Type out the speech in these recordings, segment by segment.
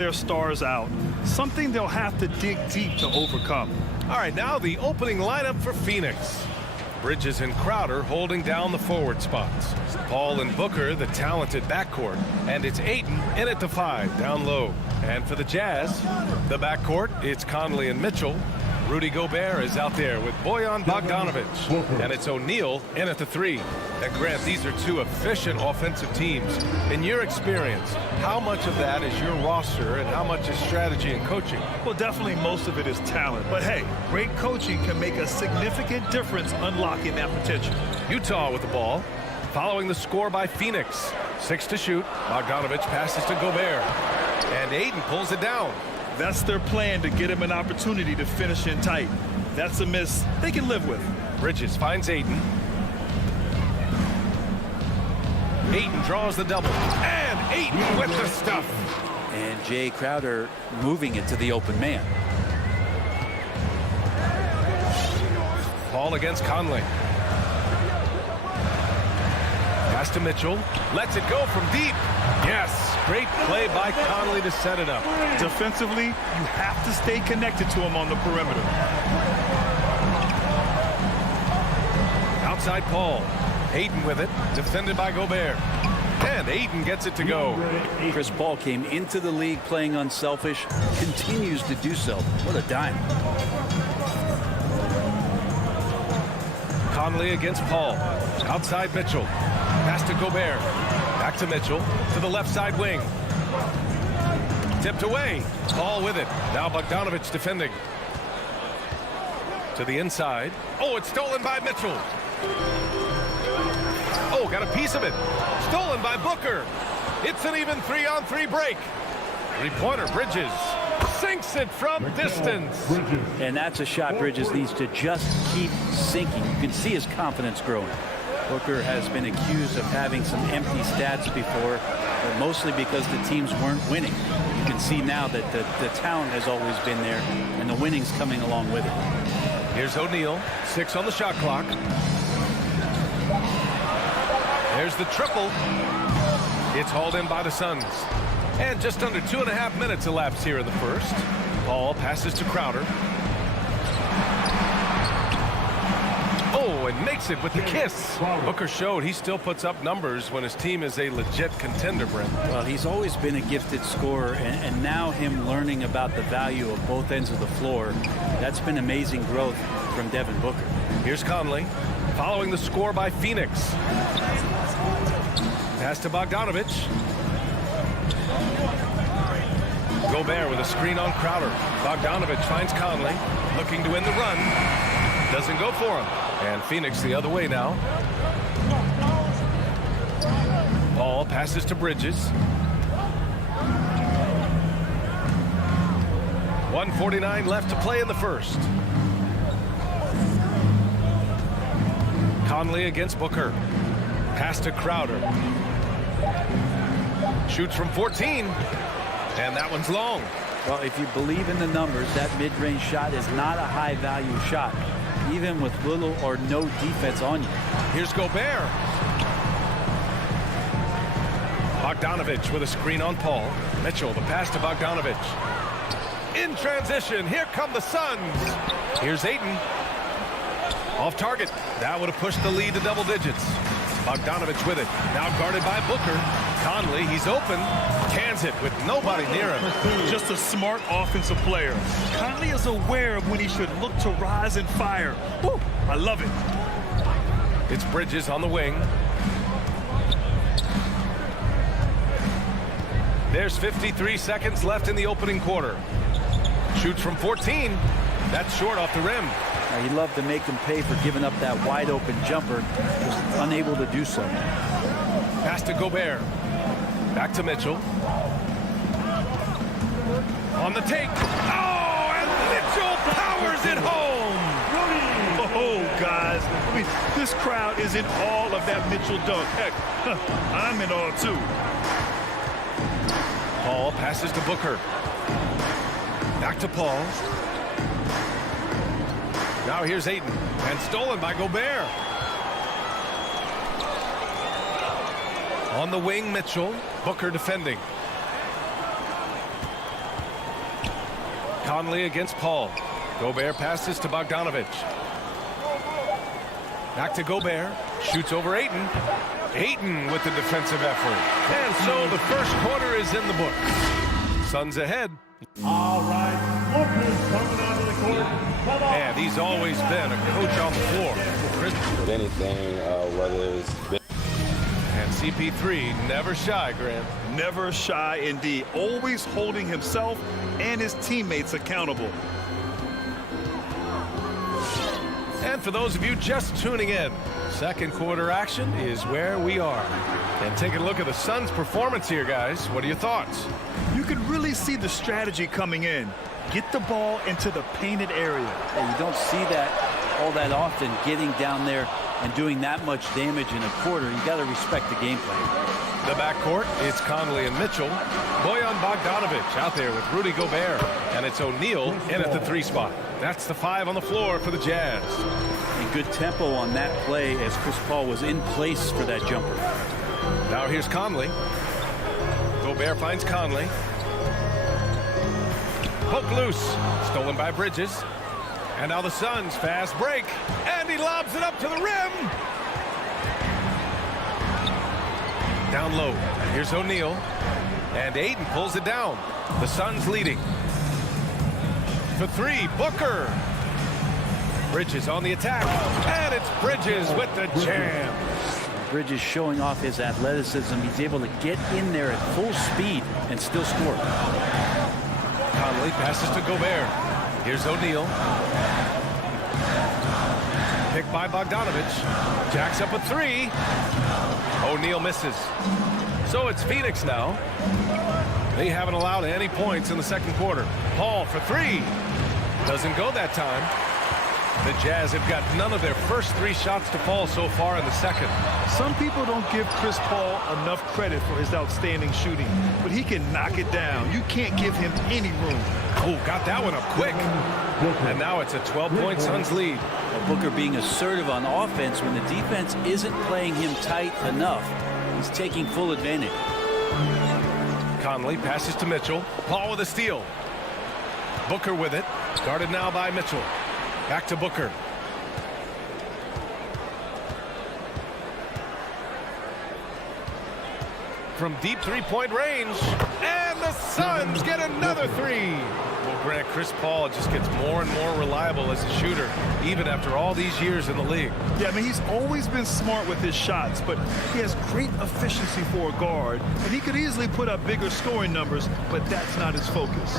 their stars out, something they'll have to dig deep to overcome. All right, now the opening lineup for Phoenix. Bridges and Crowder holding down the forward spots. Paul and Booker, the talented backcourt. And it's Ayton in at the 5, down low. And for the Jazz, the backcourt, it's Conley and Mitchell. Rudy Gobert is out there with Bojan Bogdanovic. And it's O'Neal in at the 3. And Grant, these are two efficient offensive teams. In your experience, how much of that is your roster and how much is strategy and coaching? Well, definitely most of it is talent. But hey, great coaching can make a significant difference unlocking that potential. Utah with the ball, following the score by Phoenix. 6 to shoot. Bogdanovic passes to Gobert. And Ayton pulls it down. That's their plan, to get him an opportunity to finish in tight. That's a miss they can live with. Bridges finds Ayton. Ayton draws the double. And Ayton with the stuff. And Jay Crowder moving it to the open man. Paul against Conley. Pass to Mitchell. Lets it go from deep. Yes. Great play by Conley to set it up. Defensively, you have to stay connected to him on the perimeter. Outside Paul. Ayton with it. Defended by Gobert. And Ayton gets it to go. Chris Paul came into the league playing unselfish. Continues to do so. What a dime. Conley against Paul. Outside Mitchell. Pass to Gobert. Back to Mitchell. To the left side wing. Tipped away. Paul with it. Now Bogdanovic defending. To the inside. Oh, it's stolen by Mitchell. Oh, got a piece of it. Stolen by Booker. It's an even 3-on-3 break. Three-pointer. Bridges sinks it from distance. And that's a shot Bridges needs to just keep sinking. You can see his confidence growing. Booker has been accused of having some empty stats before, but mostly because the teams weren't winning. You can see now that the talent has always been there, and the winning's coming along with it. Here's O'Neal. 6 on the shot clock. There's the triple. It's hauled in by the Suns. And just under 2.5 minutes elapsed here in the first. Paul passes to Crowder. Oh, and makes it with the kiss. Booker showed he still puts up numbers when his team is a legit contender, Brent. Well, he's always been a gifted scorer, and now him learning about the value of both ends of the floor, that's been amazing growth from Devin Booker. Here's Conley, following the score by Phoenix. Pass to Bogdanovic. Gobert with a screen on Crowder. Bogdanovic finds Conley, looking to win the run. Doesn't go for him. And Phoenix the other way now. Paul passes to Bridges. 1:49 left to play in the first. Conley against Booker. Pass to Crowder. Shoots from 14. And that one's long. Well, if you believe in the numbers, that mid-range shot is not a high-value shot, even with little or no defense on you. Here's Gobert. Bogdanovic with a screen on Paul. Mitchell, the pass to Bogdanovic. In transition, here come the Suns. Here's Ayton. Off target. That would have pushed the lead to double digits. Bogdanovic with it. Now guarded by Booker. Conley, he's open. Cans it with nobody near him. Just a smart offensive player. Conley is aware of when he should look to rise and fire. Woo, I love it. It's Bridges on the wing. There's 53 seconds left in the opening quarter. Shoots from 14. That's short off the rim. Now, he loved to make them pay for giving up that wide-open jumper. Was unable to do so. Pass to Gobert. Back to Mitchell. On the take. Oh, and Mitchell powers it home. Oh, guys. I mean, this crowd is in awe of that Mitchell dunk. Heck, I'm in awe, too. Paul passes to Booker. Back to Paul. Now here's Ayton. And stolen by Gobert. On the wing, Mitchell. Booker defending. Conley against Paul. Gobert passes to Bogdanovich. Back to Gobert. Shoots over Ayton. Ayton with the defensive effort. And so the first quarter is in the books. Suns ahead. All right, Booker's coming onto the court. Come on. And he's always been a coach on the floor. With anything, whether it's been And CP3 never shy, Grant. Never shy indeed. Always holding himself and his teammates accountable. And for those of you just tuning in, second quarter action is where we are. And taking a look at the Suns' performance here, guys. What are your thoughts? You can really see the strategy coming in. Get the ball into the painted area. And you don't see that all that often, getting down there and doing that much damage in a quarter. You got to respect the game plan. The backcourt, it's Conley and Mitchell. Bojan Bogdanovich out there with Rudy Gobert. And it's O'Neal in at the 3 spot. That's the 5 on the floor for the Jazz. And good tempo on that play as Chris Paul was in place for that jumper. Now here's Conley. Gobert finds Conley. Poke loose. Stolen by Bridges. And now the Suns fast break. And he lobs it up to the rim. Down low. Here's O'Neal. And Ayton pulls it down. The Suns leading. For 3, Booker. Bridges on the attack. And it's Bridges with the jam. Bridges showing off his athleticism. He's able to get in there at full speed and still score. Conley passes to Gobert. Here's O'Neal. Picked by Bogdanovich. Jacks up a 3. O'Neal misses. So it's Phoenix now. They haven't allowed any points in the second quarter. Paul for 3. Doesn't go that time. The Jazz have got none of their first 3 shots to fall so far in the second. Some people don't give Chris Paul enough credit for his outstanding shooting, but he can knock it down. You can't give him any room. Oh, got that one up quick. And now it's a 12-point Suns lead. Booker being assertive on offense when the defense isn't playing him tight enough. He's taking full advantage. Conley passes to Mitchell. Paul with a steal. Booker with it. Guarded now by Mitchell. Back to Booker. From deep 3-point range. And the Suns get another 3. Well, Grant, Chris Paul just gets more and more reliable as a shooter, even after all these years in the league. Yeah, I mean, he's always been smart with his shots, but he has great efficiency for a guard, and he could easily put up bigger scoring numbers, but that's not his focus.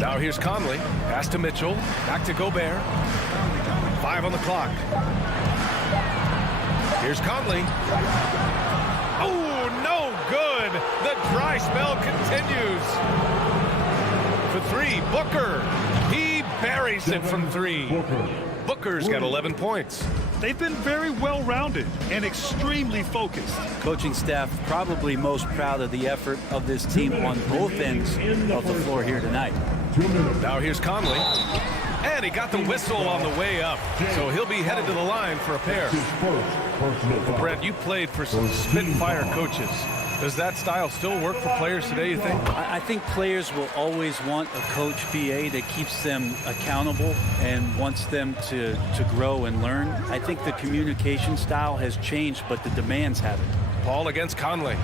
Now here's Conley. Pass to Mitchell. Back to Gobert. 5 on the clock. Here's Conley. Oh, no good. The dry spell continues. For 3, Booker. He buries it from 3. Booker's got 11 points. They've been very well-rounded and extremely focused. Coaching staff probably most proud of the effort of this team on both ends of the floor here tonight. Now here's Conley. And he got the whistle on the way up. So he'll be headed to the line for a pair. Brett, you played for some spitfire coaches. Does that style still work for players today, you think? I think players will always want a coach PA that keeps them accountable and wants them to grow and learn. I think the communication style has changed, but the demands haven't. Paul against Conley.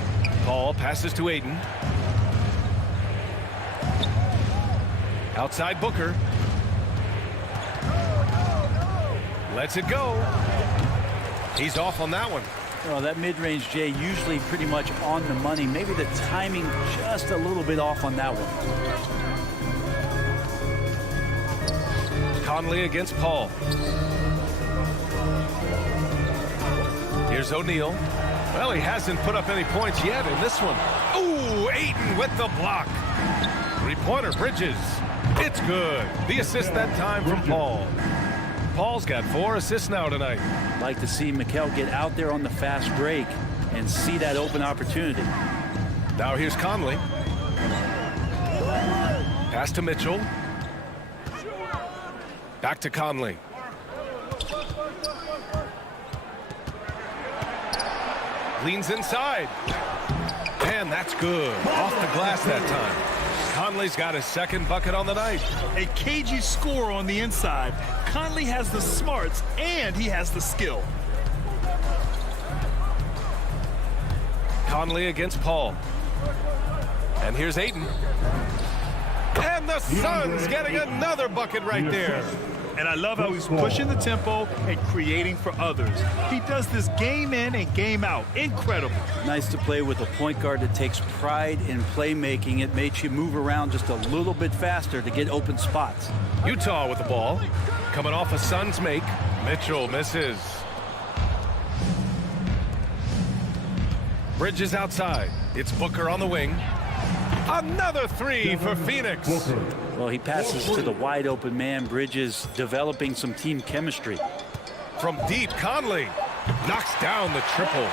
Paul passes to Ayton. Outside Booker. Lets it go. He's off on that one. Well, that mid-range, Jay, usually pretty much on the money. Maybe the timing just a little bit off on that one. Conley against Paul. Here's O'Neal. Well, he hasn't put up any points yet in this one. Ooh, Ayton with the block. 3-pointer, Bridges. It's good. The assist that time from Paul. Paul's got 4 assists now tonight. Like to see Mikel get out there on the fast break and see that open opportunity. Now here's Conley. Pass to Mitchell. Back to Conley. Leans inside. And that's good. Off the glass that time. Conley's got his second bucket on the night. A cagey scorer on the inside. Conley has the smarts and he has the skill. Conley against Paul. And here's Ayton. And the Suns getting another bucket right there. And I love how he's pushing the tempo and creating for others. He does this game in and game out. Incredible. Nice to play with a point guard that takes pride in playmaking. It makes you move around just a little bit faster to get open spots. Utah with the ball. Coming off a Suns make. Mitchell misses. Bridges outside. It's Booker on the wing. Another three for Phoenix. Well, he passes to the wide open man. Bridges developing some team chemistry. From deep, Conley knocks down the triple.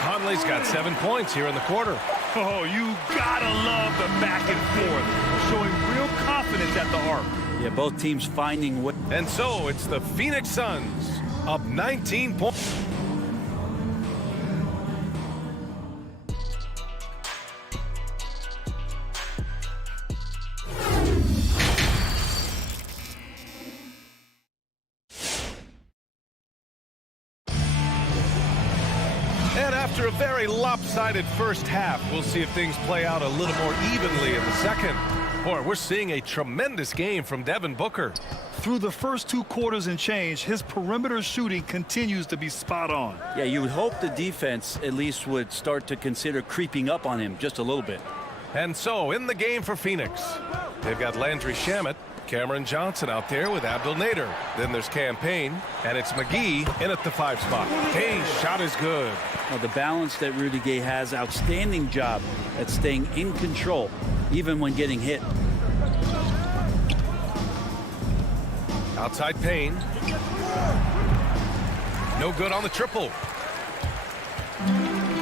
Conley's got 7 points here in the quarter. Oh, you gotta love the back and forth, showing real confidence at the arc. Yeah, both teams finding what. And so it's the Phoenix Suns up 19 points. And after a very lopsided first half, we'll see if things play out a little more evenly in the second. Boy, we're seeing a tremendous game from Devin Booker. Through the first 2 quarters and change, his perimeter shooting continues to be spot on. Yeah, you would hope the defense at least would start to consider creeping up on him just a little bit. And so in the game for Phoenix, they've got Landry Shamet, Cameron Johnson out there with Abdel Nader. Then there's Cam Payne, and it's McGee in at the 5 spot. Payne's shot is good. Well, the balance that Rudy Gay has, outstanding job at staying in control, even when getting hit. Outside Payne. No good on the triple.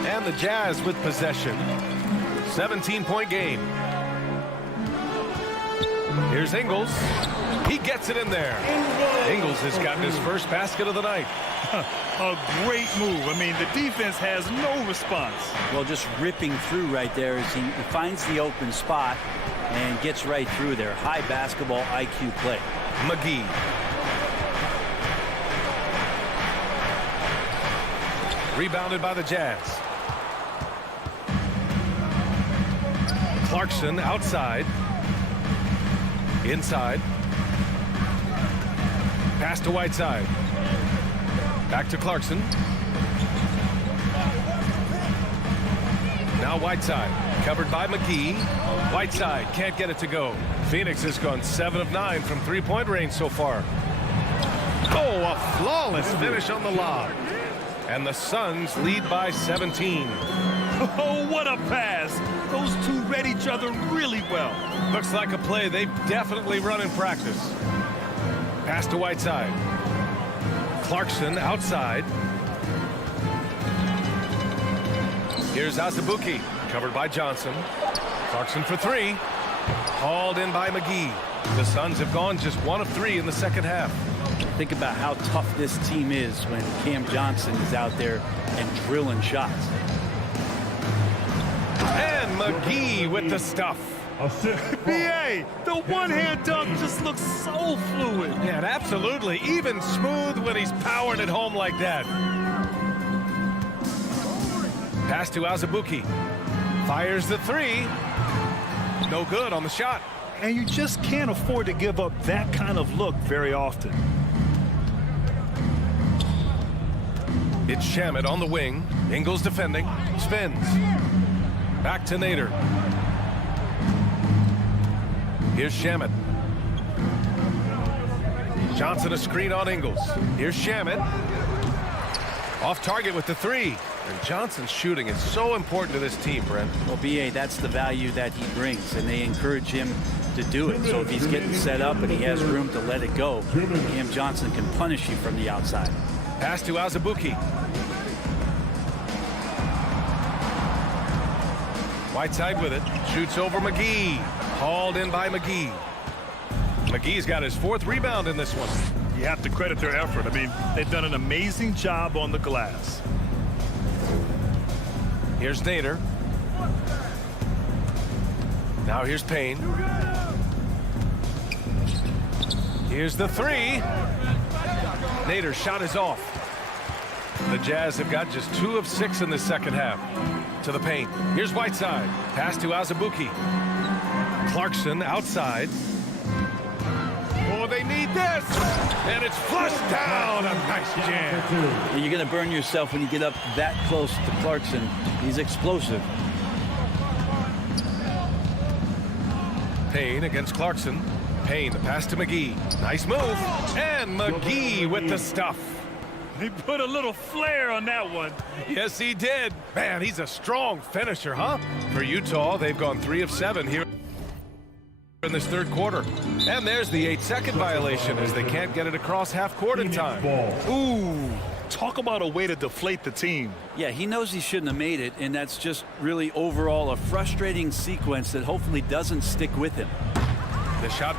And the Jazz with possession. 17-point game. Here's Ingles. He gets it in there. Ingles has gotten his first basket of the night. A great move. I mean, the defense has no response. Well, just ripping through right there as he finds the open spot and gets right through there. High basketball IQ play. McGee. Rebounded by the Jazz. Clarkson outside. Inside. Pass to Whiteside. Back to Clarkson. Now Whiteside. Covered by McGee. Whiteside can't get it to go. Phoenix has gone 7 of 9 from 3-point range so far. Oh, a flawless finish on the lob. And the Suns lead by 17. Oh, what a pass. Those two read each other really well. Looks like a play they've definitely run in practice. Pass to Whiteside. Clarkson outside. Here's Azubuike, covered by Johnson. Clarkson for 3. Hauled in by McGee. The Suns have gone just 1 of 3 in the second half. Think about how tough this team is when Cam Johnson is out there and drilling shots. And McGee with the stuff. B.A., the one-hand dunk just looks so fluid. Yeah, absolutely. Even smooth when he's powering it home like that. Pass to Azubuike. Fires the 3. No good on the shot. And you just can't afford to give up that kind of look very often. It's Shamet on the wing. Ingles defending. Spins. Back to Nader. Here's Shamet. Johnson a screen on Ingles. Here's Shamet. Off target with the 3. And Johnson's shooting is so important to this team, Brent. Well, B.A., that's the value that he brings, and they encourage him to do it. So if he's getting set up and he has room to let it go, Cam Johnson can punish you from the outside. Pass to Azubuike. Whiteside with it. Shoots over McGee. Hauled in by McGee. McGee's got his 4th rebound in this one. You have to credit their effort. I mean, they've done an amazing job on the glass. Here's Nader. Now here's Payne. Here's the three. Nader's shot is off. The Jazz have got just 2 of 6 in the second half. To the paint. Here's Whiteside. Pass to Azubuike. Clarkson outside. Oh, they need this. And it's flushed down. A nice jam. You're going to burn yourself when you get up that close to Clarkson. He's explosive. Payne against Clarkson. Payne, the pass to McGee. Nice move. And McGee with the stuff. He put a little flair on that one. Yes, he did. Man, he's a strong finisher, huh? For Utah, they've gone 3 of 7 here in this third quarter. And there's the 8-second violation as they can't get it across half court in time. Ooh, talk about a way to deflate the team. Yeah, he knows he shouldn't have made it, and that's just really overall a frustrating sequence that hopefully doesn't stick with him. The shot.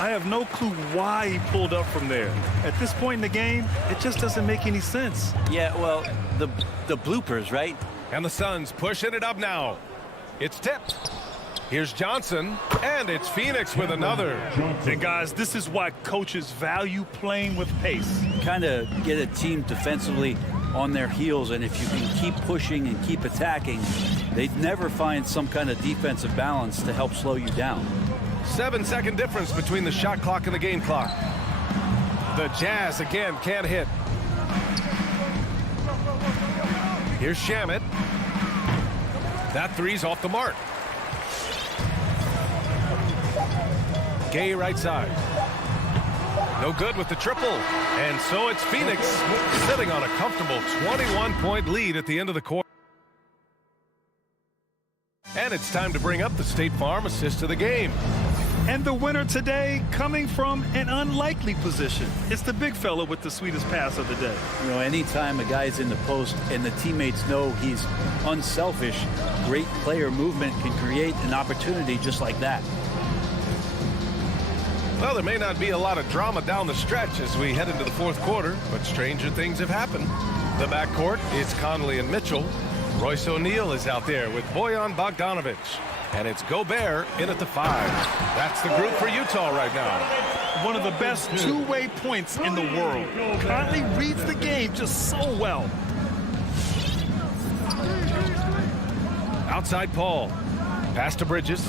I have no clue why he pulled up from there. At this point in the game, it just doesn't make any sense. Yeah, well, the bloopers, right? And the Suns pushing it up now. It's tipped. Here's Johnson, and it's Phoenix with another. And guys, this is why coaches value playing with pace. Kind of get a team defensively on their heels, and if you can keep pushing and keep attacking, they'd never find some kind of defensive balance to help slow you down. 7-second difference between the shot clock and the game clock. The Jazz again can't hit. Here's Shamet. That three's off the mark. Gay right side. No good with the triple. And so it's Phoenix sitting on a comfortable 21-point lead at the end of the quarter. And it's time to bring up the State Farm assist of the game. And the winner today coming from an unlikely position. It's the big fella with the sweetest pass of the day. You know, anytime a guy's in the post and the teammates know he's unselfish, great player movement can create an opportunity just like that. Well, there may not be a lot of drama down the stretch as we head into the fourth quarter, but stranger things have happened. The backcourt is Conley and Mitchell. Royce O'Neal is out there with Bojan Bogdanovic. And it's Gobert in at the 5. That's the group for Utah right now. One of the best two-way points in the world. Conley reads the game just so well. Outside Paul. Pass to Bridges.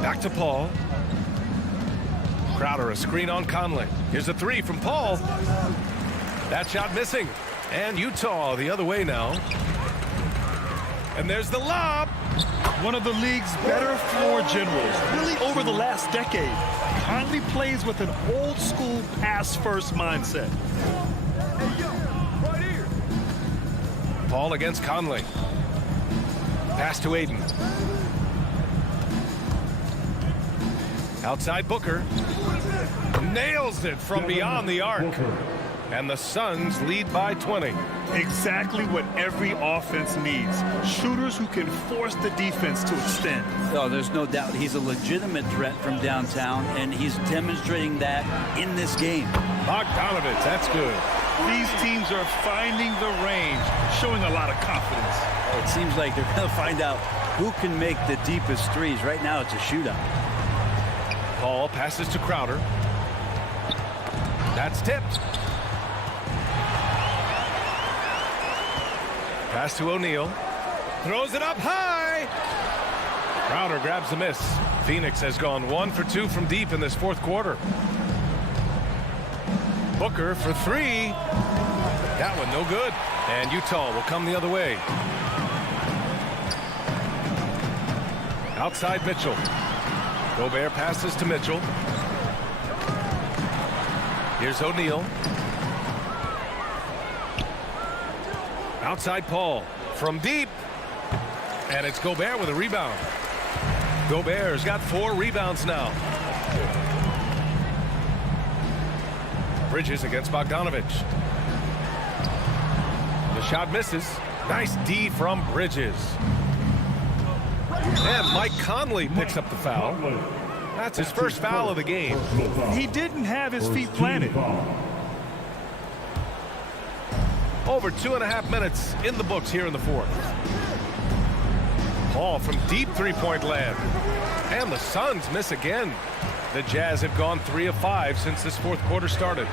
Back to Paul. Crowder, a screen on Conley. Here's a three from Paul. That shot missing. And Utah the other way now. And there's the lob. One of the league's better floor generals, really over the last decade. Conley plays with an old-school pass-first mindset. Paul against Conley. Pass to Aiden. Outside Booker. Nails it from beyond the arc. And the Suns lead by 20. Exactly what every offense needs. Shooters who can force the defense to extend. Oh, there's no doubt he's a legitimate threat from downtown, and he's demonstrating that in this game. Bogdanovic, that's good. These teams are finding the range, showing a lot of confidence. It seems like they're going to find out who can make the deepest threes. Right now, it's a shootout. Paul passes to Crowder. That's tipped. Pass to O'Neal. Throws it up high. Crowder grabs the miss. Phoenix has gone 1 for 2 from deep in this fourth quarter. Booker for 3. That one no good. And Utah will come the other way. Outside Mitchell. Gobert passes to Mitchell. Here's O'Neal. Outside Paul from deep. And it's Gobert with a rebound. Gobert's got 4 rebounds now. Bridges against Bogdanovich. The shot misses. Nice D from Bridges. And Mike Conley picks up the foul. That's his first foul of the game. He didn't have his feet planted. Over 2.5 minutes in the books here in the fourth. Paul from deep three-point land. And the Suns miss again. The Jazz have gone 3 of 5 since this fourth quarter started.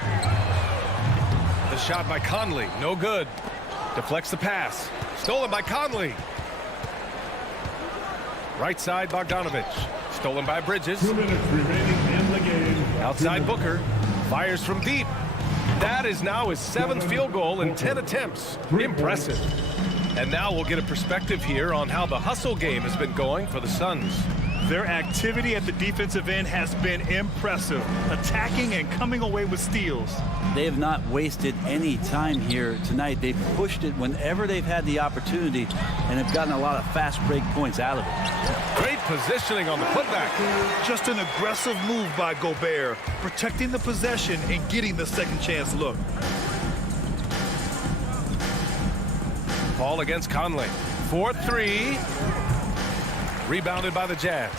The shot by Conley, no good. Deflects the pass. Stolen by Conley. Right side, Bogdanovich. Stolen by Bridges. 2 minutes remaining in the game. Outside Booker. Fires from deep. That is now his 7th field goal in 10 attempts. Impressive. And now we'll get a perspective here on how the hustle game has been going for the Suns. Their activity at the defensive end has been impressive, attacking and coming away with steals. They have not wasted any time here tonight. They've pushed it whenever they've had the opportunity and have gotten a lot of fast break points out of it. Great positioning on the putback. Just an aggressive move by Gobert, protecting the possession and getting the second chance look. Paul against Conley. 4-3. Rebounded by the Jazz.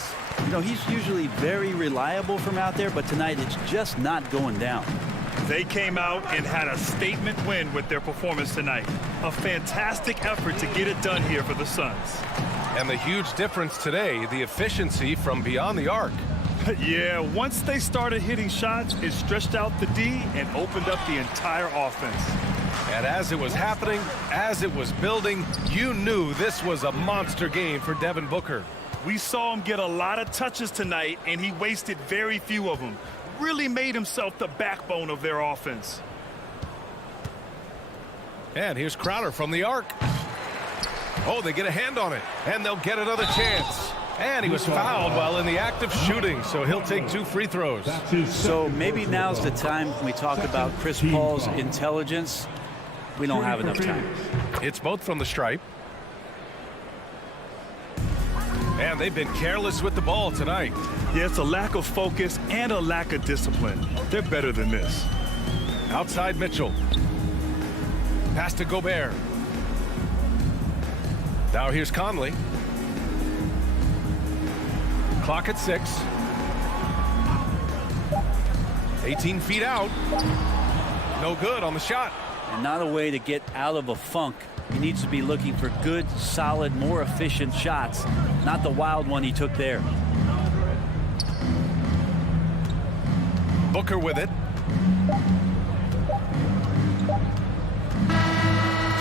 You know, he's usually very reliable from out there, but tonight it's just not going down. They came out and had a statement win with their performance tonight. A fantastic effort to get it done here for the Suns. And the huge difference today, the efficiency from beyond the arc. Yeah, once they started hitting shots, it stretched out the D and opened up the entire offense. And as it was happening, as it was building, you knew this was a monster game for Devin Booker. We saw him get a lot of touches tonight, and he wasted very few of them. Really made himself the backbone of their offense. And here's Crowder from the arc. Oh, they get a hand on it, and they'll get another chance. And he was fouled while in the act of shooting, so he'll take 2 free throws. So maybe now's the time we talk about Chris Paul's intelligence. We don't have enough time. It's both from the stripe. And they've been careless with the ball tonight. Yeah, it's a lack of focus and a lack of discipline. They're better than this. Outside Mitchell. Pass to Gobert. Now here's Conley. Clock at 6. 18 feet out. No good on the shot. And not a way to get out of a funk. He needs to be looking for good, solid, more efficient shots, not the wild one he took there. Booker with it.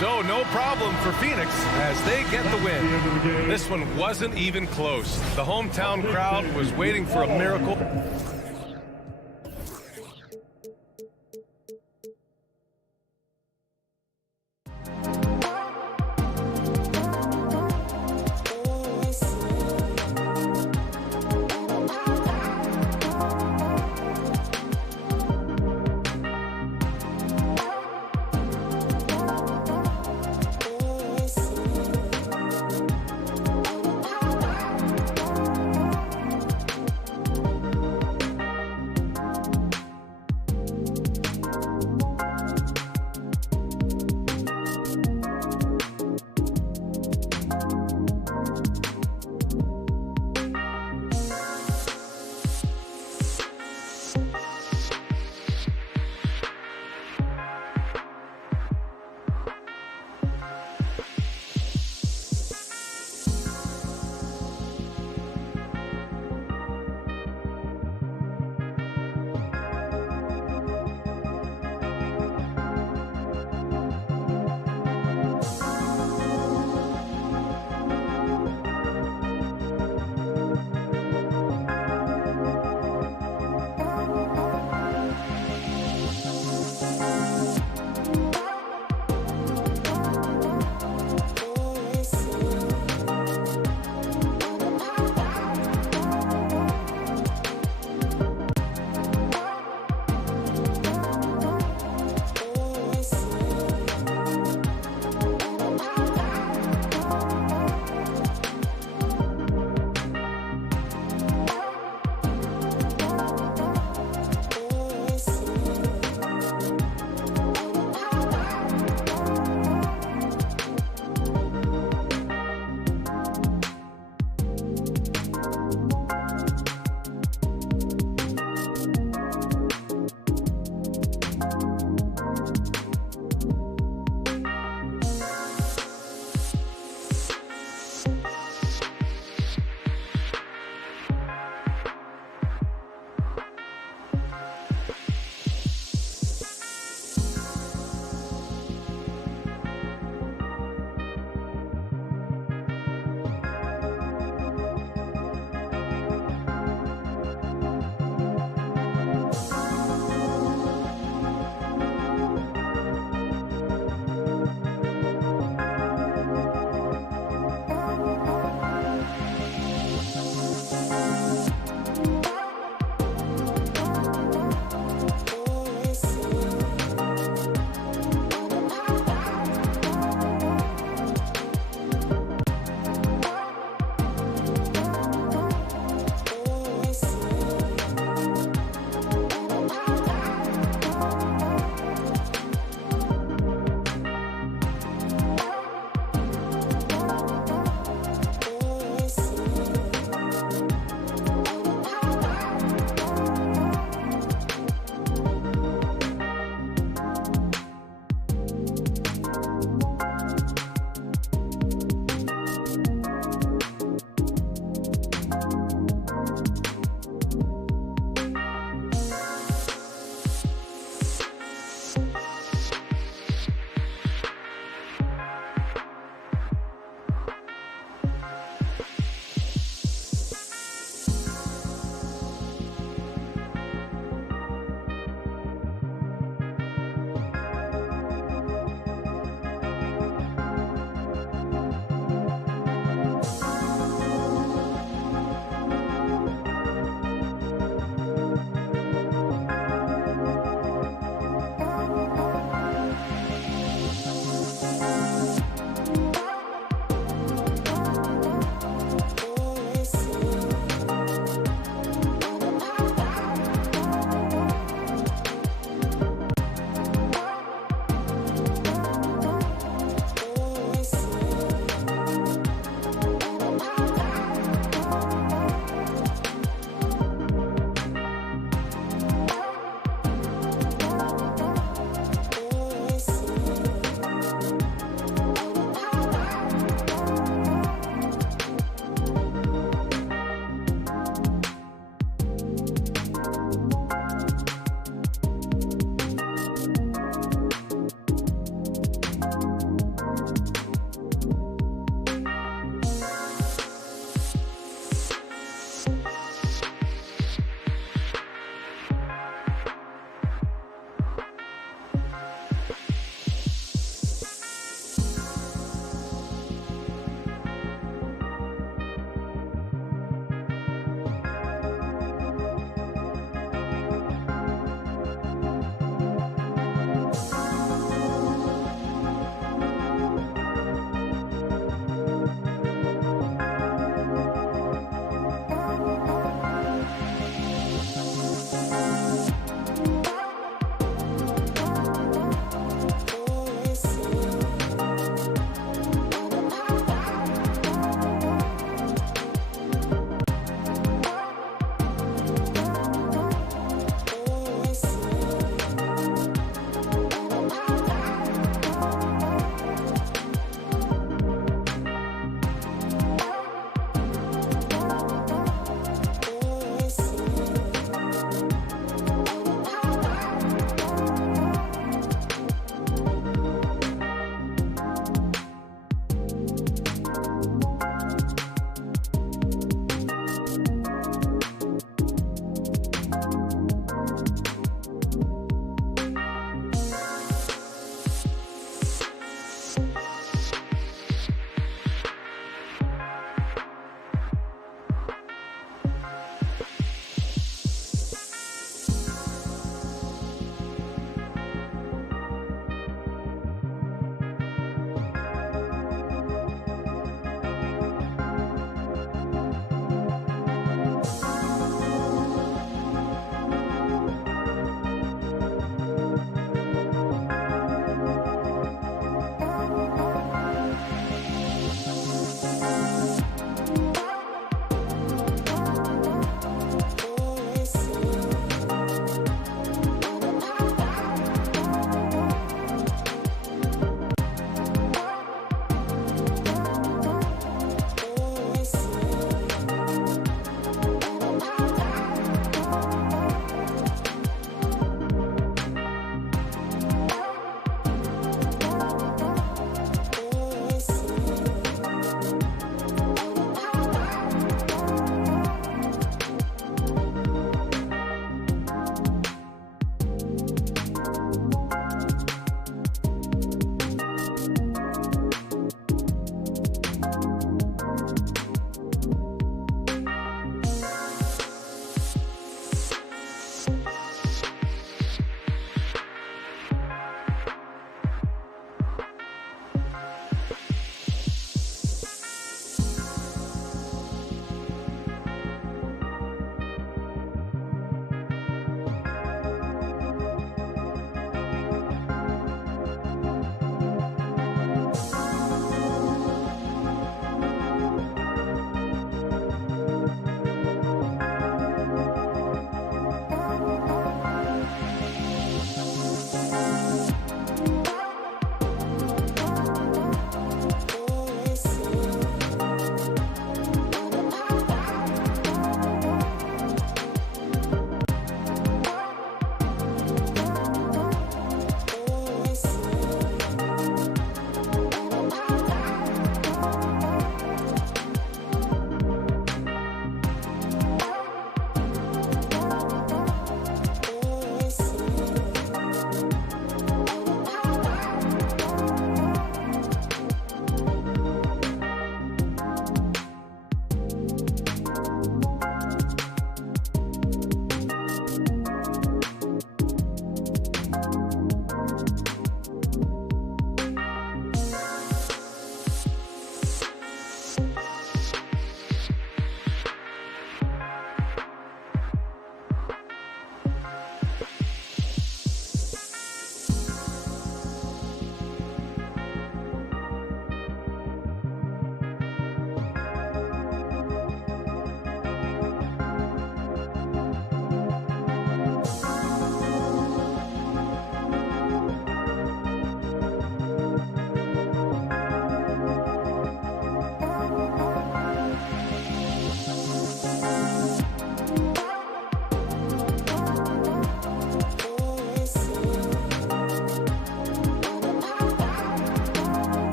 So no problem for Phoenix as they get the win. This one wasn't even close. The hometown crowd was waiting for a miracle.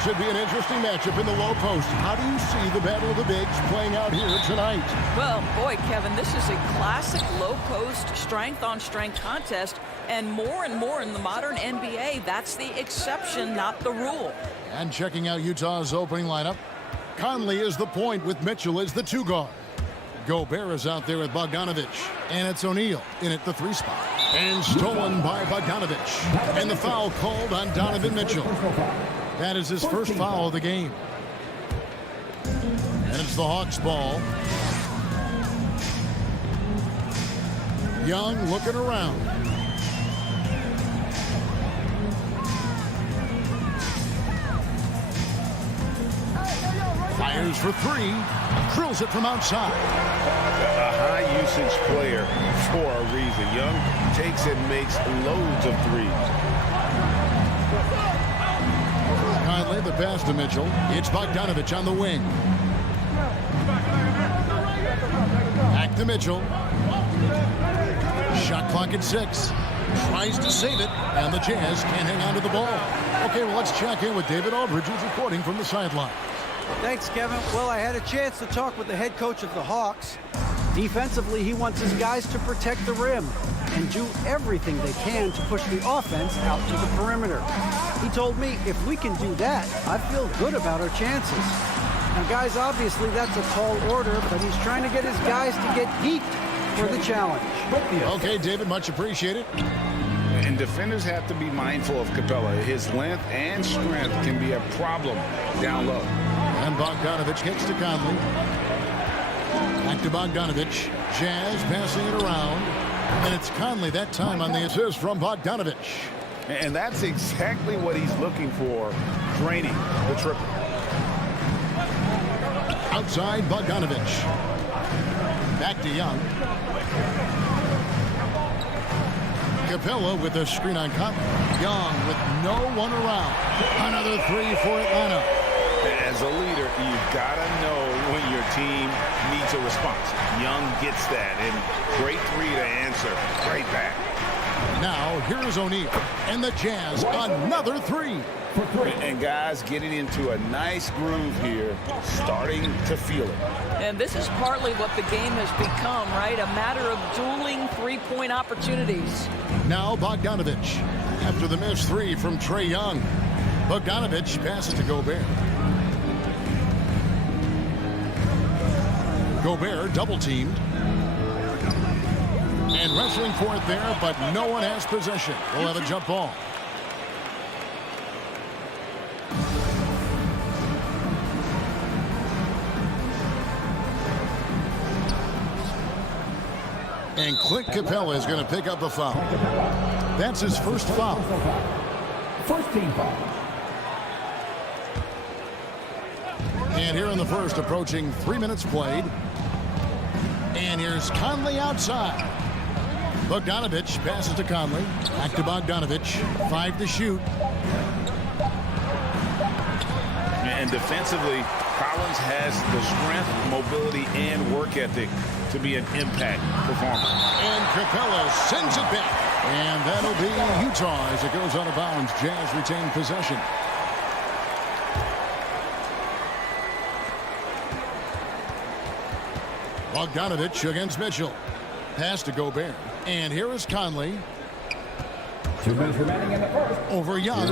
It should be an interesting matchup in the low post. How do you see the battle of the bigs playing out here tonight? Well, boy, Kevin, this is a classic low post strength-on-strength contest, and more in the modern NBA, that's the exception, not the rule. And checking out Utah's opening lineup, Conley is the point with Mitchell as the 2 guard. Gobert is out there with Bogdanovic, and it's O'Neal in at the 3 spot. And stolen by Bogdanovic. And the foul called on Donovan Mitchell. That is his first foul of the game. And it's the Hawks ball. Young looking around. Fires for 3. Drills it from outside. A high-usage player for a reason. Young takes and makes loads of threes. Conley, the pass to Mitchell. It's Bogdanovic on the wing. Back to Mitchell. Shot clock at 6. Tries to save it, and the Jazz can't hang on to the ball. Okay, well, let's check in with David Aldridge, who's reporting from the sideline. Thanks, Kevin. Well, I had a chance to talk with the head coach of the Hawks. Defensively, he wants his guys to protect the rim and do everything they can to push the offense out to the perimeter. He told me if we can do that, I feel good about our chances. Now, guys, obviously that's a tall order, but he's trying to get his guys to get geeked for the challenge. Okay, David, much appreciated. And defenders have to be mindful of Capella. His length and strength can be a problem down low. And Bogdanovic gets to Conley. Back to Bogdanovic. Jazz passing it around. And it's Conley that time on the assist from Bogdanovic. And that's exactly what he's looking for, draining the triple. Outside Bogdanovic. Back to Young. Capella with a screen on Conley. Young with no one around. Another 3 for Atlanta. As a leader, you've got to know when your team needs a response. Young gets that, and great 3 to answer. Right back. Now, here's O'Neal. And the Jazz, another 3. And guys getting into a nice groove here, starting to feel it. And this is partly what the game has become, right? A matter of dueling three-point opportunities. Now Bogdanovic. After the missed 3 from Trae Young. Bogdanovic passes to Gobert. Gobert double-teamed. And wrestling for it there, but no one has possession. We'll have a jump ball. And Clint Capella is going to pick up a foul. That's his first foul. First team foul. And here in the first, approaching 3 minutes played. And here's Conley outside. Bogdanovic passes to Conley. Back to Bogdanovic. 5 to shoot. And defensively, Collins has the strength, mobility, and work ethic to be an impact performer. And Capella sends it back. And that'll be Utah as it goes out of bounds. Jazz retain possession. Bogdanovic against Mitchell. Pass to Gobert. And here is Conley. 2 minutes remaining in the first. Over Young.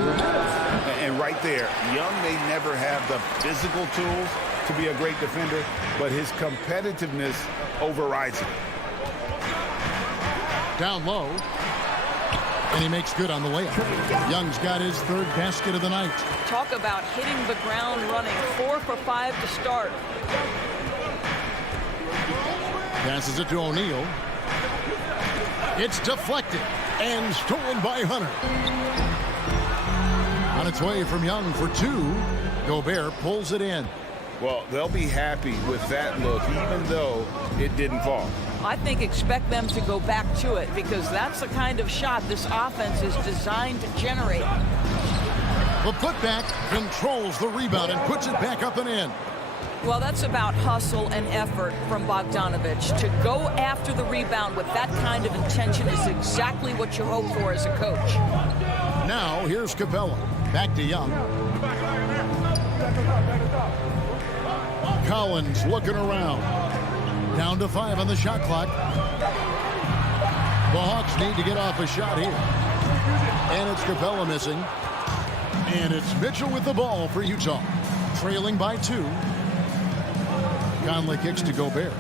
And right there, Young may never have the physical tools to be a great defender, but his competitiveness overrides it. Down low. And he makes good on the layup. Young's got his 3rd basket of the night. Talk about hitting the ground running. 4 for 5 to start. Passes it to O'Neal. It's deflected and stolen by Hunter. On its way from Young for 2. Gobert pulls it in. Well, they'll be happy with that look, even though it didn't fall. I think expect them to go back to it because that's the kind of shot this offense is designed to generate. The putback controls the rebound and puts it back up and in. Well, that's about hustle and effort from Bogdanovic. To go after the rebound with that kind of intention is exactly what you hope for as a coach. Now, here's Capella. Back to Young. Collins looking around. Down to 5 on the shot clock. The Hawks need to get off a shot here. And it's Capella missing. And it's Mitchell with the ball for Utah. Trailing by 2. Conley kicks to Gobert.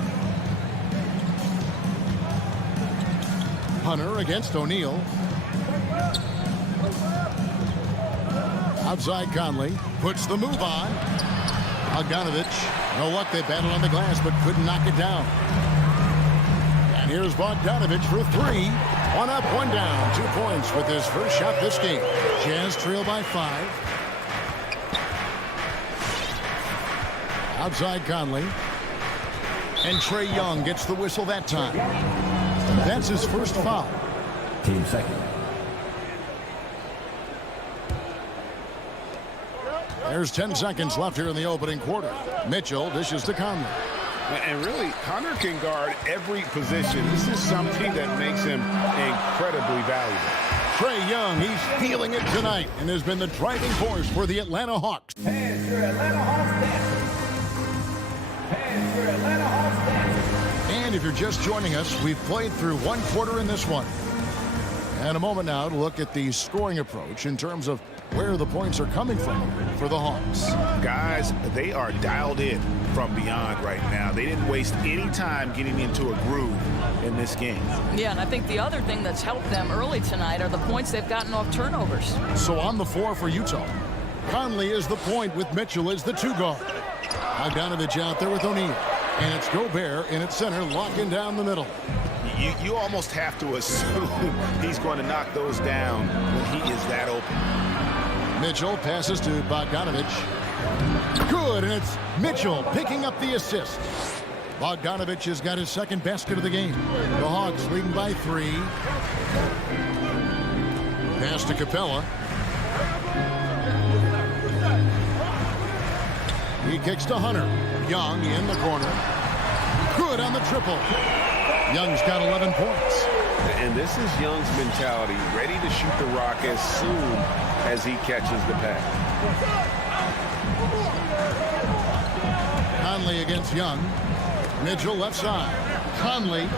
Hunter against O'Neal. Outside Conley. Puts the move on. Bogdanovich. No luck. They battled on the glass but couldn't knock it down. And here's Bogdanovich for 3. 1 up, 1 down. 2 points with his first shot this game. Jazz trail by 5. Outside Conley. And Trae Young gets the whistle that time. That's his first foul. Team second. There's 10 seconds left here in the opening quarter. Mitchell dishes to Conley. And really, Hunter can guard every position. This is something that makes him incredibly valuable. Trae Young, he's feeling it tonight and has been the driving force for the Atlanta Hawks. Hands for Atlanta Hawks dancing. Hands for Atlanta Hawks dancing. And if you're just joining us, we've played through 1 quarter in this one. And a moment now to look at the scoring approach in terms of where the points are coming from for the Hawks. Guys, they are dialed in from beyond right now. They didn't waste any time getting into a groove in this game. Yeah, and I think the other thing that's helped them early tonight are the points they've gotten off turnovers. So on the floor for Utah, Conley is the point with Mitchell as the 2 guard. Bogdanovich out there with O'Neal. And it's Gobert in its center, locking down the middle. You almost have to assume he's going to knock those down when he is that open. Mitchell passes to Bogdanovich. Good, and it's Mitchell picking up the assist. Bogdanovich has got his second basket of the game. The Hawks leading by 3. Pass to Capella. He kicks to Hunter. Young in the corner. Good on the triple. Young's got 11 points. And this is Young's mentality, ready to shoot the rock as soon as he catches the pass. Conley against Young. Mitchell left side. Conley.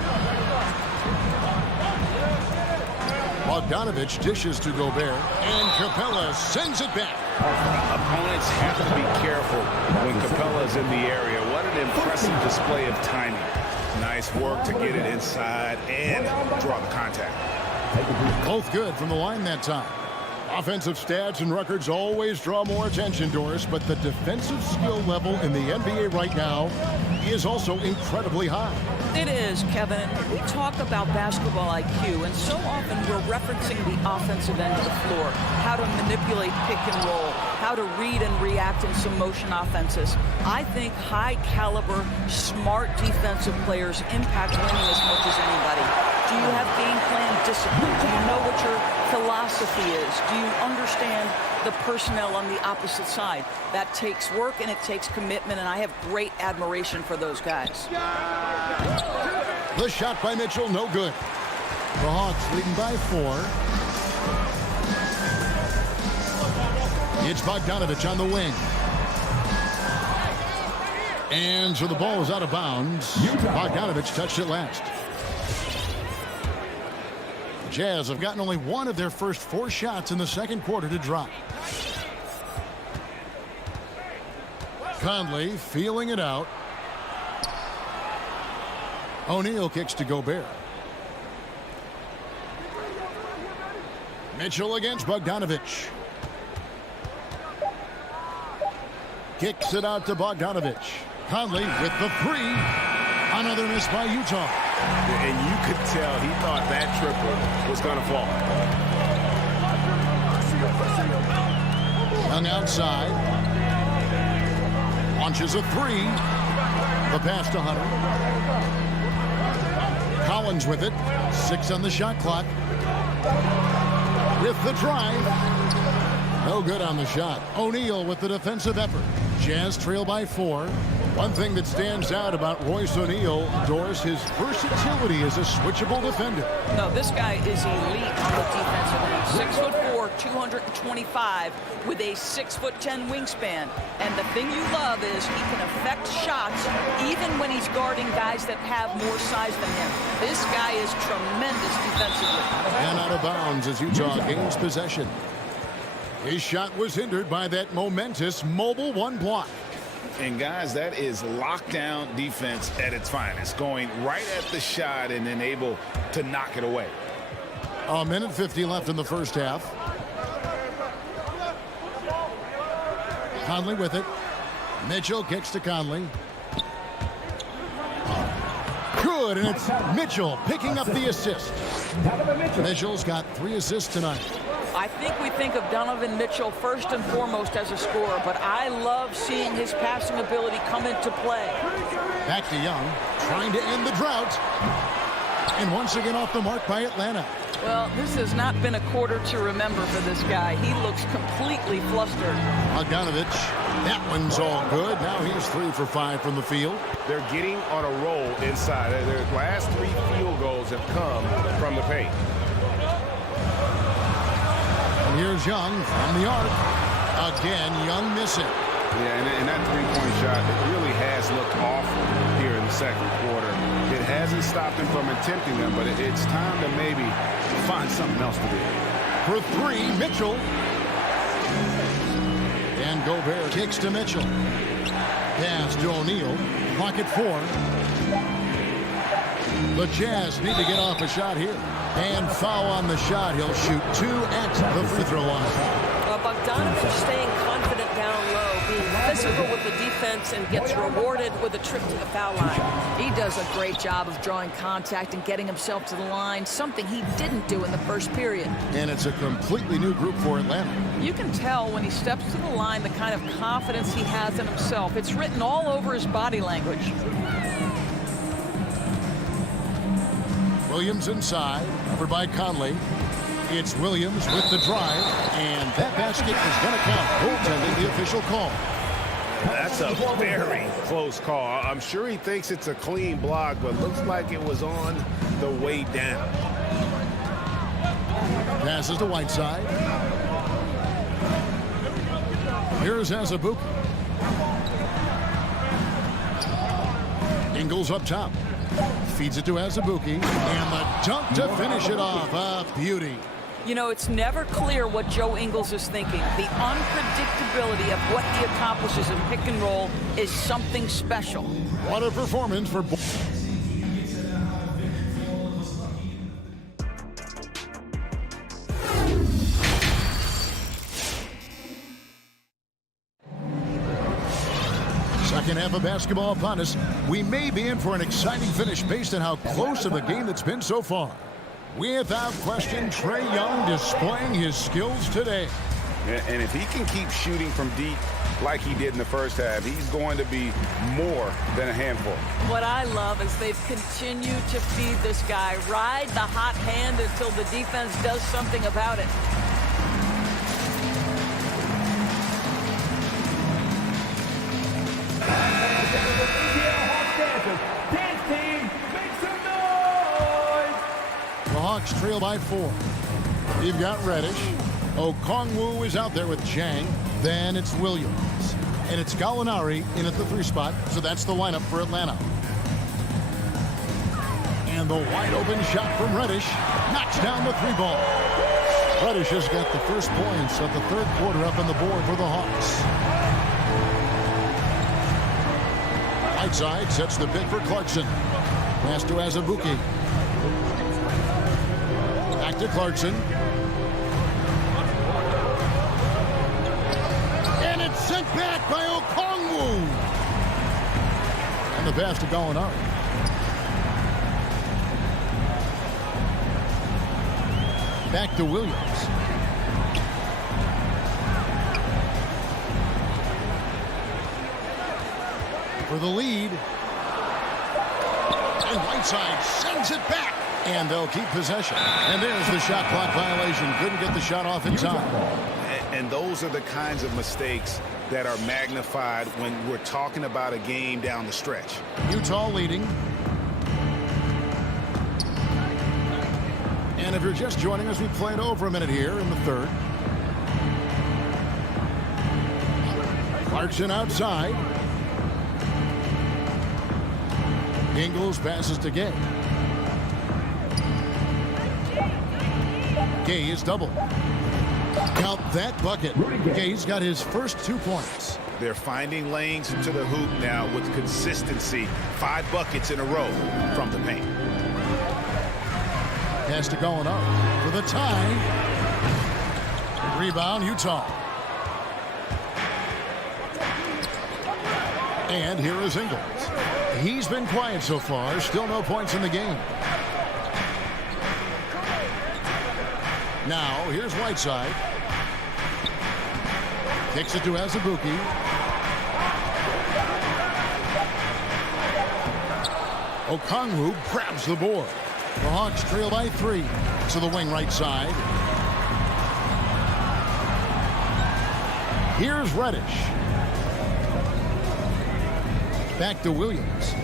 Bogdanovich dishes to Gobert. And Capella sends it back. Opponents have to be careful when Capella's in the area. What an impressive display of timing. Nice work to get it inside and draw the contact. Both good from the line that time. Offensive stats and records always draw more attention, Doris, but the defensive skill level in the NBA right now is also incredibly high. It is, Kevin. We talk about basketball IQ, and so often we're referencing the offensive end of the floor, how to manipulate pick and roll, how to read and react in some motion offenses. I think high-caliber, smart defensive players impact winning as much as anybody. Do you have game plan discipline? Do you know what your philosophy is? Do you understand the personnel on the opposite side? That takes work and it takes commitment, and I have great admiration for those guys. The shot by Mitchell, no good. The Hawks leading by 4. It's Bogdanovich on the wing. And so the ball is out of bounds. Bogdanovich touched it last. Jazz have gotten only 1 of their first 4 shots in the second quarter to drop. Conley feeling it out. O'Neal kicks to Gobert. Mitchell against Bogdanovich. Kicks it out to Bogdanovich. Conley with the 3. Another miss by Utah. And you could tell he thought that triple was going to fall. Young outside. Launches a 3. The pass to Hunter. Collins with it. 6 on the shot clock. With the drive. No good on the shot. O'Neal with the defensive effort. Jazz trail by 4. One thing that stands out about Royce O'Neal, Doris, his versatility as a switchable defender. No, this guy is elite on the defensive end. 6'4", 225 with a 6'10" wingspan. And the thing you love is he can affect shots even when he's guarding guys that have more size than him. This guy is tremendous defensively. And out of bounds as Utah gains possession. His shot was hindered by that momentous mobile one block. And guys, that is lockdown defense at its finest, going right at the shot and then able to knock it away. A minute 50 left in the first half. Conley with it. Mitchell kicks to Conley. Good, and it's Mitchell picking up the assist. Mitchell's got 3 assists tonight. I think we think of Donovan Mitchell first and foremost as a scorer, but I love seeing his passing ability come into play. Back to Young, trying to end the drought. And once again off the mark by Atlanta. Well, this has not been a quarter to remember for this guy. He looks completely flustered. Bogdanovich, that one's all good. Now he's 3 for 5 from the field. They're getting on a roll inside. Their last 3 field goals have come from the paint. And here's Young from the arc. Again, Young missing. Yeah, and that three-point shot, it really has looked awful here in the second quarter. It hasn't stopped him from attempting them, but it's time to maybe find something else to do. For 3, Mitchell. And Gobert kicks to Mitchell. Pass to O'Neal. Clock at 4. The Jazz need to get off a shot here. And foul on the shot. He'll shoot 2 at the free throw line. Bogdanovich staying confident down low, being physical with the defense, and gets rewarded with a trip to the foul line. He does a great job of drawing contact and getting himself to the line, something he didn't do in the first period. And it's a completely new group for Atlanta. You can tell when he steps to the line the kind of confidence he has in himself. It's written all over his body language. Williams inside, covered by Conley. It's Williams with the drive, and that basket is going to count. Goaltending, the official call. That's a very close call. I'm sure he thinks it's a clean block, but looks like it was on the way down. Passes to Whiteside. Here's Azubuike. Ingles up top. Feeds it to Azubuike. And the dunk to finish it off. A beauty. You know, it's never clear what Joe Ingles is thinking. The unpredictability of what he accomplishes in pick and roll is something special. What a performance for... Second half of basketball upon us. We may be in for an exciting finish based on how close of a game that's been so far. Without question, Trae Young displaying his skills today. And if he can keep shooting from deep like he did in the first half, he's going to be more than a handful. What I love is they've continued to feed this guy. Ride the hot hand until the defense does something about it. The Hawks trail by 4. You've got Reddish. Okongwu is out there with Jang. Then it's Williams. And it's Gallinari in at the 3 spot. So that's the lineup for Atlanta. And the wide open shot from Reddish knocks down the 3 ball. Reddish has got the first points of the third quarter up on the board for the Hawks. Whiteside sets the bid for Clarkson. Pass to Azubuike. Back to Clarkson. And it's sent back by Okongwu. And the pass to Gallinari. Back to Williams. For the lead. And Whiteside sends it back. And they'll keep possession. And there's the shot clock violation. Couldn't get the shot off in time. And those are the kinds of mistakes that are magnified when we're talking about a game down the stretch. Utah leading. And if you're just joining us, we played over a minute here in the third. Clarkson outside. Ingles passes to Gay. Gay is double. Count that bucket. Gay's got his first 2 points. They're finding lanes into the hoop now with consistency. 5 buckets in a row from the paint. Pass to Gallinari for the tie. Rebound, Utah. And here is Ingles. He's been quiet so far. Still no points in the game. Now, here's Whiteside. Kicks it to Azubuike. Okongwu grabs the board. The Hawks trail by 3 to the wing right side. Here's Reddish. Back to Williams.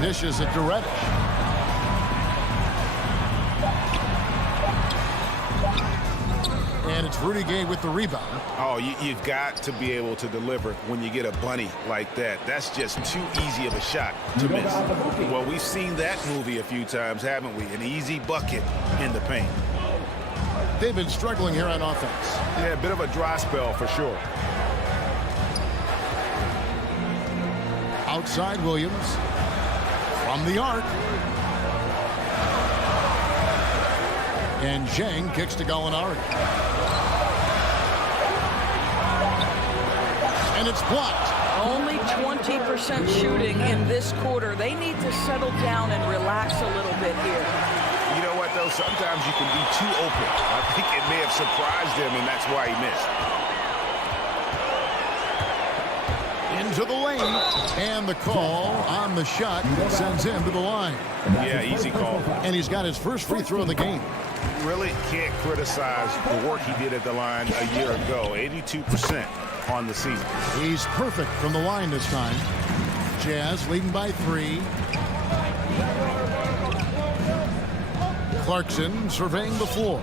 Dishes it to Reddish. And it's Rudy Gay with the rebound. Oh, you've got to be able to deliver when you get a bunny like that. That's just too easy of a shot to miss. Well, we've seen that movie a few times, haven't we? An easy bucket in the paint. They've been struggling here on offense. Yeah, a bit of a dry spell for sure. Outside Williams. From the arc. And Zhang kicks to Gallinari. And it's blocked. Only 20% shooting in this quarter. They need to settle down and relax a little bit here. You know what, though? Sometimes you can be too open. I think it may have surprised him, and that's why he missed. Into the lane. And the call on the shot sends him to the line. Yeah, easy call. And he's got his first free throw of the game. Really can't criticize the work he did at the line a year ago. 82% on the season. He's perfect from the line this time. Jazz leading by 3. Clarkson surveying the floor.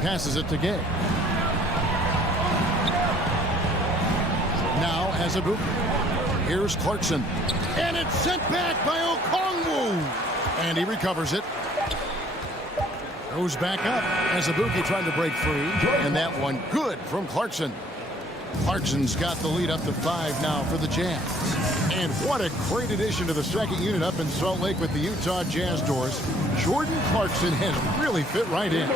Passes it to Gay. Now Azubuike. Here's Clarkson. And it's sent back by Okongwu. And he recovers it. Goes back up. Azubuike trying to break free. And that one good from Clarkson. Clarkson's got the lead up to 5 now for the Jazz. And what a great addition to the second unit up in Salt Lake with the Utah Jazz doors. Jordan Clarkson has really fit right in.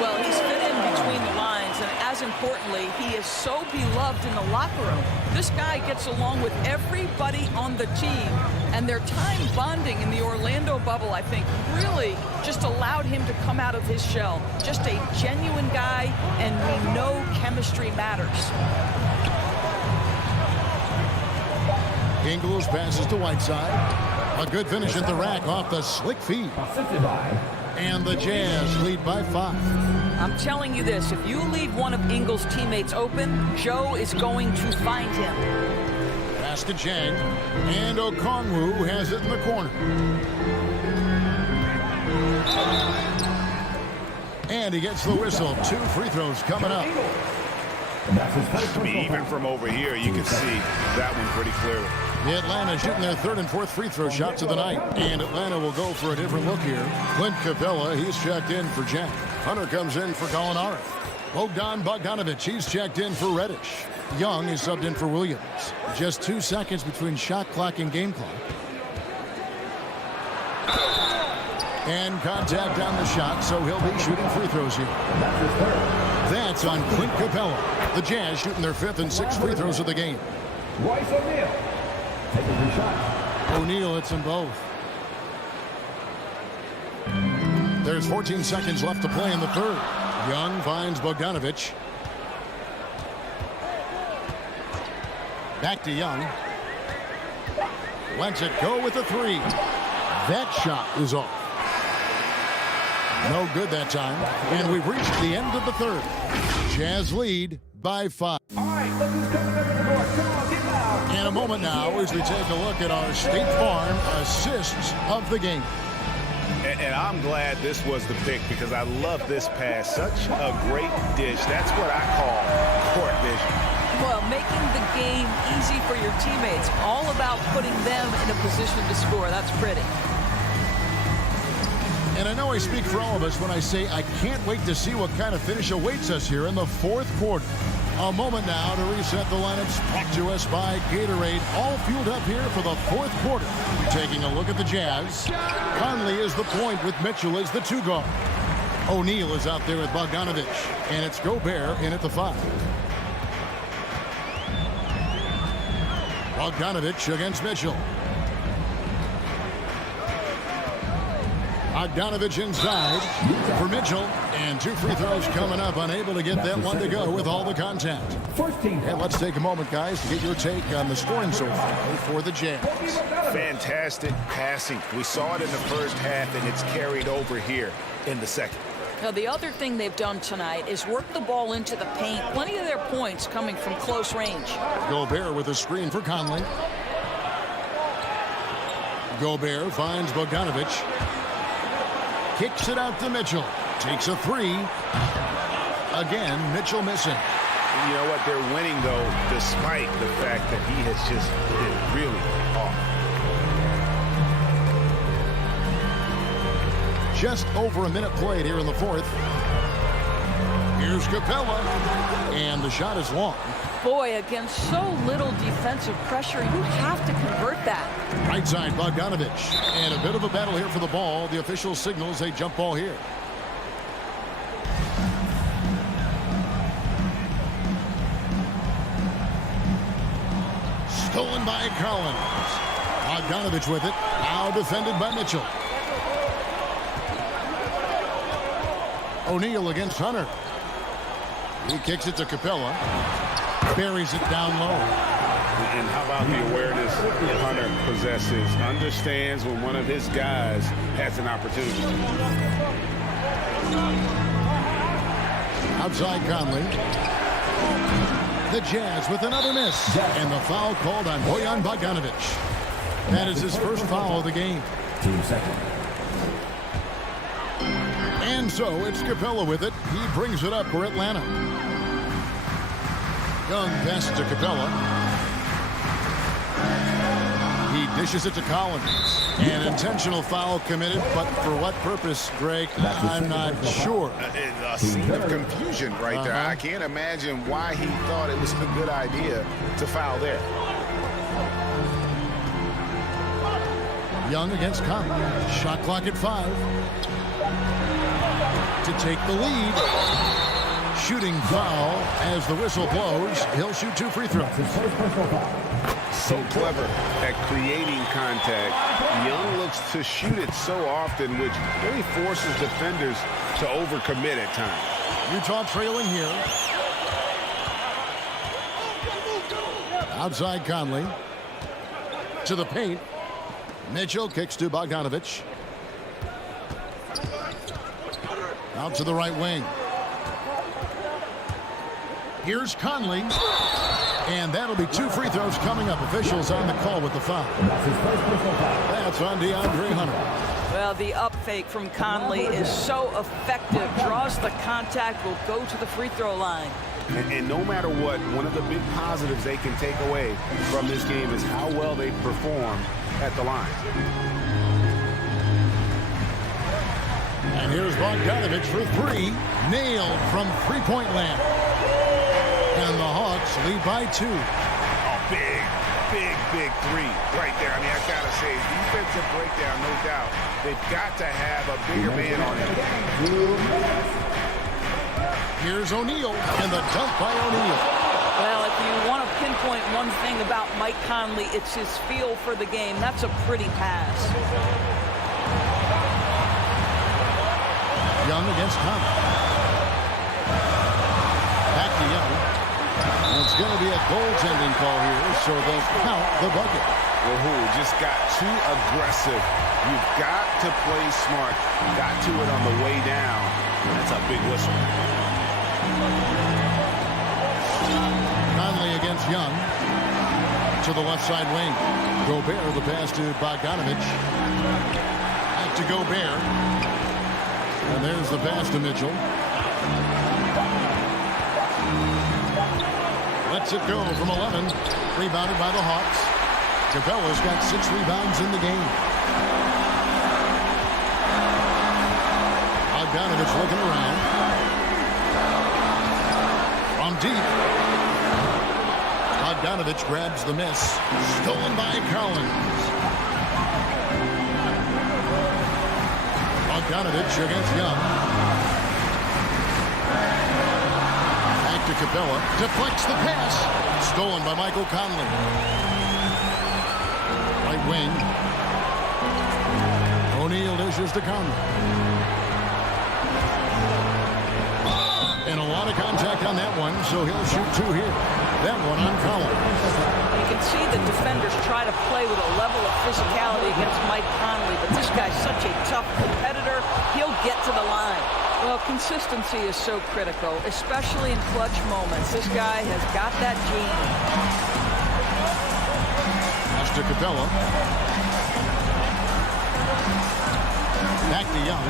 Well, he's fit in between the lines, and as importantly, he is so beloved in the locker room. This guy gets along with everybody on the team, and their time bonding in the Orlando bubble, I think, really just allowed him to come out of his shell. Just a genuine guy, and we know chemistry matters. Ingles passes to Whiteside. A good finish at the rack off the slick feed. And the Jazz lead by 5. I'm telling you this, if you leave one of Ingles' teammates open, Joe is going to find him. Pass to Zhang. And Okongwu has it in the corner. And he gets the whistle. 2 free throws coming up. Even from over here, you can see that one pretty clearly. Atlanta shooting their 3rd and 4th free throw shots of the night. And Atlanta will go for a different look here. Clint Capella, he's checked in for Jack. Hunter comes in for Gallinari. Bogdanovich, he's checked in for Reddish. Young is subbed in for Williams. Just 2 seconds between shot clock and game clock. And contact on the shot, so he'll be shooting free throws here. That's on Clint Capella. The Jazz shooting their 5th and 6th free throws of the game. Royce O'Neal taking the shot. O'Neal hits them both. There's 14 seconds left to play in the 3rd. Young finds Bogdanovich. Back to Young. Lets it go with the 3. That shot is off. No good that time. And we've reached the end of the 3rd. Jazz lead by 5. All right, look who's coming up to the court. Come on, get loud. In a moment now as we take a look at our State Farm assists of the game. And I'm glad this was the pick because I love this pass. Such a great dish. That's what I call court vision. Well, making the game easy for your teammates. All about putting them in a position to score. That's pretty. And I know I speak for all of us when I say I can't wait to see what kind of finish awaits us here in the fourth quarter. A moment now to reset the lineups brought to us by Gatorade. All fueled up here for the fourth quarter. Taking a look at the Jazz. Conley is the point with Mitchell as the 2 guard. O'Neal is out there with Bogdanovich. And it's Gobert in at the 5. Bogdanovich against Mitchell. Bogdanovich inside for Mitchell. And 2 free throws coming up. Unable to get that one to go with all the contact. And let's take a moment, guys, to get your take on the scoring so far for the Jazz. Fantastic passing. We saw it in the first half, and it's carried over here in the second. Now, the other thing they've done tonight is work the ball into the paint. Plenty of their points coming from close range. Gobert with a screen for Conley. Gobert finds Bogdanovich. Kicks it out to Mitchell. Takes a 3. Again, Mitchell missing. You know what? They're winning, though, despite the fact that he has just been really off. Just over a minute played here in the fourth. Here's Capella. And the shot is long. Boy, against so little defensive pressure, you have to convert that. Right side, Bogdanovich. And a bit of a battle here for the ball. The official signals a jump ball here. Stolen by Collins. Bogdanovich with it. Now defended by Mitchell. O'Neal against Hunter. He kicks it to Capella. Buries it down low. And how about the awareness Hunter possesses? Understands when one of his guys has an opportunity. Outside Conley. The Jazz with another miss. And the foul called on Bojan Bogdanovich. That is his first foul of the game. Team second. And so it's Capella with it. He brings it up for Atlanta. Young passes to Capella. He dishes it to Collins. An intentional foul committed, but for what purpose, Greg? I'm not sure. A scene of confusion right there. I can't imagine why he thought it was a good idea to foul there. Young against Conley. Shot clock at 5. To take the lead. Shooting foul as the whistle blows. He'll shoot 2 free throws. So clever at creating contact. Young looks to shoot it so often, which really forces defenders to overcommit at times. Utah trailing here. Outside Conley. To the paint. Mitchell kicks to Bogdanovich. Out to the right wing. Here's Conley. And that'll be 2 free throws coming up. Officials on the call with the foul. That's on DeAndre Hunter. Well, the up fake from Conley is so effective. Draws the contact, will go to the free throw line. And no matter what, one of the big positives they can take away from this game is how well they perform at the line. And here's Bogdanovich for 3. Nailed from three-point land. And the Hawks lead by 2. Oh, big 3 right there. I mean, I got to say, defensive breakdown, no doubt. They've got to have a bigger man on it. Here's O'Neal, and the dunk by O'Neal. Well, if you want to pinpoint one thing about Mike Conley, it's his feel for the game. That's a pretty pass. Young against Conley. Back to Young. And it's going to be a goaltending call here, so they'll count the bucket. Well, just got too aggressive. You've got to play smart. Got to it on the way down. That's a big whistle. Conley against Young. To the left side wing. Gobert, the pass to Bogdanovich. Back to Gobert. And there's the pass to Mitchell. Lets it go from 11. Rebounded by the Hawks. Capella's got 6 rebounds in the game. Bogdanovich looking around. From deep. Bogdanovich grabs the miss. Stolen by Collins. Bogdanovich against Young. Back to Capella. Deflects the pass. Stolen by Michael Conley. Right wing. O'Neal dishes to Conley. And a lot of contact on that one, so he'll shoot 2 here. That one on Collins. You can see the defenders try to play with a level of physicality against Mike Conley, but this guy's such a tough competitor, he'll get to the line. Well, consistency is so critical, especially in clutch moments. This guy has got that gene. Pass to Capella. Back to Young.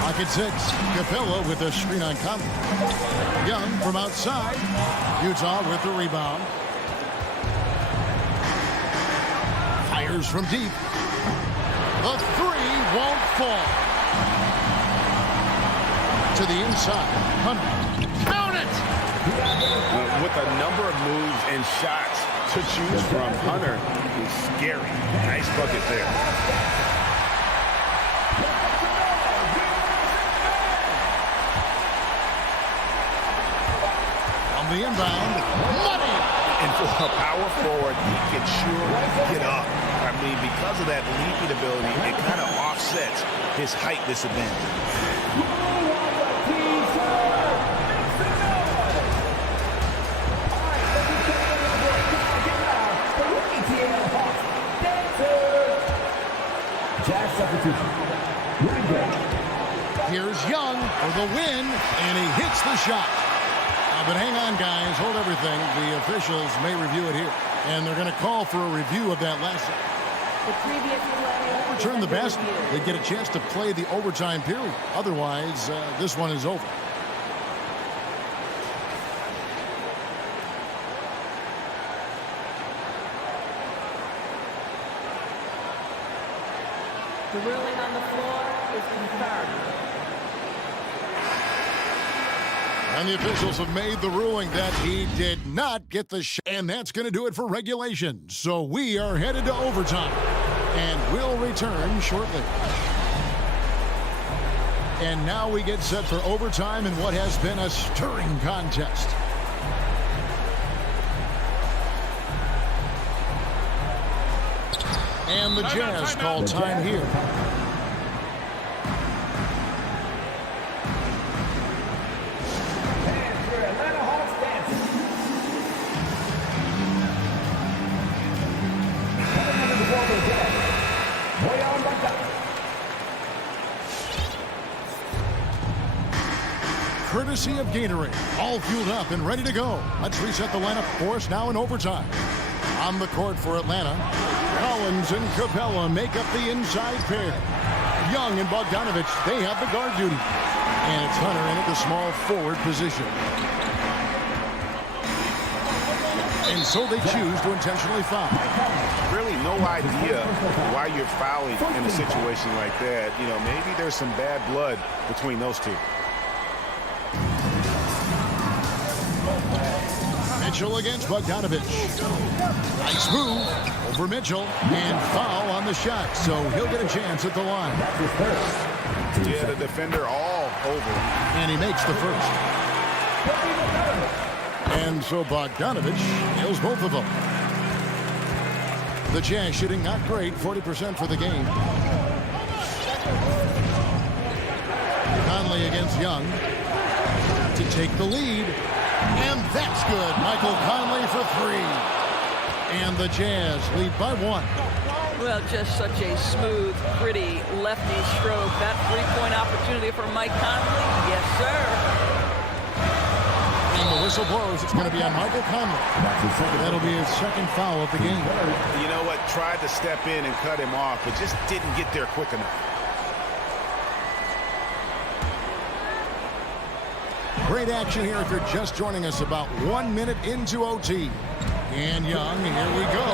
Pocket 6. Capella with a screen on Conley. Young from outside. Utah with the rebound. Fires from deep. The 3 won't fall. To the inside. Hunter. Count it! With a number of moves and shots to choose from, Hunter is scary. Nice bucket there. The inbound, money! And for a power forward, he can sure get up. I mean, because of that leaping ability, it kind of offsets his height disadvantage. Here's Young for the win, and he hits the shot. But hang on, guys. Hold everything. The officials may review it here. And they're going to call for a review of that last. The previous play. Return the basket. They get a chance to play the overtime period. Otherwise, this one is over. The ruling on the floor is confirmed. And the officials have made the ruling that he did not get the shot. And that's going to do it for regulation. So we are headed to overtime. And we'll return shortly. And now we get set for overtime in what has been a stirring contest. And the Jazz call time here. Courtesy of Gatorade, all fueled up and ready to go. Let's reset the lineup for us now in overtime. On the court for Atlanta, Collins and Capella make up the inside pair. Young and Bogdanovich, they have the guard duty. And it's Hunter in at the small forward position. And so they choose to intentionally foul. Really no idea why you're fouling in a situation like that. You know, maybe there's some bad blood between those two. Mitchell against Bogdanovich. Nice move over Mitchell. And foul on the shot. So he'll get a chance at the line. Yeah, the defender all over. And he makes the first. And so Bogdanovich nails both of them. The Jazz shooting not great, 40% for the game. Conley against Young to take the lead. And that's good. Michael Conley for 3. And the Jazz lead by 1. Well, just such a smooth, pretty lefty stroke. That three-point opportunity for Mike Conley. Yes, sir. And the whistle. whistle blows. It's going to be on Michael Conley. That'll be his second foul of the game. You know what? Tried to step in and cut him off, but just didn't get there quick enough. Great action here if you're just joining us, about 1 minute into OT. And Young, here we go.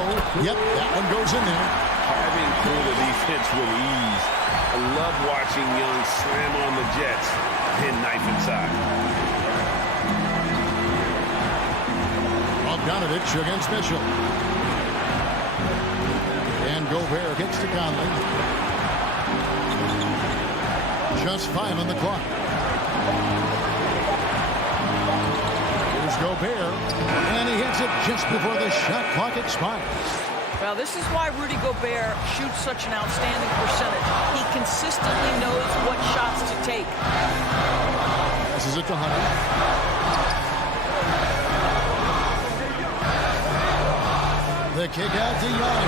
Yep, that one goes in there. Having through the defense with ease. I love watching Young slam on the Jets, then knife inside. Bogdanovich against Mitchell. And Gobert gets to Conley. Just 5 on the clock. Here's Gobert, and he hits it just before the shot clock expires. Well, this is why Rudy Gobert shoots such an outstanding percentage. He consistently knows what shots to take. Passes it to Hunter. The kick out to Young.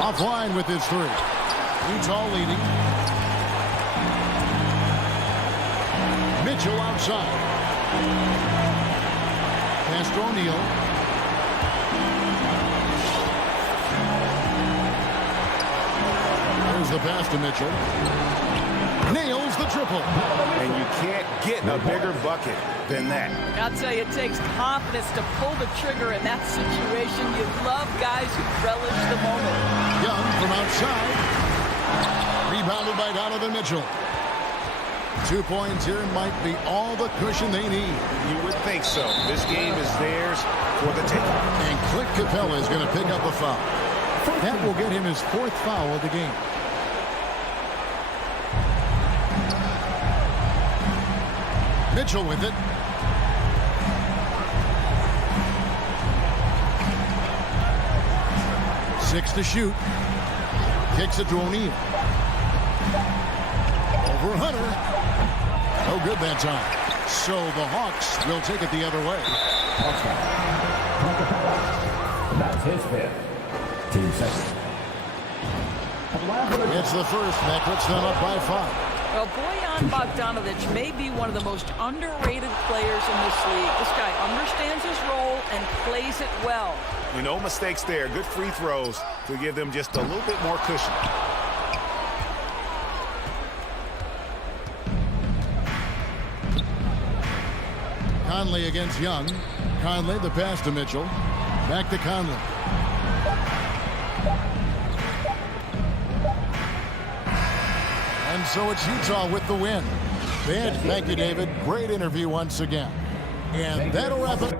Offline with his three. Utah leading. Mitchell outside. Pass to O'Neal. There's the pass to Mitchell. Nails the triple. And you can't get a bigger bucket than that. I'll tell you, it takes confidence to pull the trigger in that situation. You love guys who relish the moment. Young from outside. Rebounded by Donovan Mitchell. 2 points here might be all the cushion they need. You would think so. This game is theirs for the taking. And Clint Capella is going to pick up a foul. That will get him his 4th foul of the game. Mitchell with it. Six to shoot. Kicks it to O'Neal. Over Hunter. No good that time. So the Hawks will take it the other way. That's his fifth. Team second. It's the first. That puts them up by 5. Well, Bojan Bogdanovich may be one of the most underrated players in this league. This guy understands his role and plays it well. No mistakes there. Good free throws to give them just a little bit more cushion. Conley against Young. Conley, the pass to Mitchell. Back to Conley. And so it's Utah with the win. Ben, thank you, David. Great interview once again. And that'll wrap it.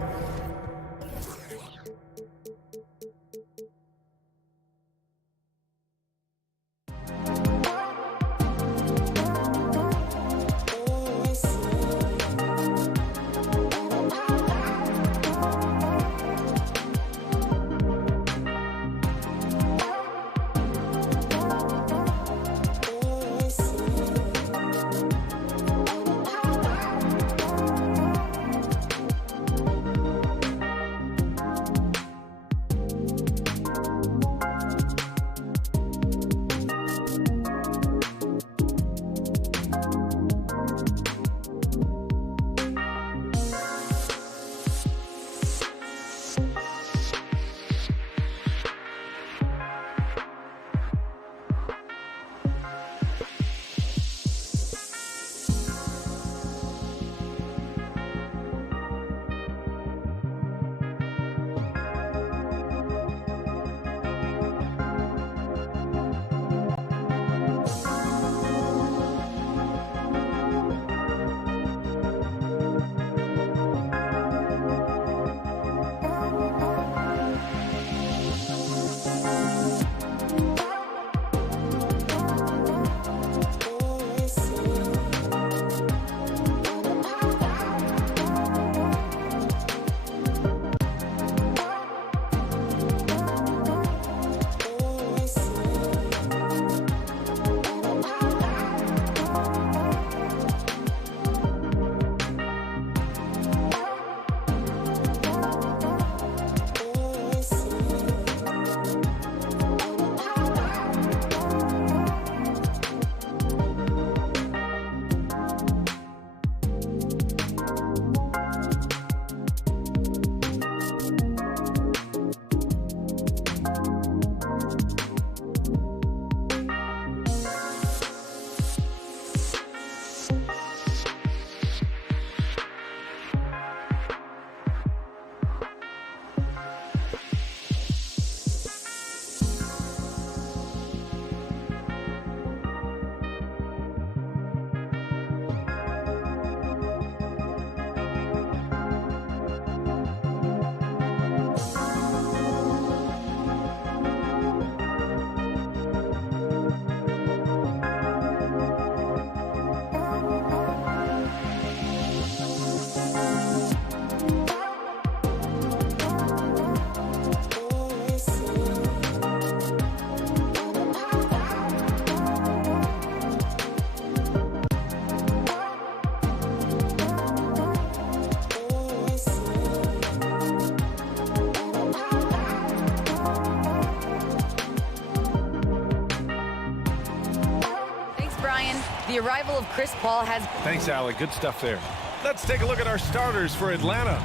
The arrival of Chris Paul has... Thanks, Allie. Good stuff there. Let's take a look at our starters for Atlanta.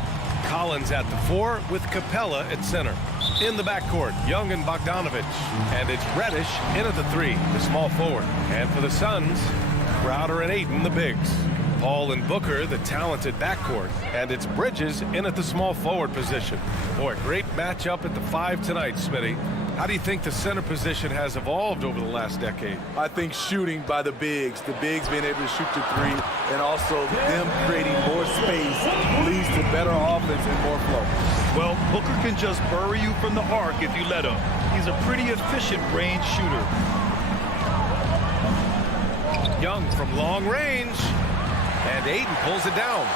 Collins at the 4 with Capella at center. In the backcourt, Young and Bogdanovich. And it's Reddish in at the 3, the small forward. And for the Suns, Crowder and Ayton, the bigs. Paul and Booker, the talented backcourt. And it's Bridges in at the small forward position. Boy, great matchup at the 5 tonight, Smitty. How do you think the center position has evolved over the last decade? I think shooting by the bigs being able to shoot the 3, and also them creating more space leads to better offense and more flow. Well, Booker can just bury you from the arc if you let him. He's a pretty efficient range shooter. Young from long range, and Ayton pulls it down.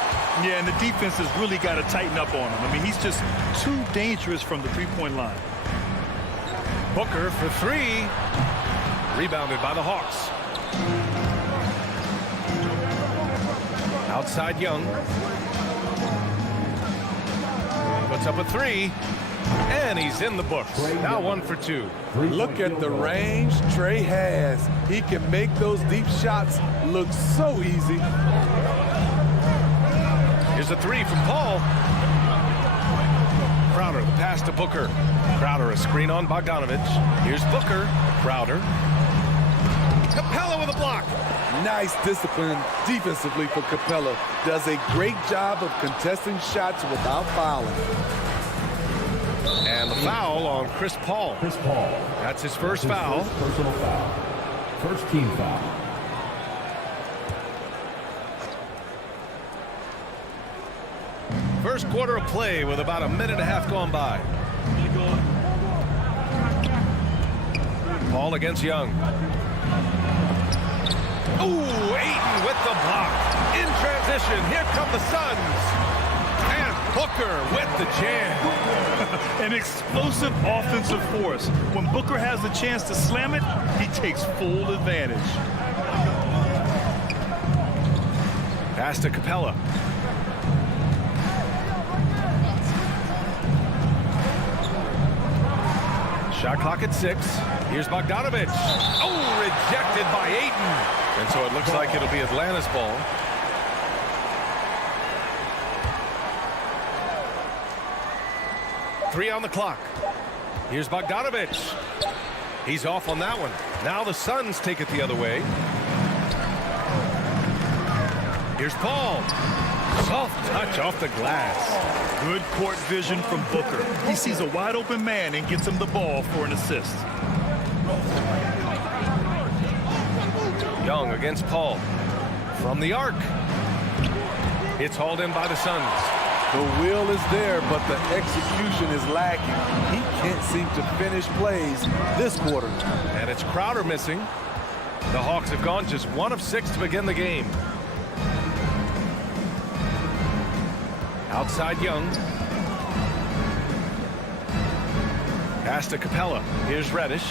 Yeah, and the defense has really got to tighten up on him. I mean, he's just too dangerous from the three-point line. Booker for 3. Rebounded by the Hawks. Outside Young. Puts up a 3. And he's in the books. Now 1 for 2. Look at the range Trey has. He can make those deep shots look so easy. Here's a 3 from Paul. Crowder, the pass to Booker. Crowder, a screen on Bogdanovich. Here's Booker. Crowder. Capella with a block. Nice discipline defensively for Capella. Does a great job of contesting shots without fouling. And the foul on Chris Paul. Chris Paul. That's his first foul. Personal foul. First team foul. First quarter of play with about a minute and a half gone by. Paul against Young. Ooh, Ayton with the block. In transition, here come the Suns. And Booker with the jam. An explosive offensive force. When Booker has the chance to slam it, he takes full advantage. Pass to Capella. Shot clock at 6. Here's Bogdanovich. Oh, rejected by Ayton. And so it looks like it'll be Atlanta's ball. Three on the clock. Here's Bogdanovich. He's off on that one. Now the Suns take it the other way. Here's Paul. Soft touch off the glass. Good court vision from Booker. He sees a wide open man and gets him the ball for an assist. Young against Paul. From the arc. It's hauled in by the Suns. The will is there, but the execution is lacking. He can't seem to finish plays this quarter. And it's Crowder missing. The Hawks have gone just 1 of 6 to begin the game. Outside Young. Pass to Capella. Here's Reddish.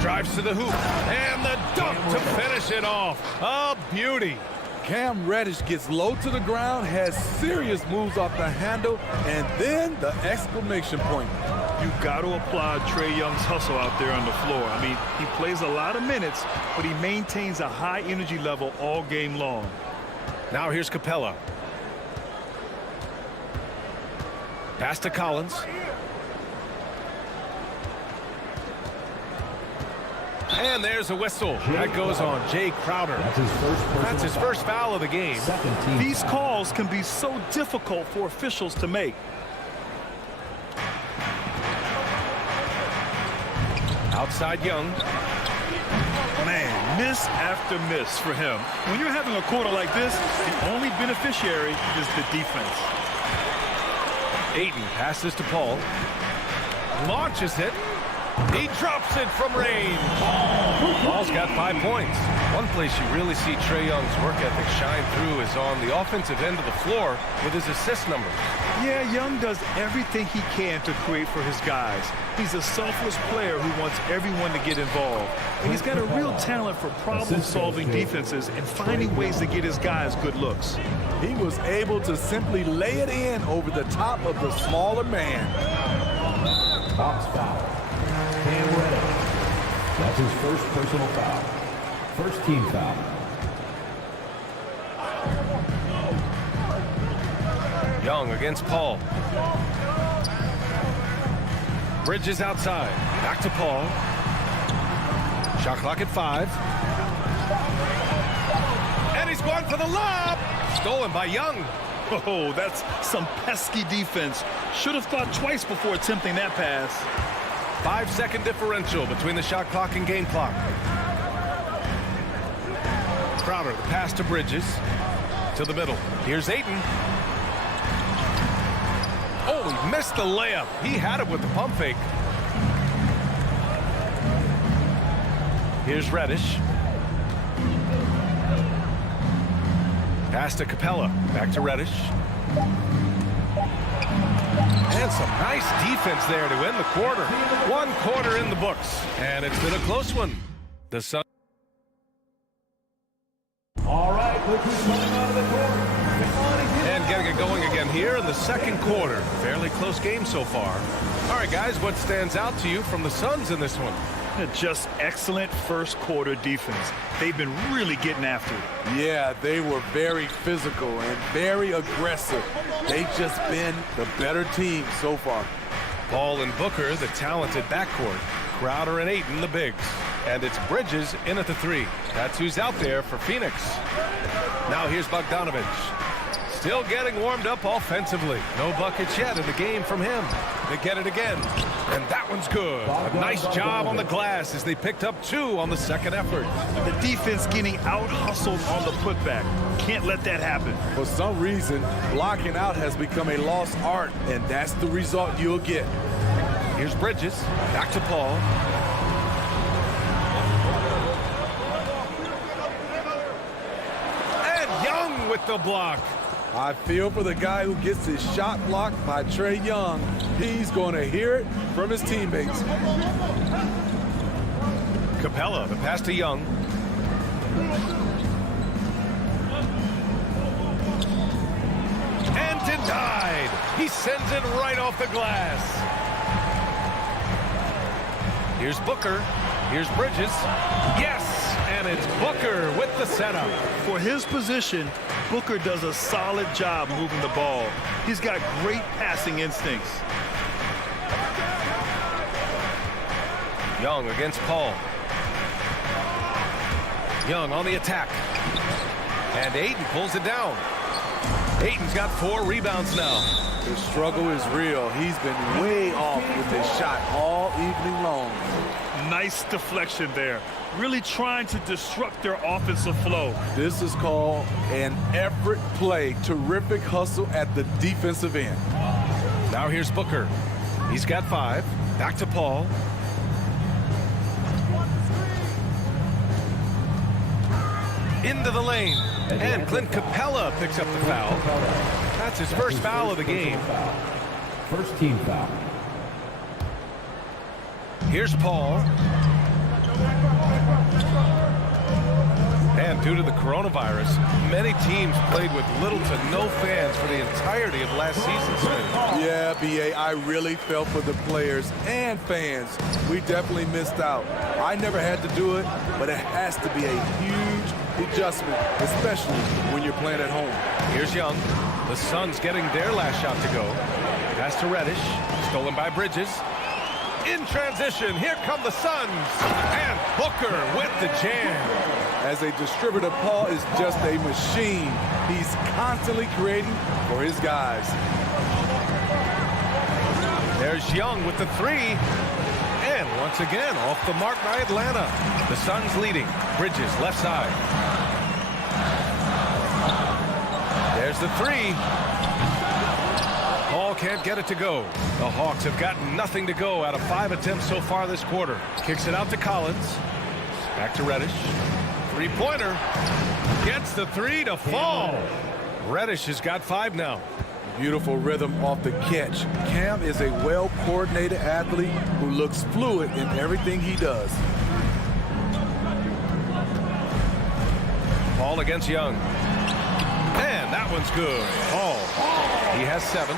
Drives to the hoop. And the dunk to finish it off. A beauty. Cam Reddish gets low to the ground, has serious moves off the handle, and then the exclamation point. You got to applaud Trae Young's hustle out there on the floor. I mean, he plays a lot of minutes, but he maintains a high energy level all game long. Now here's Capella. Pass to Collins. And there's a whistle. That goes on Jay Crowder. That's his first foul of the game. These calls can be so difficult for officials to make. Outside Young. Man, miss after miss for him. When you're having a quarter like this, the only beneficiary is the defense. Ayton passes to Paul. Launches it. He drops it from range. Paul's got 5 points. One place you really see Trae Young's work ethic shine through is on the offensive end of the floor with his assist numbers. Yeah, Young does everything he can to create for his guys. He's a selfless player who wants everyone to get involved. And he's got a real talent for problem-solving defenses and finding ways to get his guys good looks. He was able to simply lay it in over the top of the smaller man. Box foul. Cam Reddish. That's his first personal foul. First team foul. Young against Paul. Bridges outside. Back to Paul. Shot clock at 5. And he's going for the lob. Stolen by Young. Oh, that's some pesky defense. Should have thought twice before attempting that pass. 5-second differential between the shot clock and game clock. Crowder, the pass to Bridges. To the middle. Here's Ayton. Oh, he missed the layup. He had it with the pump fake. Here's Reddish. Pass to Capella. Back to Reddish. And some nice defense there to end the quarter. 1 quarter in the books. And it's been a close one. The Suns. All right, look who's coming out of the court. And getting it going again here in the second quarter. Fairly close game so far. All right, guys, what stands out to you from the Suns in this one? Just excellent first quarter defense. They've been really getting after it. Yeah, they were very physical and very aggressive. They've just been the better team so far. Paul and Booker, the talented backcourt. Crowder and Ayton, the bigs. And it's Bridges in at the 3. That's who's out there for Phoenix. Now here's Bogdanovich. Still getting warmed up offensively. No buckets yet in the game from him. They get it again. And that one's good. A nice job on the glass as they picked up 2 on the second effort. The defense getting out-hustled on the putback. Can't let that happen. For some reason, blocking out has become a lost art, and that's the result you'll get. Here's Bridges. Back to Paul. And Young with the block. I feel for the guy who gets his shot blocked by Trae Young. He's going to hear it from his teammates. Capella, the pass to Young. And denied. He sends it right off the glass. Here's Booker. Here's Bridges. Yes! And it's Booker with the setup. For his position, Booker does a solid job moving the ball. He's got great passing instincts. Young against Paul. Young on the attack. And Ayton pulls it down. Ayton's got 4 rebounds now. The struggle is real. He's been way off with his shot all evening long. Nice deflection there. Really trying to disrupt their offensive flow. This is called an effort play. Terrific hustle at the defensive end. Now here's Booker. He's got 5. Back to Paul. Into the lane. And Clint Capella picks up the foul. That's his first foul of the game. First team foul. Here's Paul. And due to the coronavirus, many teams played with little to no fans for the entirety of last season. Yeah, B.A., I really felt for the players and fans. We definitely missed out. I never had to do it, but it has to be a huge adjustment, especially when you're playing at home. Here's Young. The Suns getting their last shot to go. Pass to Reddish. Stolen by Bridges. In transition, here come the Suns. And Booker with the jam. As a distributor, Paul is just a machine. He's constantly creating for his guys. There's Young with the 3. And once again, off the mark by Atlanta. The Suns leading. Bridges, left side. There's the 3. Paul can't get it to go. The Hawks have gotten nothing to go out of 5 attempts so far this quarter. Kicks it out to Collins. Back to Reddish. Three-pointer. Gets the 3 to fall. Reddish has got 5 now. Beautiful rhythm off the catch. Cam is a well-coordinated athlete who looks fluid in everything he does. Paul against Young. And that one's good. Paul. He has 7.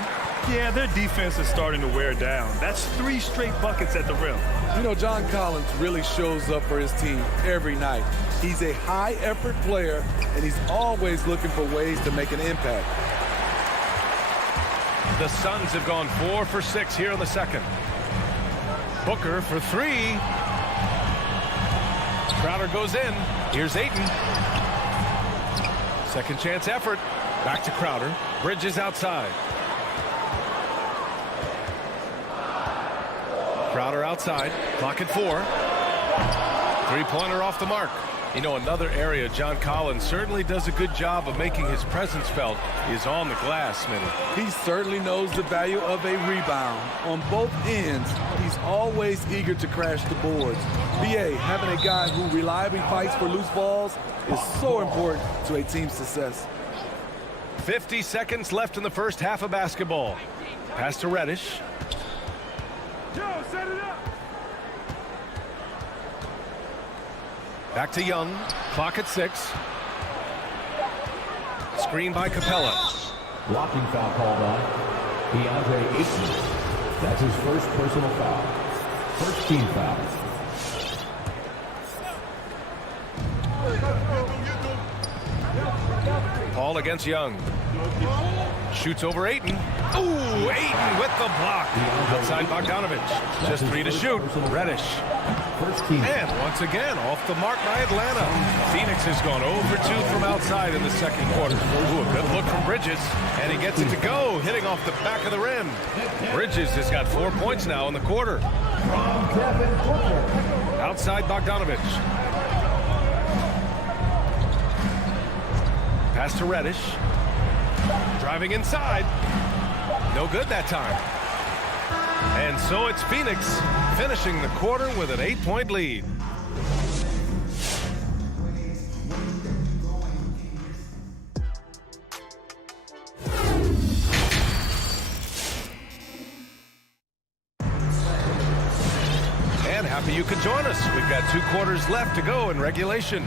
Yeah, their defense is starting to wear down. That's 3 straight buckets at the rim. You know, John Collins really shows up for his team every night. He's a high-effort player, and he's always looking for ways to make an impact. The Suns have gone 4 for 6 here in the second. Booker for 3. Crowder goes in. Here's Ayton. Second chance effort. Back to Crowder. Bridges outside. Crowder outside. Clock at 4. 3-pointer off the mark. You know, another area John Collins certainly does a good job of making his presence felt is on the glass, Smitty. He certainly knows the value of a rebound. On both ends, he's always eager to crash the boards. BA, having a guy who reliably fights for loose balls is so important to a team's success. 50 seconds left in the first half of basketball. Pass to Reddish. Joe, set it up. Back to Young. Clock at 6. Screen by Capella. Blocking foul called on DeAndre Ayton. That's his first personal foul. First team foul. Paul against Young. Shoots over Ayton. Ooh, Ayton with the block. Outside Bogdanovich. Just 3 to shoot. Reddish. And once again, off the mark by Atlanta. Phoenix has gone 0 for 2 from outside in the second quarter. Ooh, a good look from Bridges. And he gets it to go, hitting off the back of the rim. Bridges has got 4 points now in the quarter. Outside Bogdanovich. Pass to Reddish. Driving inside. No good that time. And so it's Phoenix finishing the quarter with an 8-point lead. And happy you could join us. We've got 2 quarters left to go in regulation.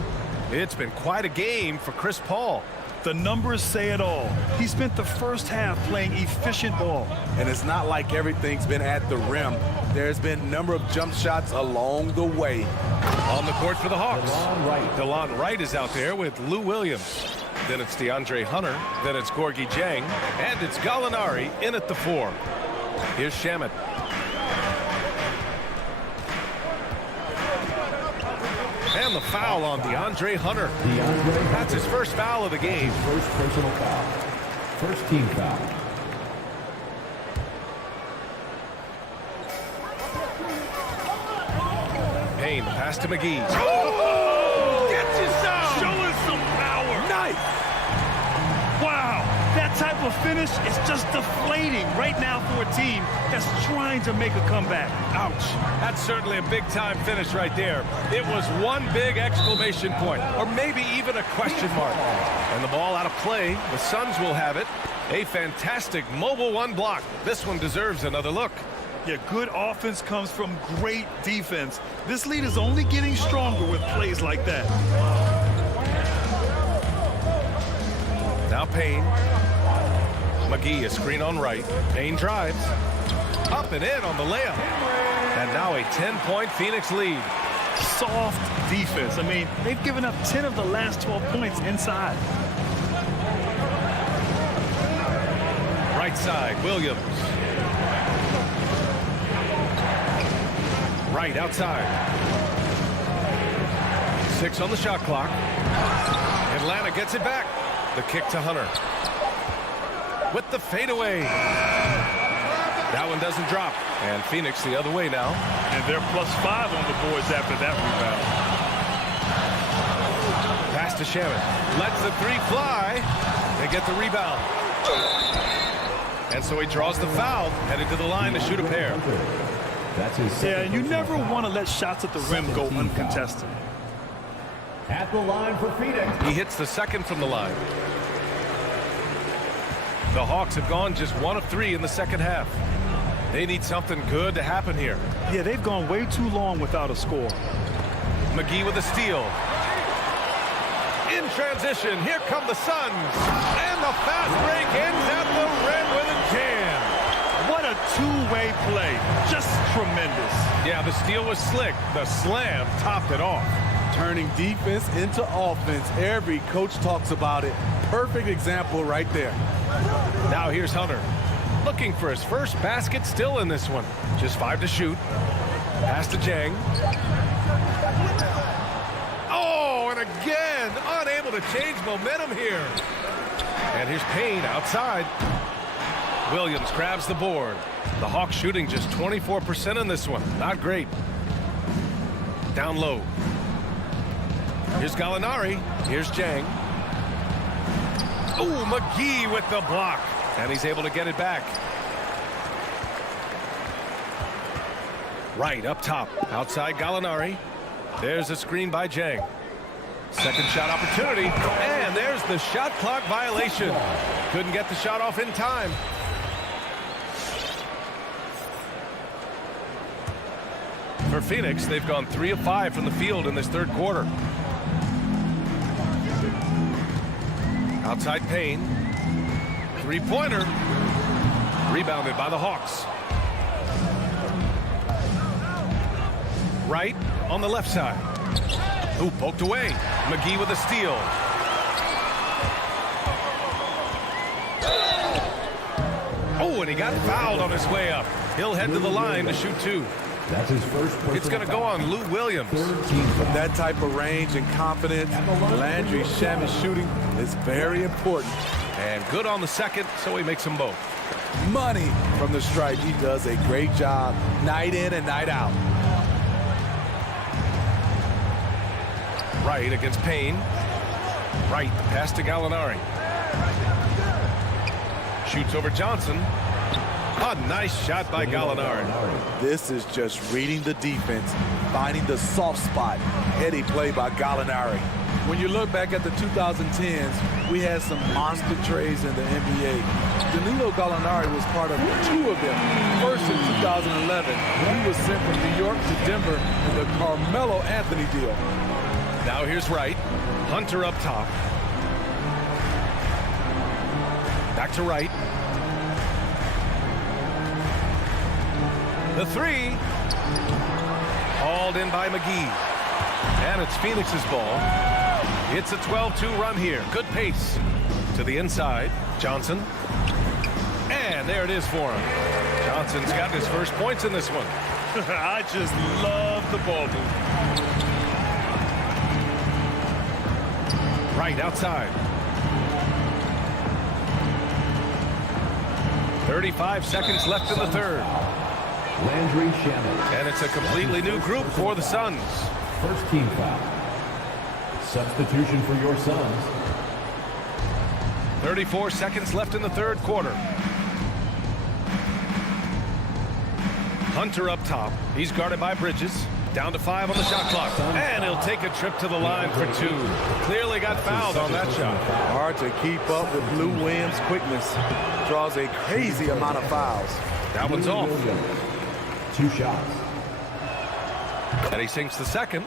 It's been quite a game for Chris Paul. The numbers say it all. He spent the first half playing efficient ball. And it's not like everything's been at the rim. There's been a number of jump shots along the way. On the court for the Hawks. DeLon Wright is out there with Lou Williams. Then it's DeAndre Hunter. Then it's Gorgie Jang. And it's Gallinari in at the 4. Here's Shamet. And the foul on DeAndre Hunter. That's his first foul of the game. First personal foul. First team foul. Payne, pass to McGee. Oh! Gets you some! Showing some power! Nice! Wow! That type of finish is just deflating right now for a team that's trying to make a comeback. Ouch. That's certainly a big-time finish right there. It was one big exclamation point, or maybe even a question mark. And the ball out of play. The Suns will have it. A fantastic mobile 1 block. This one deserves another look. Yeah, good offense comes from great defense. This lead is only getting stronger with plays like that. Now Payne. McGee, a screen on right. Payne drives. Up and in on the layup. And now a 10-point Phoenix lead. Soft defense. I mean, they've given up 10 of the last 12 points inside. Right side, Williams. Right outside. 6 on the shot clock. Atlanta gets it back. The kick to Hunter. With the fadeaway. That one doesn't drop. And Phoenix the other way now. And they're +5 on the boards after that rebound. Pass to Shamet. Lets the 3 fly. They get the rebound. And so he draws the foul. Headed to the line to shoot a pair. That's his yeah, and you never want to let shots at the rim go uncontested. At the line for Phoenix. He hits the second from the line. The Hawks have gone just 1 of 3 in the second half. They need something good to happen here. Yeah, they've gone way too long without a score. McGee with a steal. In transition, here come the Suns. And the fast break ends at the rim with a jam. two-way play. Just tremendous. Yeah, the steal was slick. The slam topped it off. Turning defense into offense. Every coach talks about it. Perfect example right there. Now here's Hunter. Looking for his first basket, still in this one. Just 5 to shoot. Pass to Jang. Oh, and again, unable to change momentum here. And here's Payne outside. Williams grabs the board. The Hawks shooting just 24% in this one. Not great. Down low. Here's Gallinari. Here's Jang. Oh, McGee with the block. And he's able to get it back. Right up top. Outside Gallinari. There's a screen by Jang. Second shot opportunity. And there's the shot clock violation. Couldn't get the shot off in time. For Phoenix, they've gone 3 of 5 from the field in this third quarter. Outside Payne. Three-pointer. Rebounded by the Hawks. Right on the left side. Ooh, poked away. McGee with a steal. Oh, and he got fouled on his way up. He'll head to the line to shoot 2. That's his first. It's going to go on Lou Williams. With that type of range and confidence, Landry Shamet's shooting is very important. And good on the second, so he makes them both. Money from the stripe. He does a great job night in and night out. Right against Payne. Right, pass to Gallinari. Shoots over Johnson. A nice shot by Gallinari. This is just reading the defense, finding the soft spot. Heady play by Gallinari. When you look back at the 2010s, we had some monster trades in the NBA. Danilo Gallinari was part of 2 of them. First in 2011, he was sent from New York to Denver in the Carmelo Anthony deal. Now here's Wright. Hunter up top. Back to Wright. The 3. Hauled in by McGee. And it's Phoenix's ball. It's a 12-2 run here. Good pace. To the inside. Johnson. And there it is for him. Johnson's got his first points in this one. I just love the ball move. Right outside. 35 seconds left in the third. Landry Shamet. And it's a completely new group for the Suns. First team foul. Substitution for your Suns. 34 seconds left in the third quarter. Hunter up top. He's guarded by Bridges. Down to 5 on the shot clock. And he'll take a trip to the line for 2. Clearly got fouled on that shot. Hard to keep up with Lou Williams' quickness. Draws a crazy amount of fouls. That one's off. 2 shots. And he sinks the second.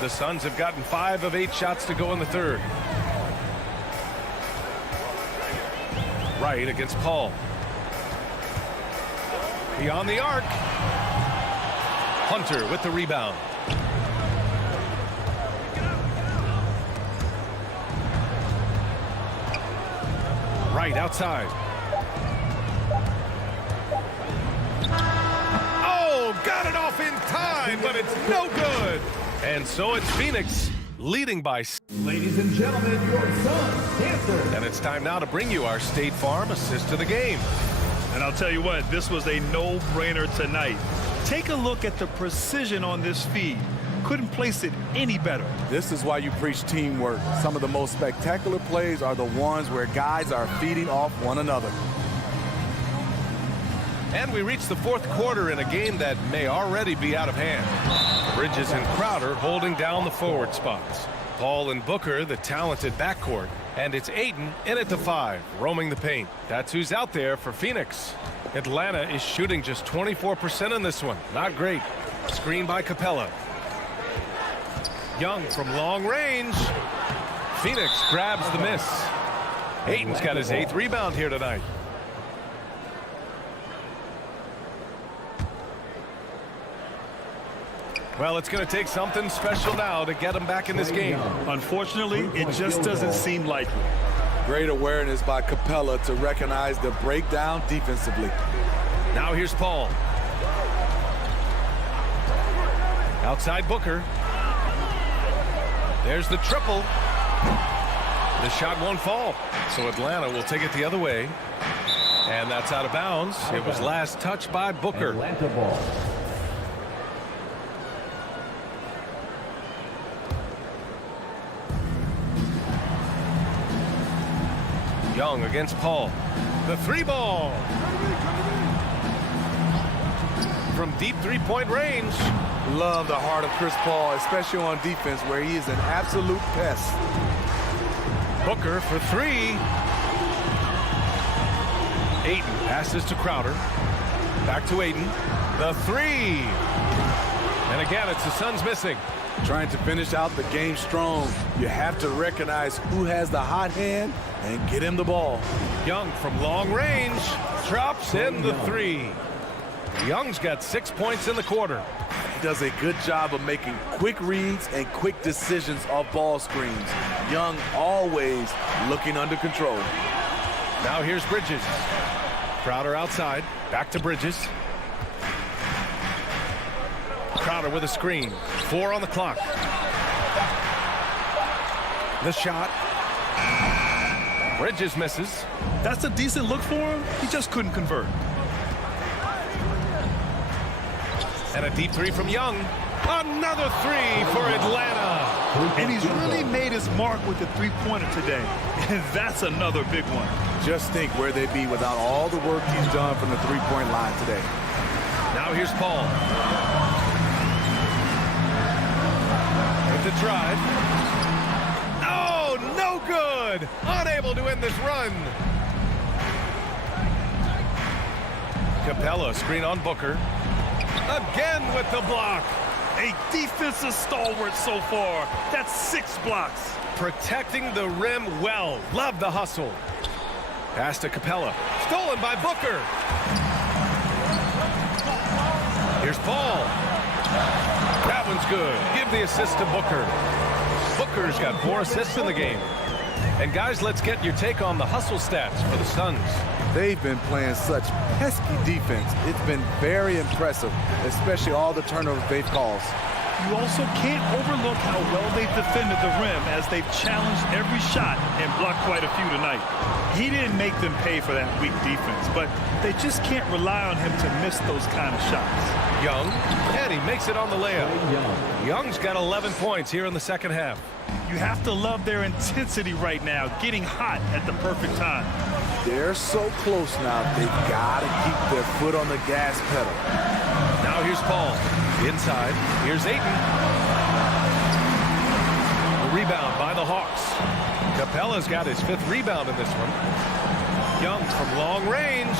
The Suns have gotten 5 of 8 shots to go in the third. Right against Paul. Beyond the arc. Hunter with the rebound. Right outside. Oh, got it off in time, but it's no good. And so it's Phoenix leading by. Ladies and gentlemen, your Suns answer. And it's time now to bring you our State Farm assist to the game. And I'll tell you what, this was a no-brainer tonight. Take a look at the precision on this feed. Couldn't place it any better. This is why you preach teamwork. Some of the most spectacular plays are the ones where guys are feeding off one another. And we reach the fourth quarter in a game that may already be out of hand. Bridges and Crowder holding down the forward spots. Paul and Booker, the talented backcourt. And it's Ayton in at the 5, roaming the paint. That's who's out there for Phoenix. Atlanta is shooting just 24% in this one. Not great. Screen by Capella. Young from long range. Phoenix grabs the miss. Ayton's got his 8th rebound here tonight. Well, it's going to take something special now to get him back in this game. Unfortunately, it just doesn't seem likely. Great awareness by Capella to recognize the breakdown defensively. Now here's Paul. Outside Booker. There's the triple. The shot won't fall. So Atlanta will take it the other way. And that's out of bounds. It was last touched by Booker. Atlanta ball. Young against Paul. The three ball. From deep three-point range. Love the heart of Chris Paul, especially on defense where he is an absolute pest. Booker for three. Ayton passes to Crowder. Back to Ayton. The three. And again, it's the Suns missing. Trying to finish out the game strong. You have to recognize who has the hot hand and get him the ball. Young from long range. Drops in the three. Young's got 6 points in the quarter. He does a good job of making quick reads and quick decisions off ball screens. Young always looking under control. Now here's Bridges. Crowder outside. Back to Bridges. Crowder with a screen. 4 on the clock. The shot. Bridges misses. That's a decent look for him. He just couldn't convert. And a deep three from Young. Another three for Atlanta. And he's really made his mark with the three-pointer today. And that's another big one. Just think where they'd be without all the work he's done from the three-point line today. Now here's Paul. With the drive. Oh, no good. Unable to end this run. Capella screen on Booker. Again with the block. A defensive stalwart so far. That's 6 blocks. Protecting the rim well. Love the hustle. Pass to Capella. Stolen by Booker. Here's Paul. That one's good. Give the assist to Booker. Booker's got 4 assists in the game. And guys, let's get your take on the hustle stats for the Suns. They've been playing such pesky defense. It's been very impressive, especially all the turnovers they've caused. You also can't overlook how well they've defended the rim as they've challenged every shot and blocked quite a few tonight. He didn't make them pay for that weak defense, but they just can't rely on him to miss those kind of shots. Young, and he makes it on the layup. Young's got 11 points here in the second half. You have to love their intensity right now, getting hot at the perfect time. They're so close now, they've got to keep their foot on the gas pedal. Now here's Paul. Inside, here's Ayton. A rebound by the Hawks. Capella's got his 5th rebound in this one. Young from long range.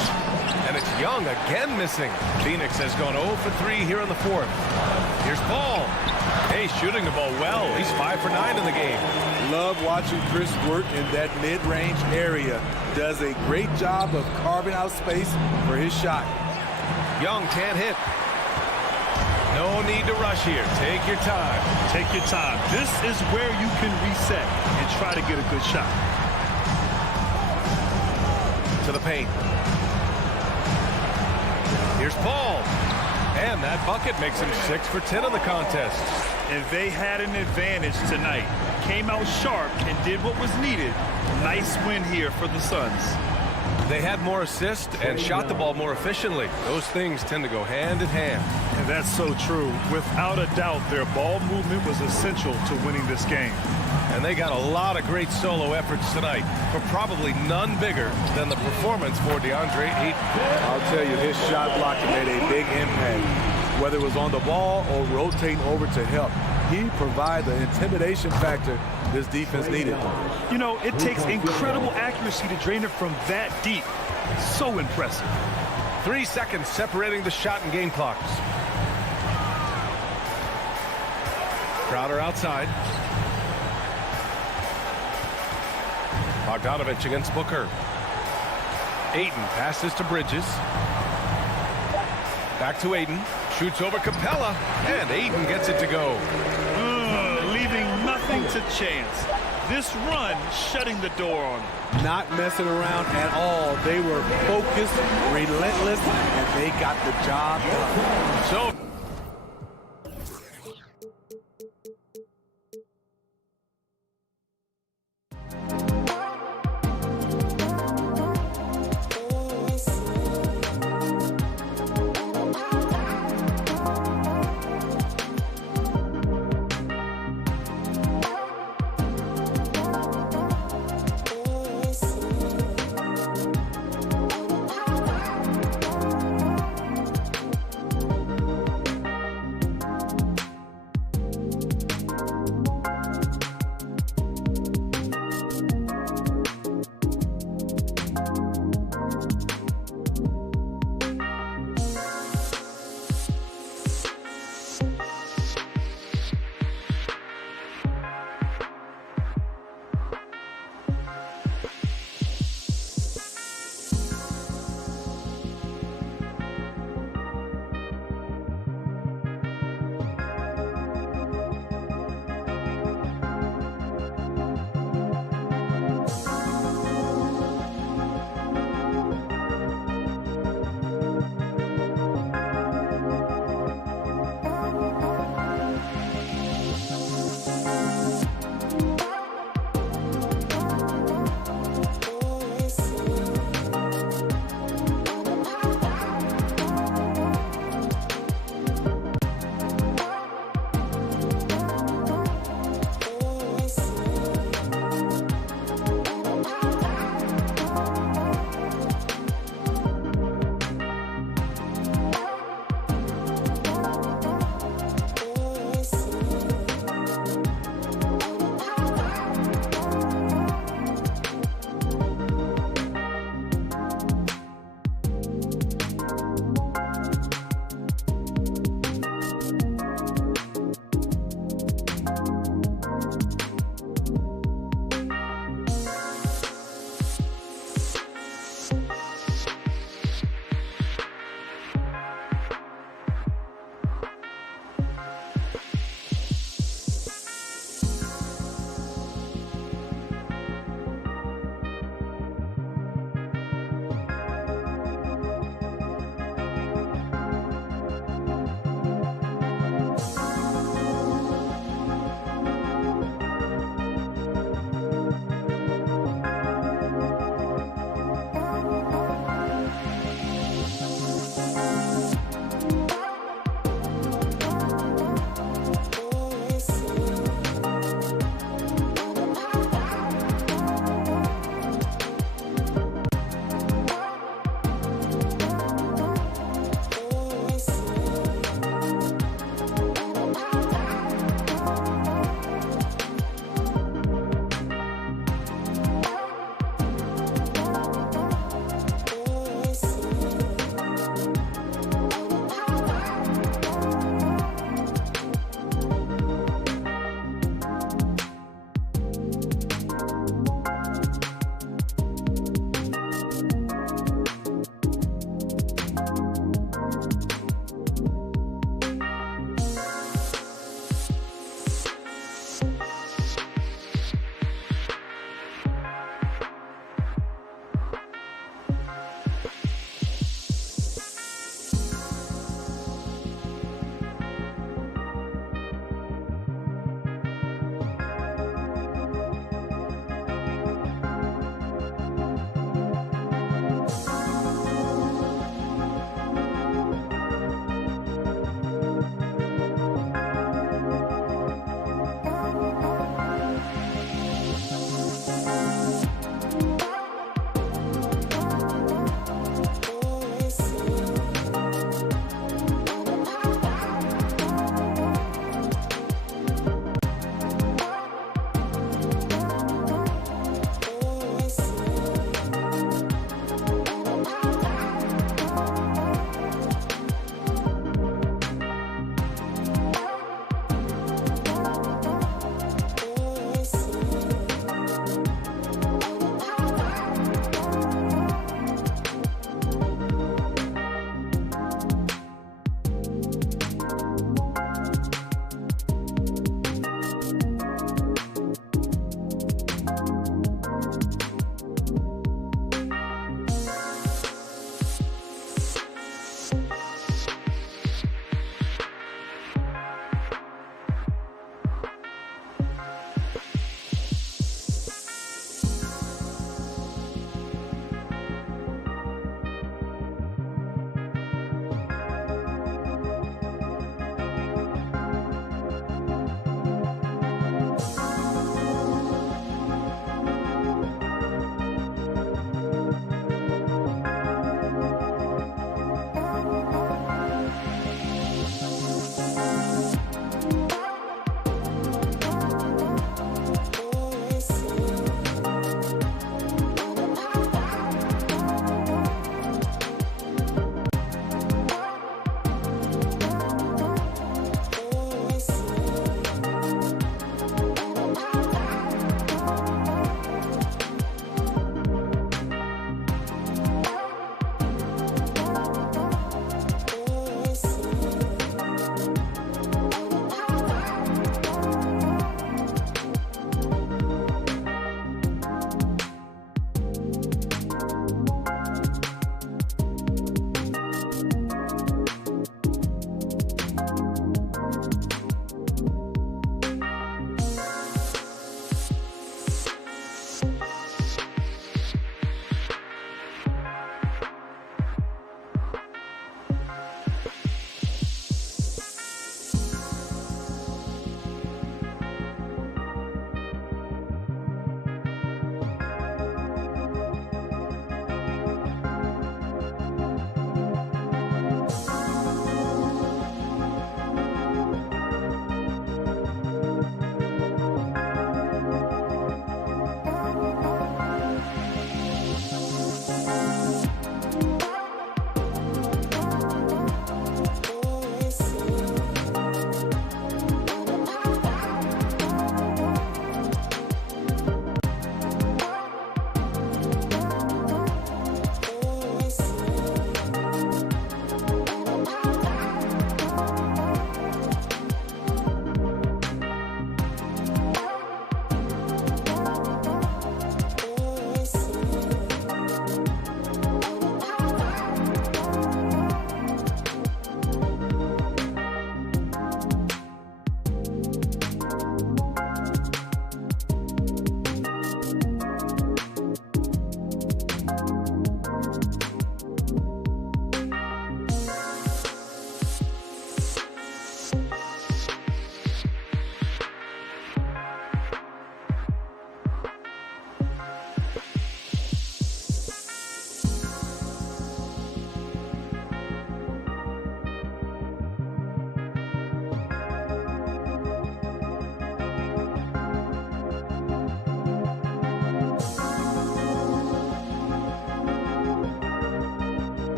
And it's Young again missing. Phoenix has gone 0 for 3 here in the 4th. Here's Paul. Hey, shooting the ball well. He's 5 for 9 in the game. Love watching Chris work in that mid-range area. Does a great job of carving out space for his shot. Young can't hit. No need to rush here. Take your time. Take your time. This is where you can reset and try to get a good shot. To the paint. Here's Paul. And that bucket makes him 6 for 10 in the contest. And they had an advantage tonight. Came out sharp and did what was needed. Nice win here for the Suns. They had more assists and shot the ball more efficiently. Those things tend to go hand in hand. And that's so true. Without a doubt, their ball movement was essential to winning this game. And they got a lot of great solo efforts tonight, but probably none bigger than the performance for DeAndre Ayton. I'll tell you, his shot blocking made a big impact. Whether it was on the ball or rotating over to help, he provided the intimidation factor this defense needed. You know, it takes incredible accuracy to drain it from that deep. So impressive. 3 seconds separating the shot and game clocks. Crowder outside. Bogdanovich against Booker. Ayton passes to Bridges. Back to Ayton. Shoots over Capella, and Aiden gets it to go. Leaving nothing to chance. This run shutting the door on them. Not messing around at all. They were focused, relentless, and they got the job done. So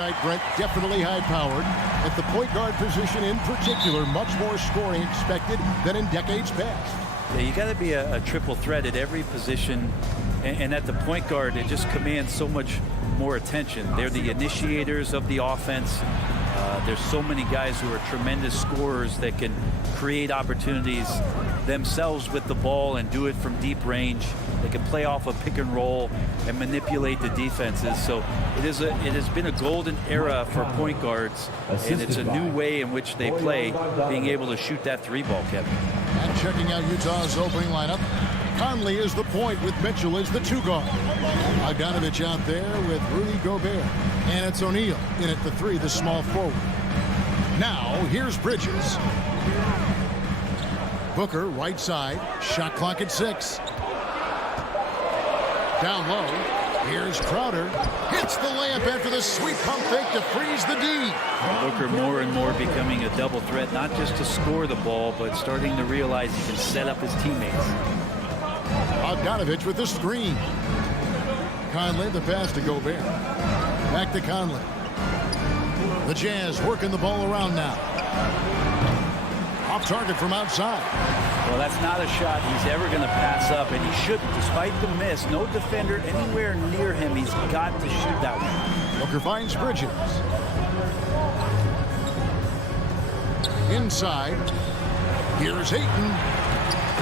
tonight, Brent, definitely high-powered. At the point guard position in particular, much more scoring expected than in decades past. Yeah, you got to be a triple threat at every position, and at the point guard, it just commands so much more attention. They're the initiators of the offense. There's so many guys who are tremendous scorers that can create opportunities themselves with the ball and do it from deep range. They can play off a pick and roll and manipulate the defenses. So it has been a golden era for point guards, and it's a new way in which they play, being able to shoot that three ball, Kevin. And checking out Utah's opening lineup, Conley is the point with Mitchell as the two guard. Bogdanovich out there with Rudy Gobert. And it's O'Neal in at the three, the small forward. Now, here's Bridges. Booker, right side. Shot clock at 6. Down low. Here's Crowder. Hits the layup after the sweep pump fake to freeze the D. Booker more and more becoming a double threat, not just to score the ball, but starting to realize he can set up his teammates. Bogdanovich with the screen. Conley, the pass to Gobert. Back to Conley. The Jazz working the ball around now. Off target from outside. Well, that's not a shot he's ever going to pass up, and he shouldn't, despite the miss. No defender anywhere near him. He's got to shoot that one. Booker finds Bridges. Inside. Here's Ayton.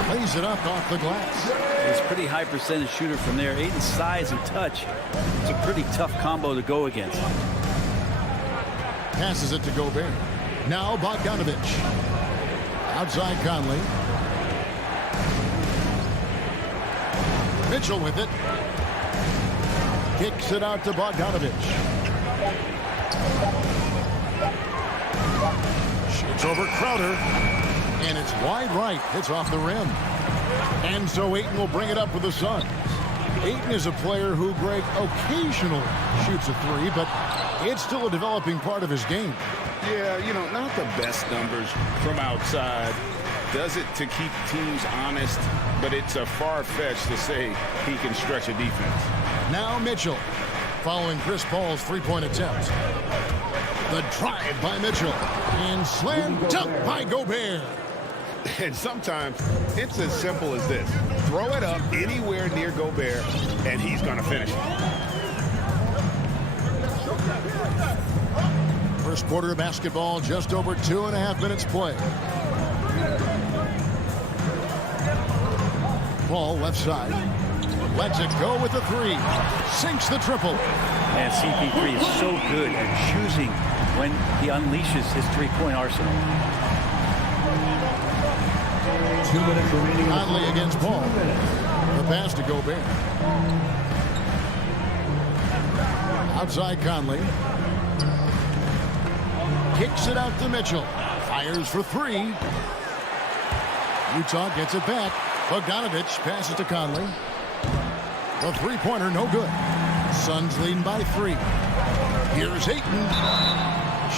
Plays it up off the glass. He's a pretty high percentage shooter from there. Ayton's size and touch. It's a pretty tough combo to go against. Passes it to Gobert. Now Bogdanovich. Outside Conley. Mitchell with it. Kicks it out to Bogdanovich. Shoots over Crowder. And it's wide right. Hits off the rim. And so Ayton will bring it up with the Suns. Ayton is a player who, Greg, occasionally shoots a three, but it's still a developing part of his game. Yeah, you know, not the best numbers from outside. Does it to keep teams honest, but it's a far-fetched to say he can stretch a defense. Now Mitchell, following Chris Paul's three-point attempt. The drive by Mitchell. And slam dunk by Gobert. And sometimes it's as simple as this. Throw it up anywhere near Gobert, and he's going to finish it. First quarter of basketball, just over 2.5 minutes play. Paul left side. Lets it go with the three. Sinks the triple. And CP3 is so good at choosing when he unleashes his three-point arsenal. 2 minutes remaining. Conley against Paul. The pass to Gobert. Outside Conley. Kicks it out to Mitchell. Fires for three. Utah gets it back. Bogdanovich passes to Conley. The three-pointer, no good. Suns leading by 3. Here's Ayton.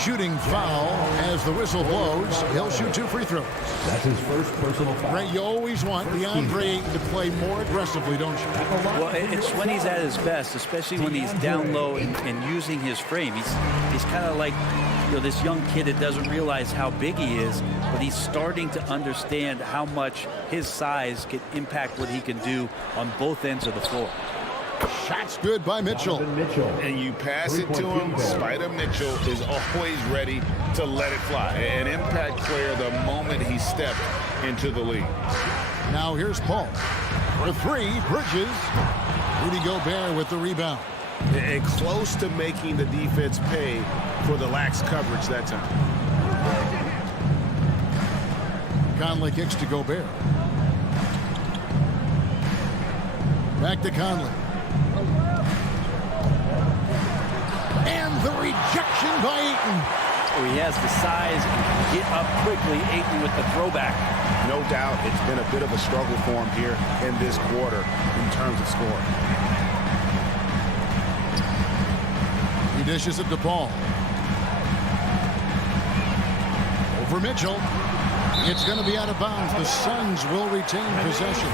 Shooting foul as the whistle blows. He'll shoot 2 free throws. That's his first personal foul. Right, you always want DeAndre Ayton to play more aggressively, don't you? Well, it's when he's at his best, especially when he's down low and using his frame. He's kind of like, you know, this young kid that doesn't realize how big he is, but he's starting to understand how much his size can impact what he can do on both ends of the floor. Shots good by Mitchell. And you pass it to him. Spider Mitchell is always ready to let it fly. An impact player the moment he stepped into the league. Now here's Paul. For 3, Bridges. Rudy Gobert with the rebound. And close to making the defense pay for the lax coverage that time. Conley kicks to Gobert. Back to Conley. And the rejection by Ayton. He has the size and get up quickly. Ayton with the throwback. No doubt it's been a bit of a struggle for him here in this quarter in terms of scoring. He dishes it to Paul. Over Mitchell. It's going to be out of bounds. The Suns will retain possession.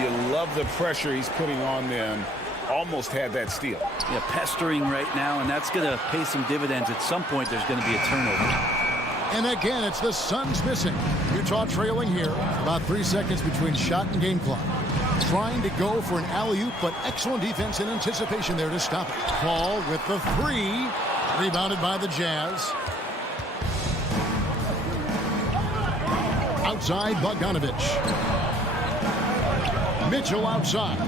You love the pressure he's putting on them almost had that steal. Yeah, pestering right now, and that's going to pay some dividends. At some point, there's going to be a turnover. And again, it's the Suns missing. Utah trailing here. About 3 seconds between shot and game clock. Trying to go for an alley-oop, but excellent defense and anticipation there to stop it. Paul with the three. Rebounded by the Jazz. Outside, Bogdanovich. Mitchell outside.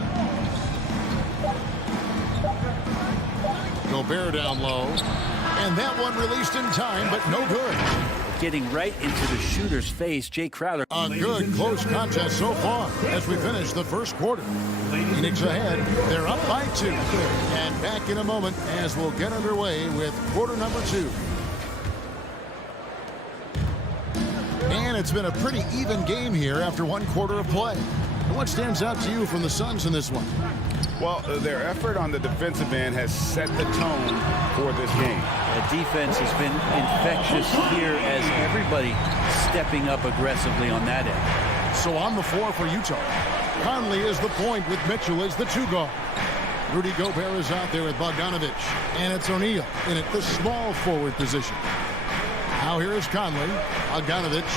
Gobert down low. And that one released in time, but no good. Getting right into the shooter's face, Jay Crowder. A good close contest so far as we finish the first quarter. Phoenix ahead. They're up by 2. And back in a moment as we'll get underway with quarter number 2. And it's been a pretty even game here after 1 quarter of play. What stands out to you from the Suns in this one? Well, their effort on the defensive end has set the tone for this game. The defense has been infectious here as everybody stepping up aggressively on that end. So on the floor for Utah, Conley is the point with Mitchell as the 2 guard. Rudy Gobert is out there with Bogdanovich, and it's O'Neal in at the small forward position. Now here is Conley. Bogdanovich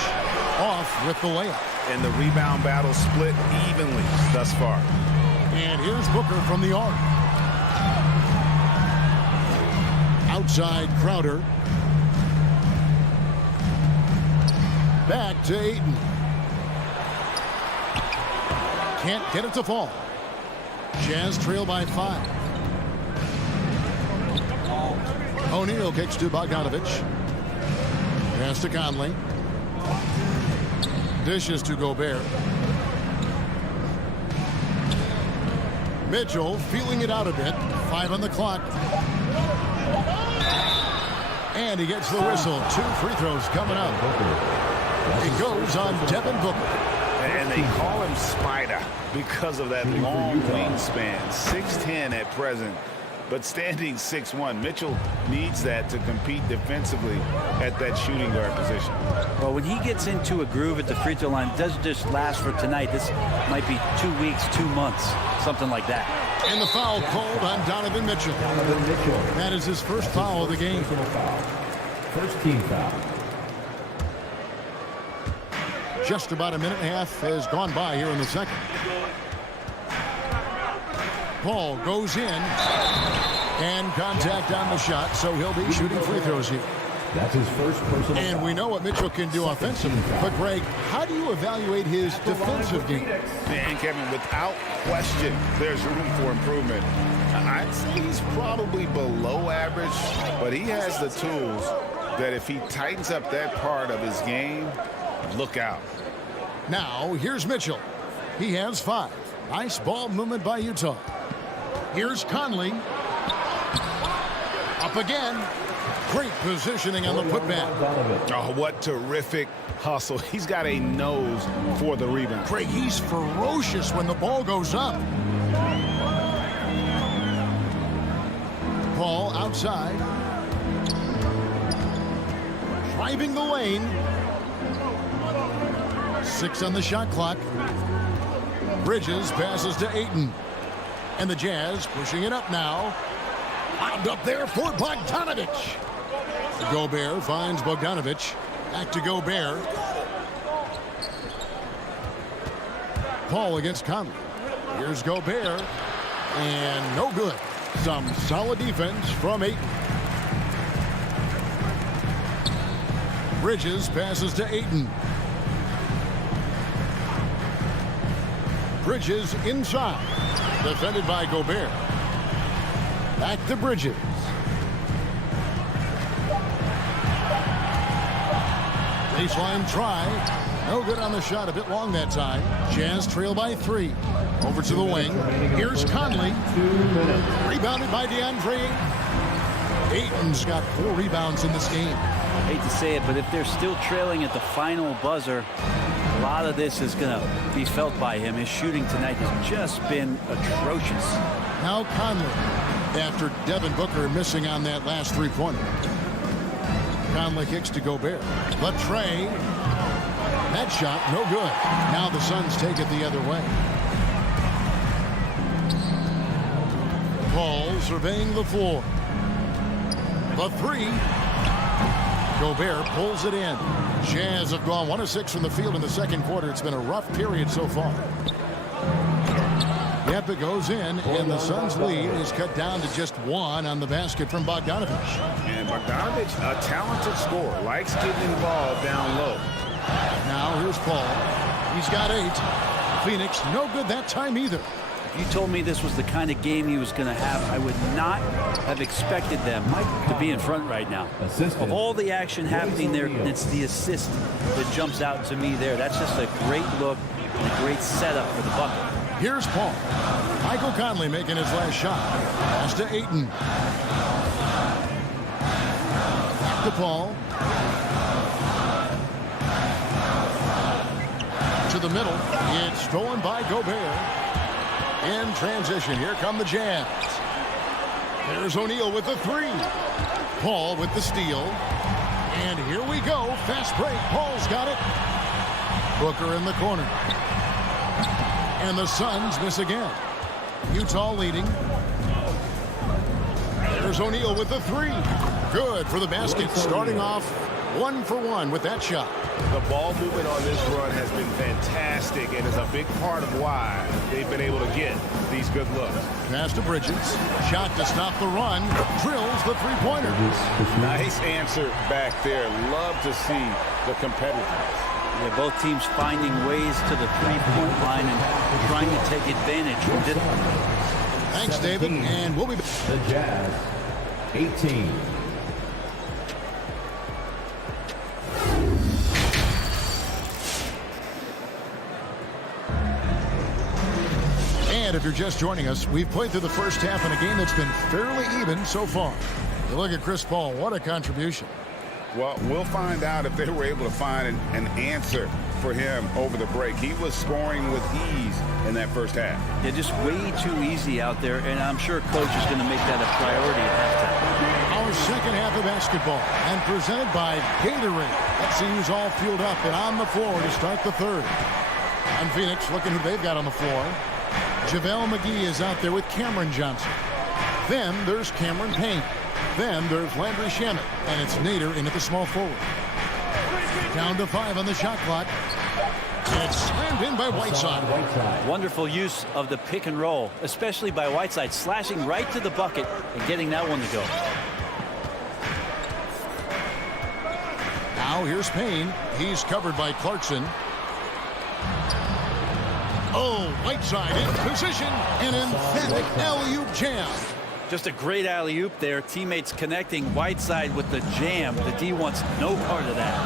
off with the layup. And the rebound battle split evenly thus far. And here's Booker from the arc. Outside Crowder. Back to Ayton. Can't get it to fall. Jazz trail by 5. O'Neal kicks to Bogdanovich. Pass to Conley. Dishes to Gobert. Mitchell feeling it out a bit. 5 on the clock. And he gets the whistle. 2 free throws coming up. It goes on Devin Booker. And they call him Spider because of that long wingspan. 6'10" at present, but standing 6'1". Mitchell needs that to compete defensively at that shooting guard position. Well, when he gets into a groove at the free throw line, it doesn't just last for tonight. This might be 2 weeks, 2 months, something like that. And the foul called on Donovan Mitchell. That is his first foul of the game. First team foul. Just about a minute and a half has gone by here in the second. Paul goes in. And contact on the shot, so he'll be shooting free throws here. That's his first personal And we know what Mitchell can do offensively. But, Greg, how do you evaluate his defensive game? And, Kevin, without question, there's room for improvement. I'd say he's probably below average, but he has the tools that if he tightens up that part of his game, look out. Now, here's Mitchell. He has 5. Nice ball movement by Utah. Here's Conley. Up again. Great positioning on the putback. Oh, what terrific hustle. He's got a nose for the rebound. Craig, he's ferocious when the ball goes up. Paul outside. Driving the lane. 6 on the shot clock. Bridges passes to Ayton. And the Jazz pushing it up now. Lobbed up there for Bogdanovich. Gobert finds Bogdanovich. Back to Gobert. Paul against Conley. Here's Gobert. And no good. Some solid defense from Ayton. Bridges passes to Ayton. Bridges inside. Defended by Gobert. Back to Bridges. Baseline try. No good on the shot. A bit long that time. Jazz trail by 3. Over to the wing. Here's Conley. Rebounded by DeAndre. Ayton's got 4 rebounds in this game. I hate to say it, but if they're still trailing at the final buzzer, a lot of this is going to be felt by him. His shooting tonight has just been atrocious. Now Conley, after Devin Booker missing on that last 3-pointer. Conley kicks to Gobert. But Trey, that shot, no good. Now the Suns take it the other way. Paul surveying the floor. The three. Gobert pulls it in. Jazz have gone 1 of 6 from the field in the second quarter. It's been a rough period so far. Yep, it goes in, and the Suns' lead is cut down to just 1 on the basket from Bogdanovich. And Bogdanovich, a talented scorer, likes getting involved down low. Now here's Paul. He's got 8. Phoenix, no good that time either. If you told me this was the kind of game he was going to have, I would not have expected them to be in front right now. Of all the action happening there, it's the assist that jumps out to me there. That's just a great look and a great setup for the bucket. Here's Paul. Michael Conley making his last shot. Pass to Ayton. To Paul. To the middle. It's stolen by Gobert. In transition, here come the Jazz. There's O'Neal with the 3. Paul with the steal. And here we go. Fast break. Paul's got it. Booker in the corner. And the Suns miss again. Utah leading. There's O'Neal with the 3. Good for the basket. Starting off 1 for 1 with that shot. The ball movement on this run has been fantastic and is a big part of why they've been able to get these good looks. Pass to Bridges. Shot to stop the run. Drills the three-pointer. Nice answer back there. Love to see the competitiveness. Yeah, both teams finding ways to the three-point line and trying to take advantage from different. Thanks, David, and we'll be back. The Jazz, 18. And if you're just joining us, we've played through the first half in a game that's been fairly even so far. You look at Chris Paul, what a contribution. Well, we'll find out if they were able to find an answer for him over the break. He was scoring with ease in that first half. Yeah, just way too easy out there, and I'm sure coach is going to make that a priority at halftime. Our second half of basketball, and presented by Gatorade. Let's see who's all fueled up and on the floor to start the third. And Phoenix, looking who they've got on the floor. JaVale McGee is out there with Cameron Johnson. Then there's Cameron Payne. Then there's Landry Shamet, and it's Nader in at the small forward. Down to 5 on the shot clock. And it's slammed in by Whiteside. Wonderful use of the pick and roll, especially by Whiteside, slashing right to the bucket and getting that one to go. Now here's Payne. He's covered by Clarkson. Oh, Whiteside in position. An emphatic alley-oop jam. Just a great alley-oop there. Teammates connecting. Whiteside with the jam. The D wants no part of that.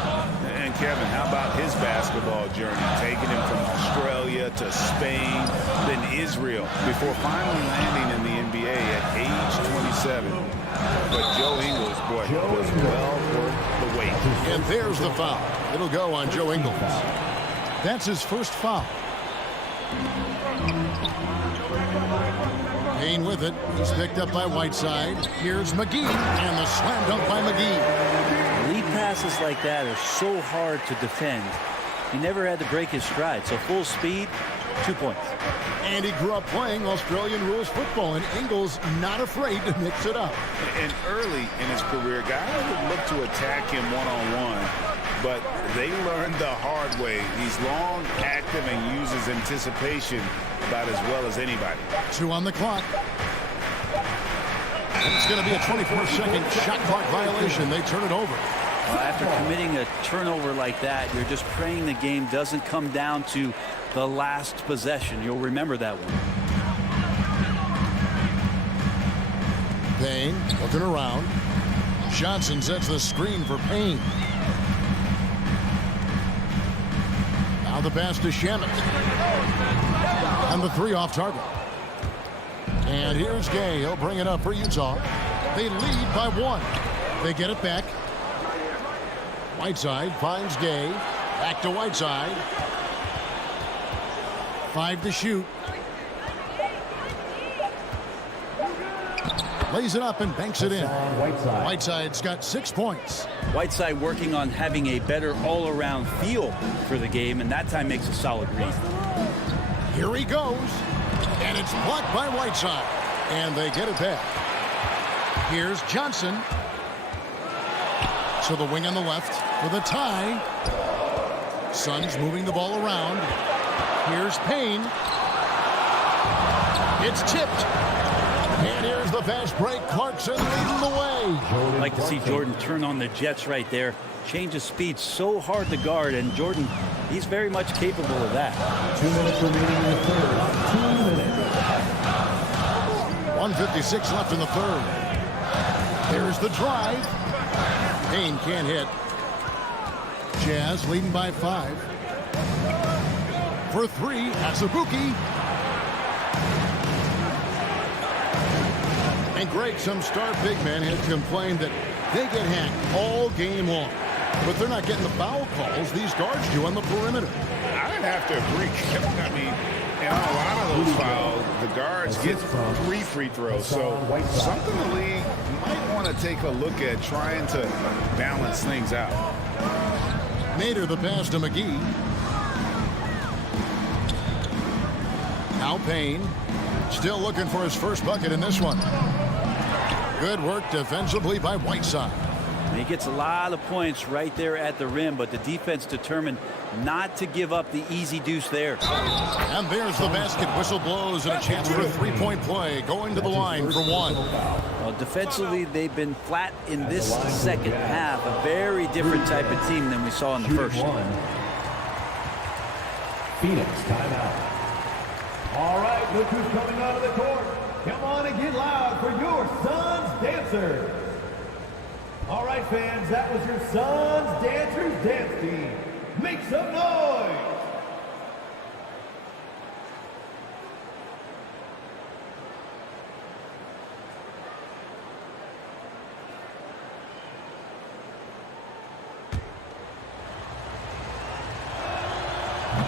And Kevin, how about his basketball journey? Taking him from Australia to Spain, then Israel, before finally landing in the NBA at age 27. But Joe Ingles, boy, was well worth the wait. And there's the foul. It'll go on Joe Ingles. That's his first foul. Payne with it. He's picked up by Whiteside. Here's McGee, and the slam dunk by McGee. Lead passes like that are so hard to defend. He never had to break his stride, so full speed, 2 points. And he grew up playing Australian rules football, and Ingles not afraid to mix it up. And early in his career, guys would look to attack him one-on-one, but they learned the hard way. He's long, active, and uses anticipation about as well as anybody. 2 on the clock. And it's going to be a 24-second shot clock violation. They turn it over. After committing a turnover like that, you're just praying the game doesn't come down to the last possession. You'll remember that one. Payne looking around. Johnson sets the screen for Payne. Now the pass to Shamet. And the 3 off target. And here's Gay. He'll bring it up for Utah. They lead by 1. They get it back. Whiteside finds Gay. Back to Whiteside. 5 to shoot. Lays it up and banks it in. Whiteside's got 6 points. Whiteside working on having a better all-around feel for the game, and that time makes a solid read. Here he goes. And it's blocked by Whiteside. And they get it back. Here's Johnson. To the wing on the left for the tie. Suns moving the ball around. Here's Payne. It's tipped. And here's the fast break. Clarkson leading the way. I'd like to see Jordan turn on the Jets right there. Change of speed so hard to guard, and Jordan, he's very much capable of that. 2 minutes remaining in the third. 2 minutes. 1:56 left in the third. There's the drive. Payne can't hit. Jazz leading by 5. For 3, Azubuike. And Greg, some star big men has complained that they get hacked all game long. But they're not getting the foul calls these guards do on the perimeter. I'd have to agree. I mean, and on a lot of those fouls, the guards get 3 free throws. So something the league might want to take a look at trying to balance things out. Nader the pass to McGee. Now Payne. Still looking for his first bucket in this one. Good work defensively by Whiteside. He gets a lot of points right there at the rim, but the defense determined not to give up the easy deuce there. And there's the basket. Whistle blows and a chance for a three-point play. Going to the line for 1. Well, defensively, they've been flat in this second half. A very different type of team than we saw in the first. Phoenix timeout. All right, look who's coming out of the court. Come on and get loud for your Suns Dancers. All right, fans, that was your Suns Dancers dance team. Make some noise.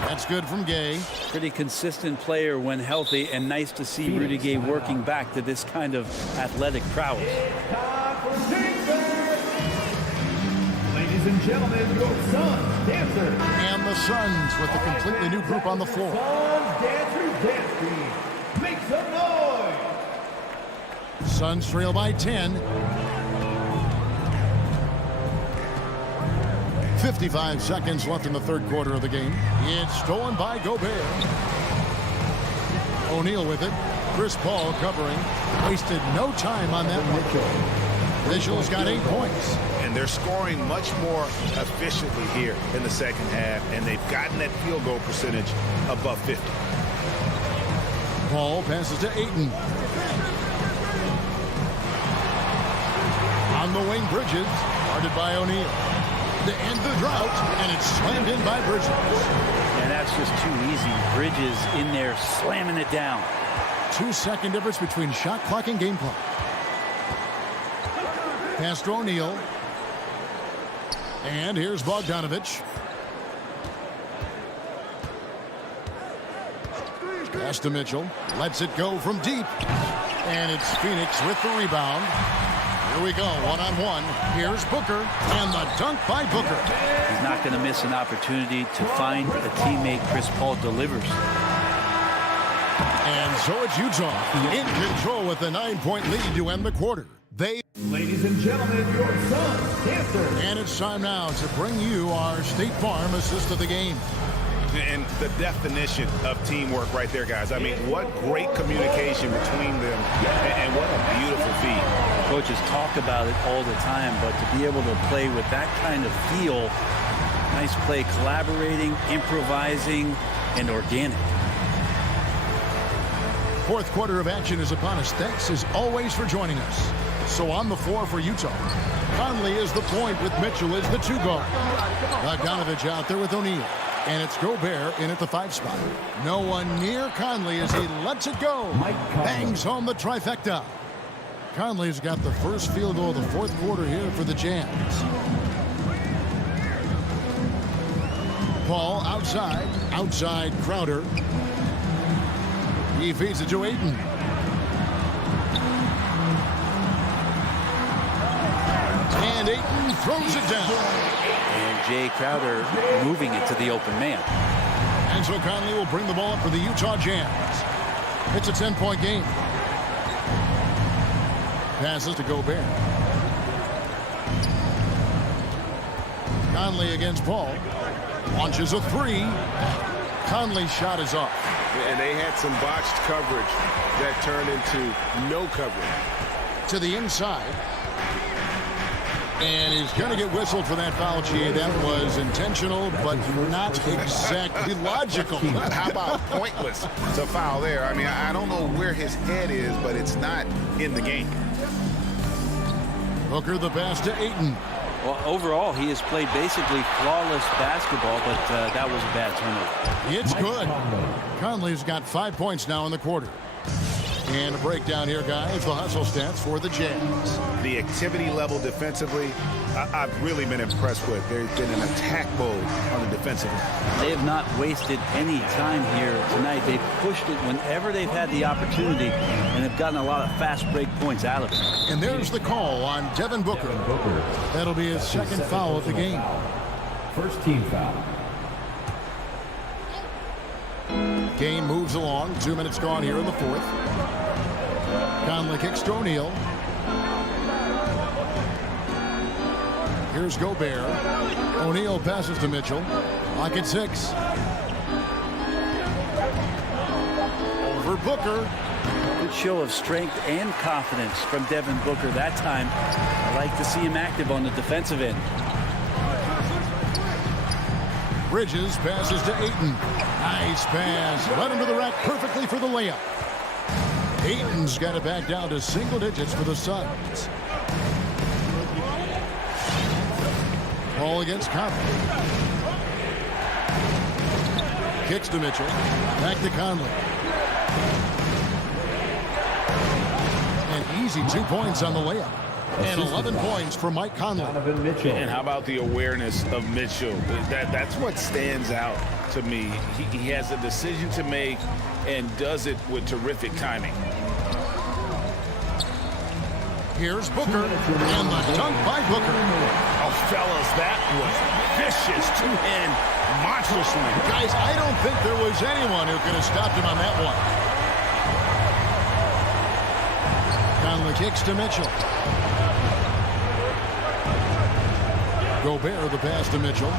That's good from Gay. Pretty consistent player when healthy, and nice to see Rudy Gay working back to this kind of athletic prowess. Time for defense. Ladies and gentlemen, your Suns Dancers. And the Suns with a completely new group on the floor. Suns Dancers dance team. Make some noise. Suns trail by 10. 55 seconds left in the third quarter of the game. It's stolen by Gobert. O'Neal with it. Chris Paul covering. Wasted no time on that one. Mitchell's got 8 points. And they're scoring much more efficiently here in the second half, and they've gotten that field goal percentage above 50. Paul passes to Ayton. On the wing, Bridges. Guarded by O'Neal. To end the drought, and it's slammed in by Bridges. And that's just too easy. Bridges in there slamming it down. 2-second difference between shot clock and game clock. Pass to O'Neal. And here's Bogdanovich. Pass to Mitchell. Lets it go from deep. And it's Phoenix with the rebound. Here we go, one-on-one. Here's Booker, and the dunk by Booker. He's not going to miss an opportunity to find a teammate. Chris Paul delivers. And so it's Utah in control with a 9-point lead to end the quarter. Ladies and gentlemen, your Suns Dancers. And it's time now to bring you our State Farm assist of the game. And the definition of teamwork right there, guys. I mean, what great communication between them, and what a beautiful feat. Coaches talk about it all the time, but to be able to play with that kind of feel, nice play, collaborating, improvising, and organic. Fourth quarter of action is upon us. Thanks as always for joining us. So on the floor for Utah, Conley is the point with Mitchell as the 2 guard. Bogdanovich out there with O'Neal. And it's Gobert in at the 5 spot. No one near Conley as he lets it go. Bangs home the trifecta. Conley's got the first field goal of the fourth quarter here for the Jazz. Paul outside. Outside Crowder. He feeds it to Ayton. And Ayton throws it down. And Jay Crowder moving it to the open man. And so Conley will bring the ball up for the Utah Jazz. It's a 10-point game. Passes to Gobert. Conley against Paul. Launches a three. Conley's shot is off. And they had some botched coverage that turned into no coverage. To the inside. And he's going to get whistled for that foul, G. That was intentional, but not exactly logical. How about pointless to foul there? I mean, I don't know where his head is, but it's not in the game. Booker the pass to Ayton. Well, overall, he has played basically flawless basketball, but that was a bad turnover. It's good. Conley's got 5 points now in the quarter. And a breakdown here, guys. The hustle stats for the Jazz. The activity level defensively, I've really been impressed with. There's been an attack mode on the defensive end. They have not wasted any time here tonight. They've pushed it whenever they've had the opportunity and have gotten a lot of fast break points out of it. And there's the call on Devin Booker. That'll be his second foul of the game. First team foul. Game moves along. 2 minutes gone here in the fourth. Conley kicks to O'Neal. Here's Gobert. O'Neal passes to Mitchell. Lock at 6. Over Booker. Good show of strength and confidence from Devin Booker that time. I like to see him active on the defensive end. Bridges passes to Ayton. Nice pass. Led him to the rack perfectly for the layup. Ayton's got it back down to single digits for the Suns. Ball against Conley. Kicks to Mitchell. Back to Conley. An easy 2 points on the layup. And 11 points for Mike Conley. And how about the awareness of Mitchell? That's what stands out to me. He has a decision to make and does it with terrific timing. Here's Booker. And the dunk by Booker. Oh, fellas, that was vicious two-hand monster swing. Guys, I don't think there was anyone who could have stopped him on that one. Conley kicks to Mitchell. Gobert the pass to Mitchell.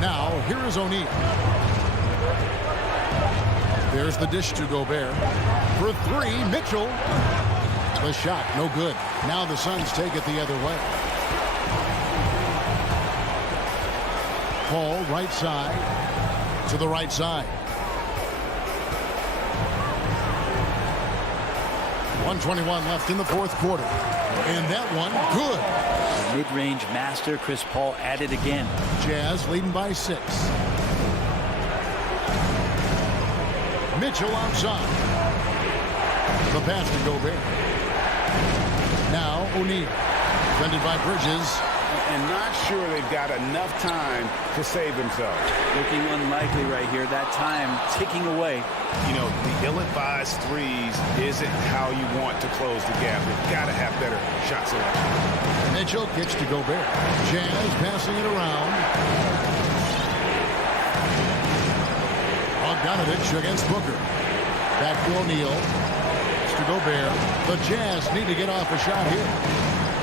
Now, here is O'Neal. There's the dish to Gobert. For 3, Mitchell. The shot, no good. Now the Suns take it the other way. Paul, right side. To the right side. 1:21 left in the fourth quarter. And that one, good. Mid-range master Chris Paul at it again. Jazz leading by 6. Mitchell outside. The pass to Gobert. Now O'Neal. Defended by Bridges. And not sure they've got enough time to save themselves. Looking unlikely right here. That time ticking away. You know, the ill-advised threes isn't how you want to close the gap. You've got to have better shot selection. Mitchell kicks to Gobert. Jazz passing it around. Bogdanovich against Booker. Back to O'Neal. It's to Gobert. The Jazz need to get off a shot here.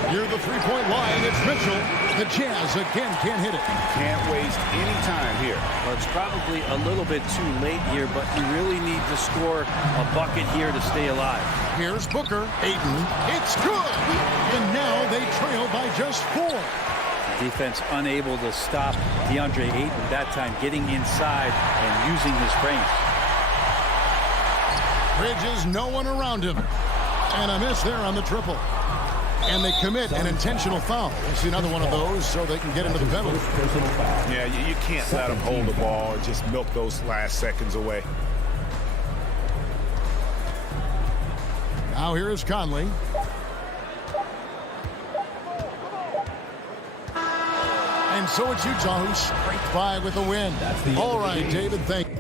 Near the three-point line, it's Mitchell. The Jazz again can't hit it. Can't waste any time here. Well, it's probably a little bit too late here, but you really need to score a bucket here to stay alive. Here's Booker. Ayton. It's good. And now they trail by just 4. Defense unable to stop DeAndre Ayton that time, getting inside and using his frame. Bridges, no one around him. And a miss there on the triple. And they commit an intentional foul. We'll see another one of those so they can get into the penalty. Yeah, you can't let them hold the ball or just milk those last seconds away. Now here is Conley. And so it's Utah who scraped by with a win. All right, David, thank you.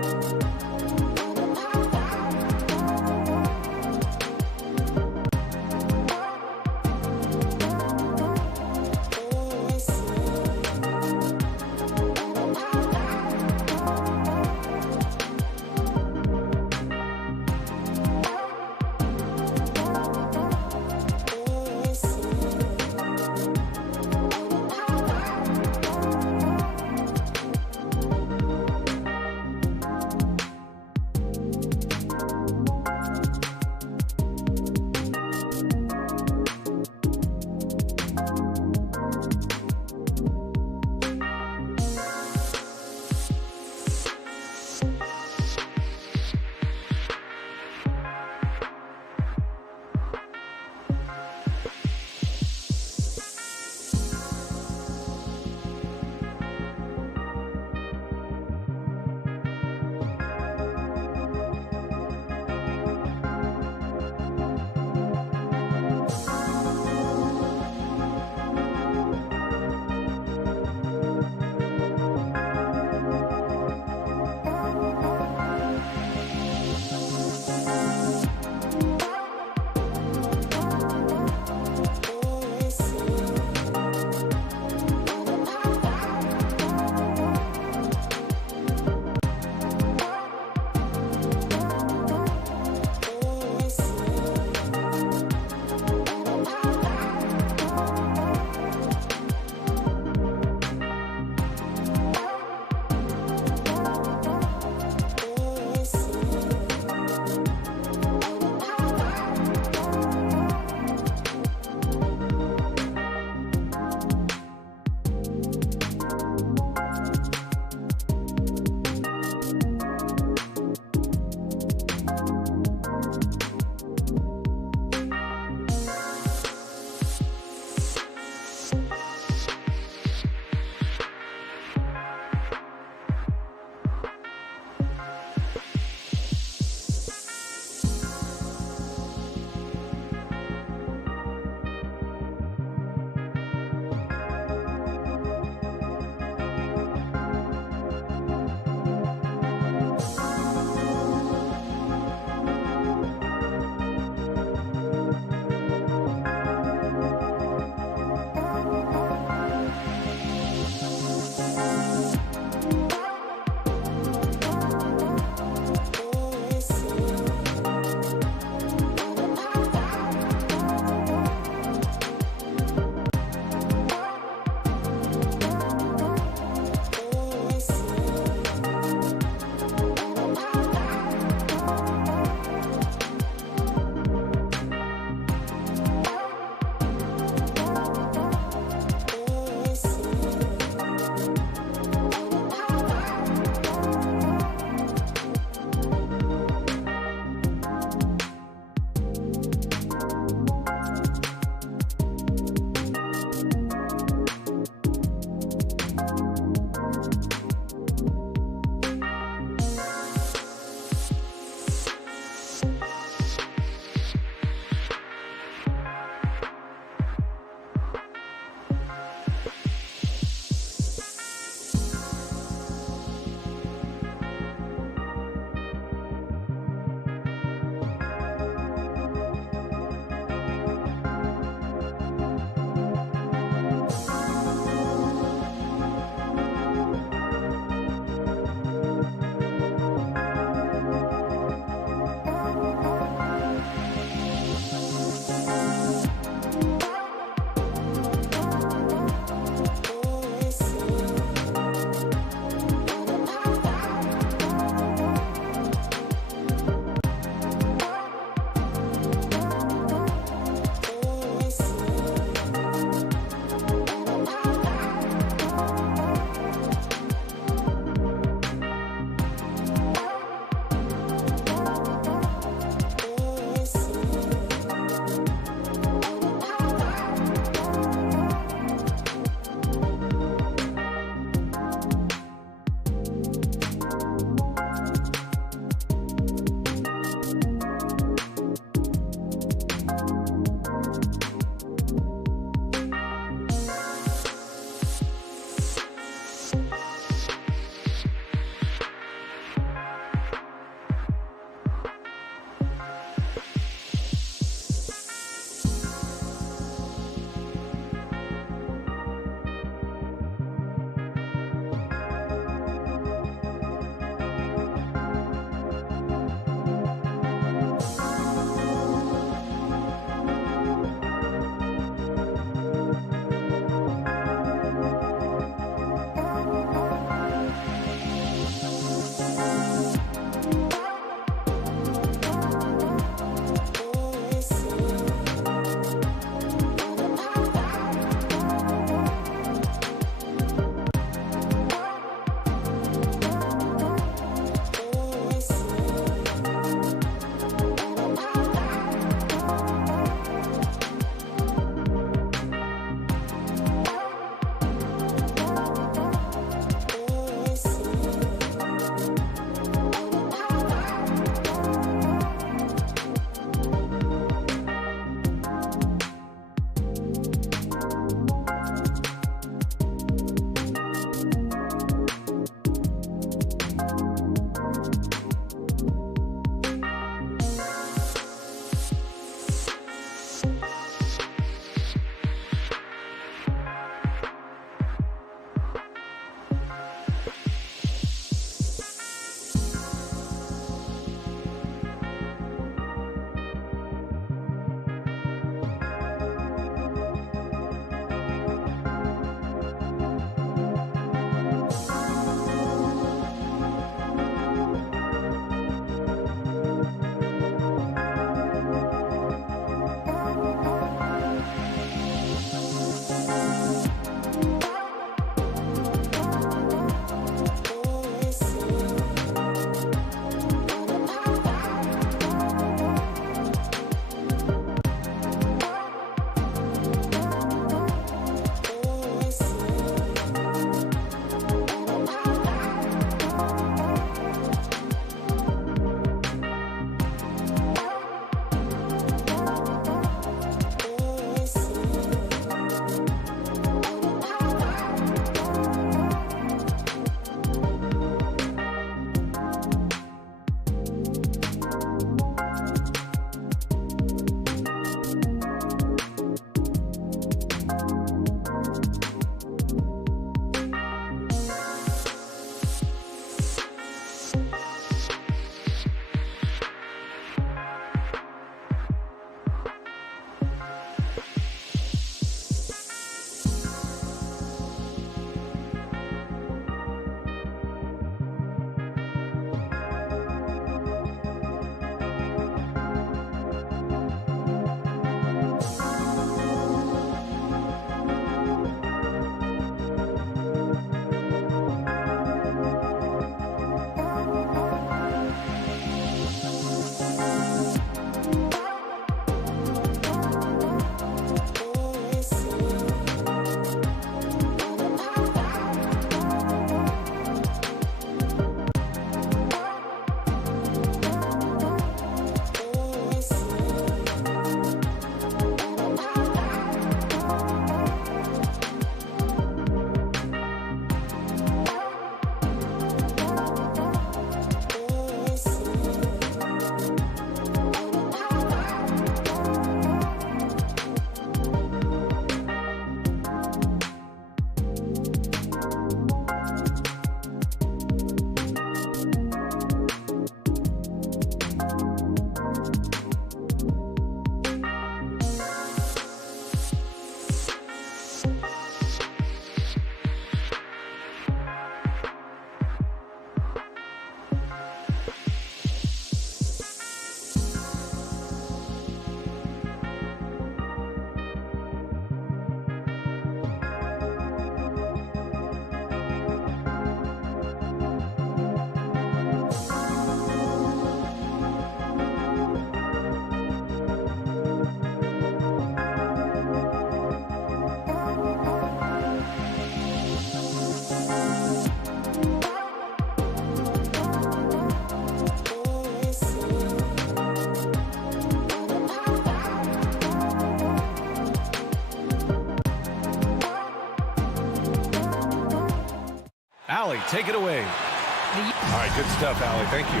Allie, take it away. All right, good stuff, Allie. Thank you.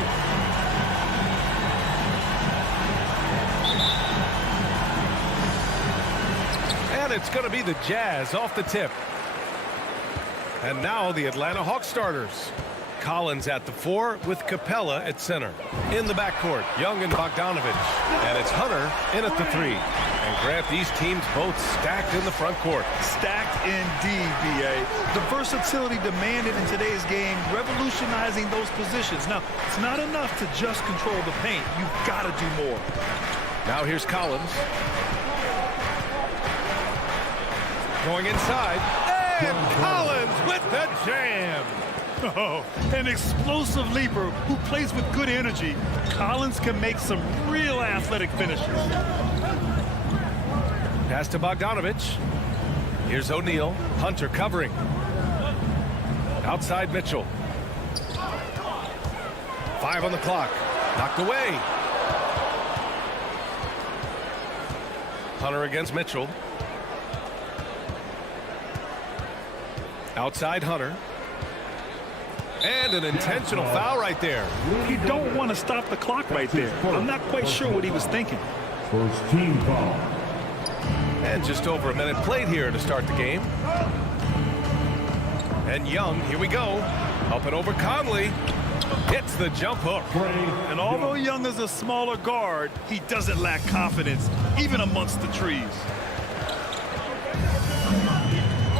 And it's going to be the Jazz off the tip. And now the Atlanta Hawks starters. Collins at the 4 with Capella at center. In the backcourt, Young and Bogdanovich. And it's Hunter in at the 3. And Grant, these teams both stacked in the front court. Stacked indeed, B.A. The versatility demanded in today's game, revolutionizing those positions. Now, it's not enough to just control the paint. You've got to do more. Now here's Collins. Going inside. And Collins with the jam. Oh, an explosive leaper who plays with good energy. Collins can make some real athletic finishes. Pass to Bogdanovich. Here's O'Neal. Hunter covering. Outside Mitchell. 5 on the clock. Knocked away. Hunter against Mitchell. Outside Hunter. And an intentional foul right there. You don't want to stop the clock right there. I'm not quite sure what he was thinking. First team foul. And just over a minute played here to start the game. And Young, here we go. Up and over Conley. Hits the jump hook. And although Young is a smaller guard, he doesn't lack confidence, even amongst the trees.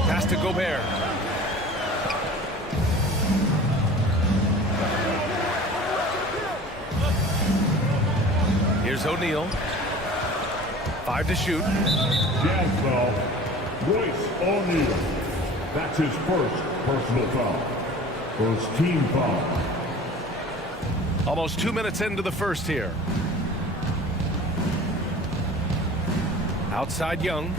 Pass to Gobert. Here's O'Neal. 5 to shoot. Jazz foul. Royce O'Neal. That's his first personal foul. First team foul. Almost 2 minutes into the first here. Outside Young.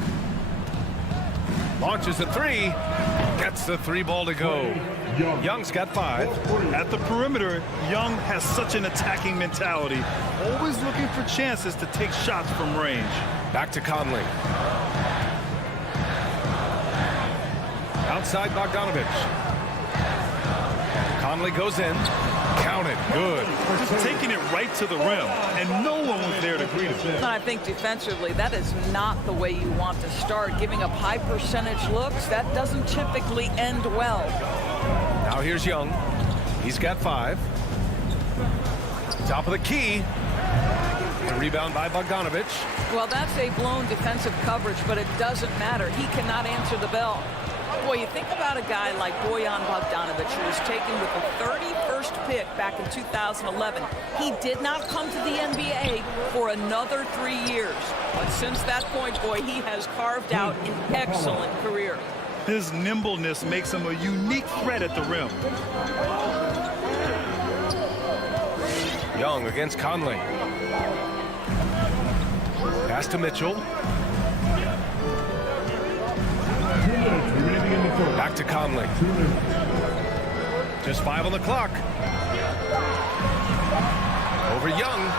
Launches a 3. Gets the 3 ball to go. Young's got 5. At the perimeter, Young has such an attacking mentality, always looking for chances to take shots from range. Back to Conley. Outside Bogdanovich. Conley goes in. Count it. Good. Just taking it right to the rim, and no one was there to greet him. And I think defensively, that is not the way you want to start. Giving up high percentage looks, that doesn't typically end well. Now here's Young. He's got 5. Top of the key. The rebound by Bogdanovich. Well, that's a blown defensive coverage, but it doesn't matter. He cannot answer the bell. Boy, you think about a guy like Bojan Bogdanović, who was taken with the 31st pick back in 2011. He did not come to the NBA for another 3 years. But since that point, boy, he has carved out an excellent career. His nimbleness makes him a unique threat at the rim. Young against Conley. Pass to Mitchell. Back to Conley. Just 5 on the clock. Over Young.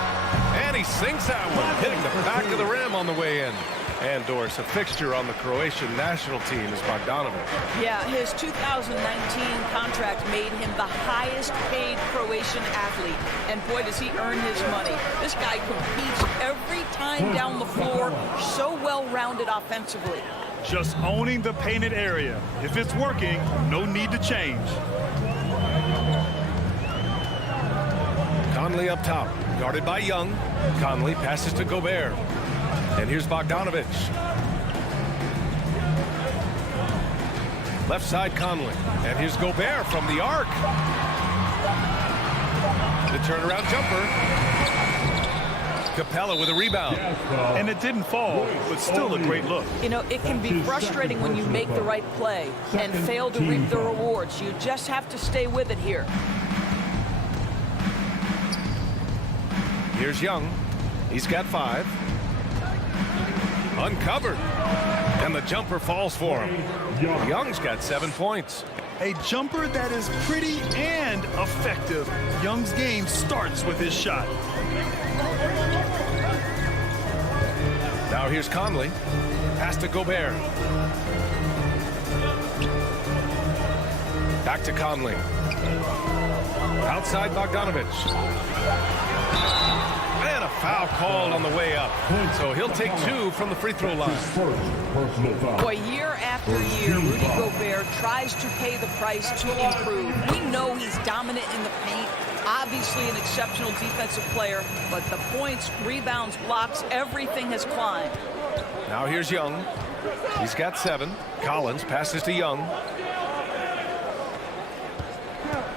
And he sinks that one, hitting the back of the rim on the way in. And Doris, a fixture on the Croatian national team is Bogdanovich. Yeah, his 2019 contract made him the highest paid Croatian athlete. And boy, does he earn his money. This guy competes every time down the floor, so well-rounded offensively. Just owning the painted area. If it's working, no need to change. Conley up top, guarded by Young. Conley passes to Gobert. And here's Bogdanovich. Left side Conley. And here's Gobert from the arc. The turnaround jumper. Capella with a rebound. And it didn't fall, but still a great look. You know, it can be frustrating when you make the right play and fail to reap the rewards. You just have to stay with it here. Here's Young. He's got 5. Uncovered. And the jumper falls for him. Young's got 7 points. A jumper that is pretty and effective. Young's game starts with his shot. Now here's Conley. Pass to Gobert. Back to Conley. Outside Bogdanovich. And a foul called on the way up. So he'll take 2 from the free throw line. Boy, year after year, Rudy Gobert tries to pay the price to improve. We know he's dominant in the paint. Obviously an exceptional defensive player, but the points, rebounds, blocks, everything has climbed. Now here's Young. He's got 7. Collins passes to Young.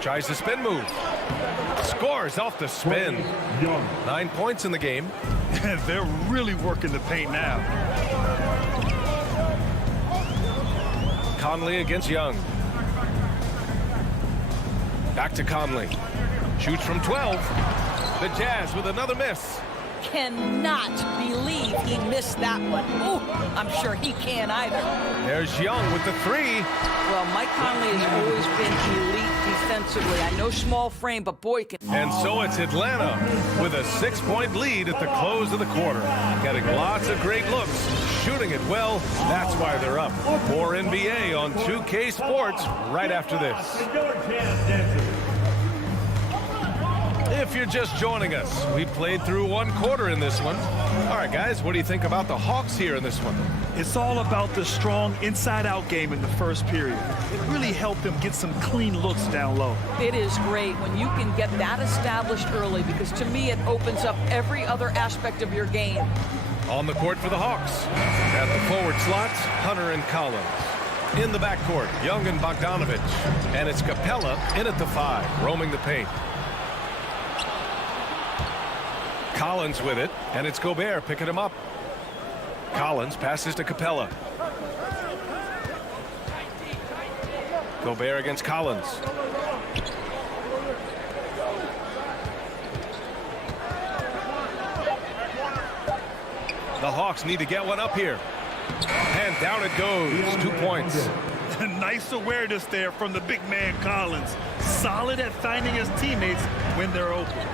Tries the spin move. Scores off the spin. 9 points in the game. They're really working the paint now. Conley against Young. Back to Conley. Shoots from 12. The Jazz with another miss. Cannot believe he missed that one. Ooh, I'm sure he can't either. There's Young with the 3. Well, Mike Conley has always been elite defensively. I know small frame, but boy can. And so it's Atlanta with a 6-point lead at the close of the quarter. Getting lots of great looks, shooting it well. That's why they're up. More NBA on 2K Sports right after this. If you're just joining us, we played through 1 quarter in this one. All right, guys, what do you think about the Hawks here in this one? It's all about the strong inside-out game in the first period. It really helped them get some clean looks down low. It is great when you can get that established early, because to me it opens up every other aspect of your game. On the court for the Hawks. At the forward slots, Hunter and Collins. In the backcourt, Young and Bogdanovich. And it's Capella in at the 5, roaming the paint. Collins with it, and it's Gobert picking him up. Collins passes to Capella. Gobert against Collins. The Hawks need to get one up here. And down it goes. 2 points. Nice awareness there from the big man Collins. Solid at finding his teammates when they're open.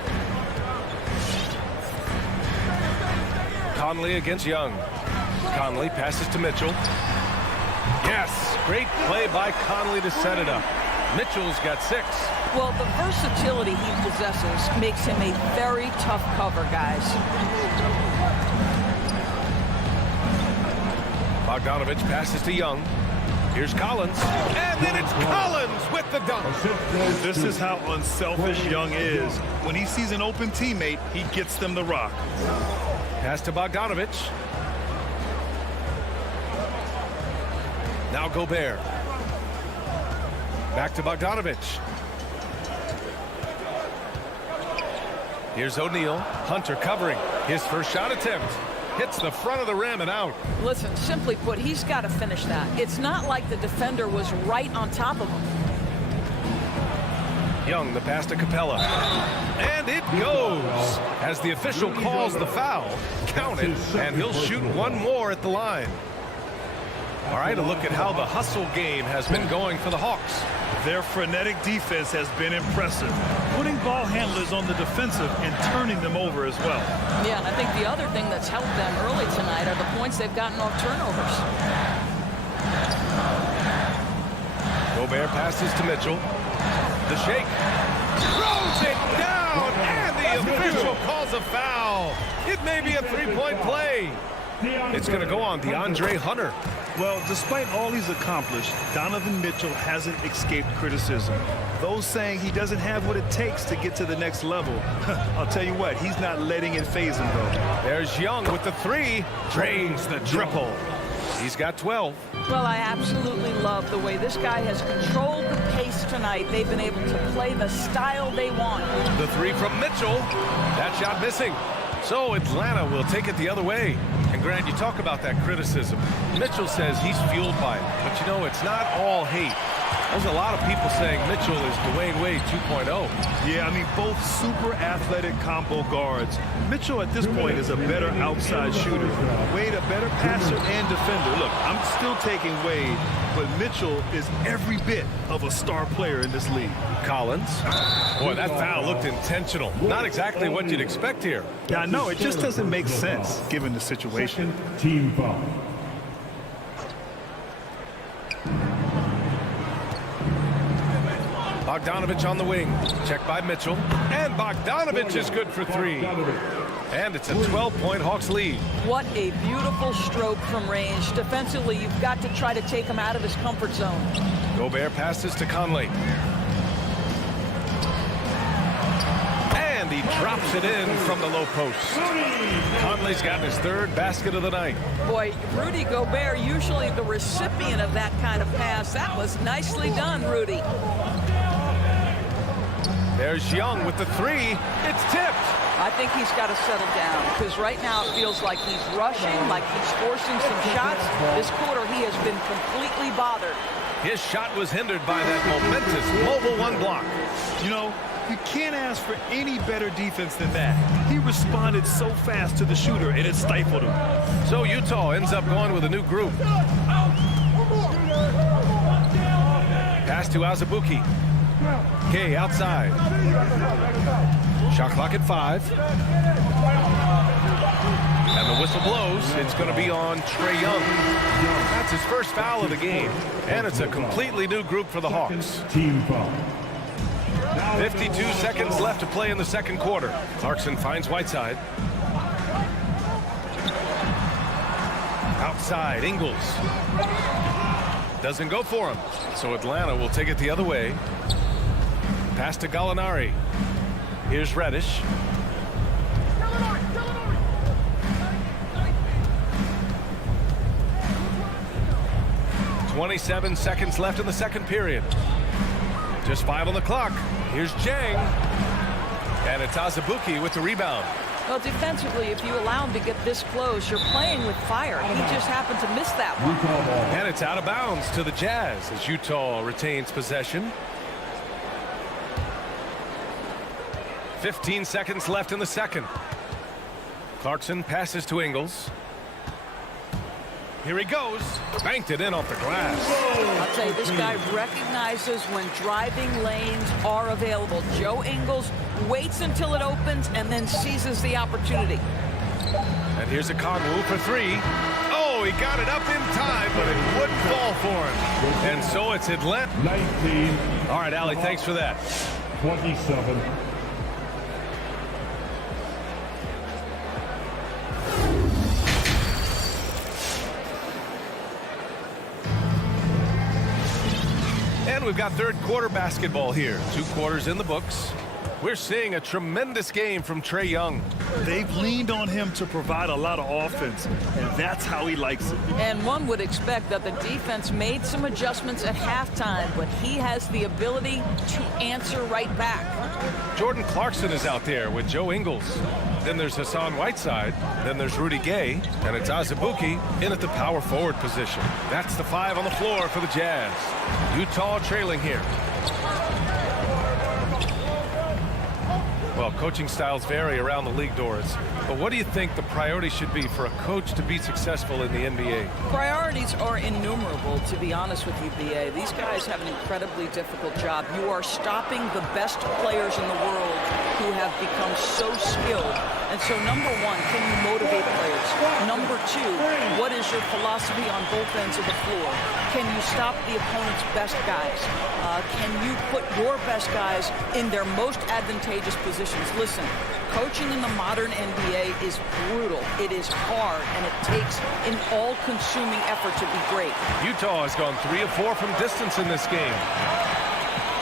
Conley against Young. Conley passes to Mitchell. Yes, great play by Conley to set it up. Mitchell's got 6. Well, the versatility he possesses makes him a very tough cover, guys. Bogdanovich passes to Young. Here's Collins. And then it's Collins with the dunk. This is how unselfish Young is. When he sees an open teammate, he gets them the rock. Pass to Bogdanovich. Now Gobert. Back to Bogdanovich. Here's O'Neal. Hunter covering. His first shot attempt. Hits the front of the rim and out. Listen, simply put, he's got to finish that. It's not like the defender was right on top of him. Young, the pass to Capella. And it goes. As the official calls the foul, count it, and he'll shoot 1 more at the line. All right, a look at how the hustle game has been going for the Hawks. Their frenetic defense has been impressive, putting ball handlers on the defensive and turning them over as well. Yeah, and I think the other thing that's helped them early tonight are the points they've gotten off turnovers. Gobert passes to Mitchell. The shake. Throws it down, and the official calls a foul. It may be a 3-point play. It's going to go on DeAndre Hunter. Well, despite all he's accomplished, Donovan Mitchell hasn't escaped criticism. Those saying he doesn't have what it takes to get to the next level. I'll tell you what, he's not letting it faze him, though. There's Young with the 3. Drains the triple. He's got 12. Well, I absolutely love the way this guy has controlled the pace tonight. They've been able to play the style they want. The 3 from Mitchell. That shot missing. So Atlanta will take it the other way. And Grant, you talk about that criticism. Mitchell says he's fueled by it. But you know, it's not all hate. There's a lot of people saying Mitchell is Dwayne Wade 2.0. Yeah, I mean, both super athletic combo guards. Mitchell at this point is a better outside shooter. Wade a better passer and defender. Look, I'm still taking Wade, but Mitchell is every bit of a star player in this league. Collins. Boy, that foul looked intentional. Not exactly what you'd expect here. Yeah, I know. It just doesn't make sense given the situation. Team foul. Bogdanovich on the wing. Check by Mitchell. And Bogdanovich is good for 3. And it's a 12-point Hawks lead. What a beautiful stroke from range. Defensively, you've got to try to take him out of his comfort zone. Gobert passes to Conley. And he drops it in from the low post. Conley's got his 3rd basket of the night. Boy, Rudy Gobert, usually the recipient of that kind of pass. That was nicely done, Rudy. There's Young with the 3. It's tipped. I think he's got to settle down because right now it feels like he's rushing, like he's forcing some shots. This quarter, he has been completely bothered. His shot was hindered by that momentous mobile 1 block. You know, you can't ask for any better defense than that. He responded so fast to the shooter, and it stifled him. So Utah ends up going with a new group. Pass to Azubuike. Gay outside. Shot clock at 5. And the whistle blows. It's going to be on Trae Young. That's his first foul of the game. And it's a completely new group for the Hawks. 52 seconds left to play in the second quarter. Clarkson finds Whiteside. Outside, Ingles. Doesn't go for him. So Atlanta will take it the other way. Pass to Gallinari. Here's Reddish. "27 seconds left in the second period. Just 5 on the clock. Here's Jang. And it's Azubuike with the rebound. Well, defensively, if you allow him to get this close, you're playing with fire. He just happened to miss that one. And it's out of bounds to the Jazz as Utah retains possession. 15 seconds left in the second. Clarkson passes to Ingles. Here he goes. Banked it in off the glass. I'll tell you, this guy recognizes when driving lanes are available. Joe Ingles waits until it opens and then seizes the opportunity. And here's a Kongwu for 3. Oh, he got it up in time, but it wouldn't fall for him. And so it's Atlanta. 19. All right, Allie, thanks for that. 27. And we've got third quarter basketball here. 2 quarters in the books. We're seeing a tremendous game from Trae Young. They've leaned on him to provide a lot of offense, and that's how he likes it. And one would expect that the defense made some adjustments at halftime, but he has the ability to answer right back. Jordan Clarkson is out there with Joe Ingles. Then there's Hassan Whiteside. Then there's Rudy Gay. And it's Azubuike in at the power forward position. That's the 5 on the floor for the Jazz. Utah trailing here. Well, coaching styles vary around the league doors. But what do you think the priority should be for a coach to be successful in the NBA? Priorities are innumerable, to be honest with you, B.A. These guys have an incredibly difficult job. You are stopping the best players in the world who have become so skilled. And so, number 1, can you motivate players? Number 2, what is your philosophy on both ends of the floor? Can you stop the opponent's best guys? Can you put your best guys in their most advantageous positions? Listen, coaching in the modern NBA is brutal. It is hard, and it takes an all-consuming effort to be great. Utah has gone 3 of 4 from distance in this game.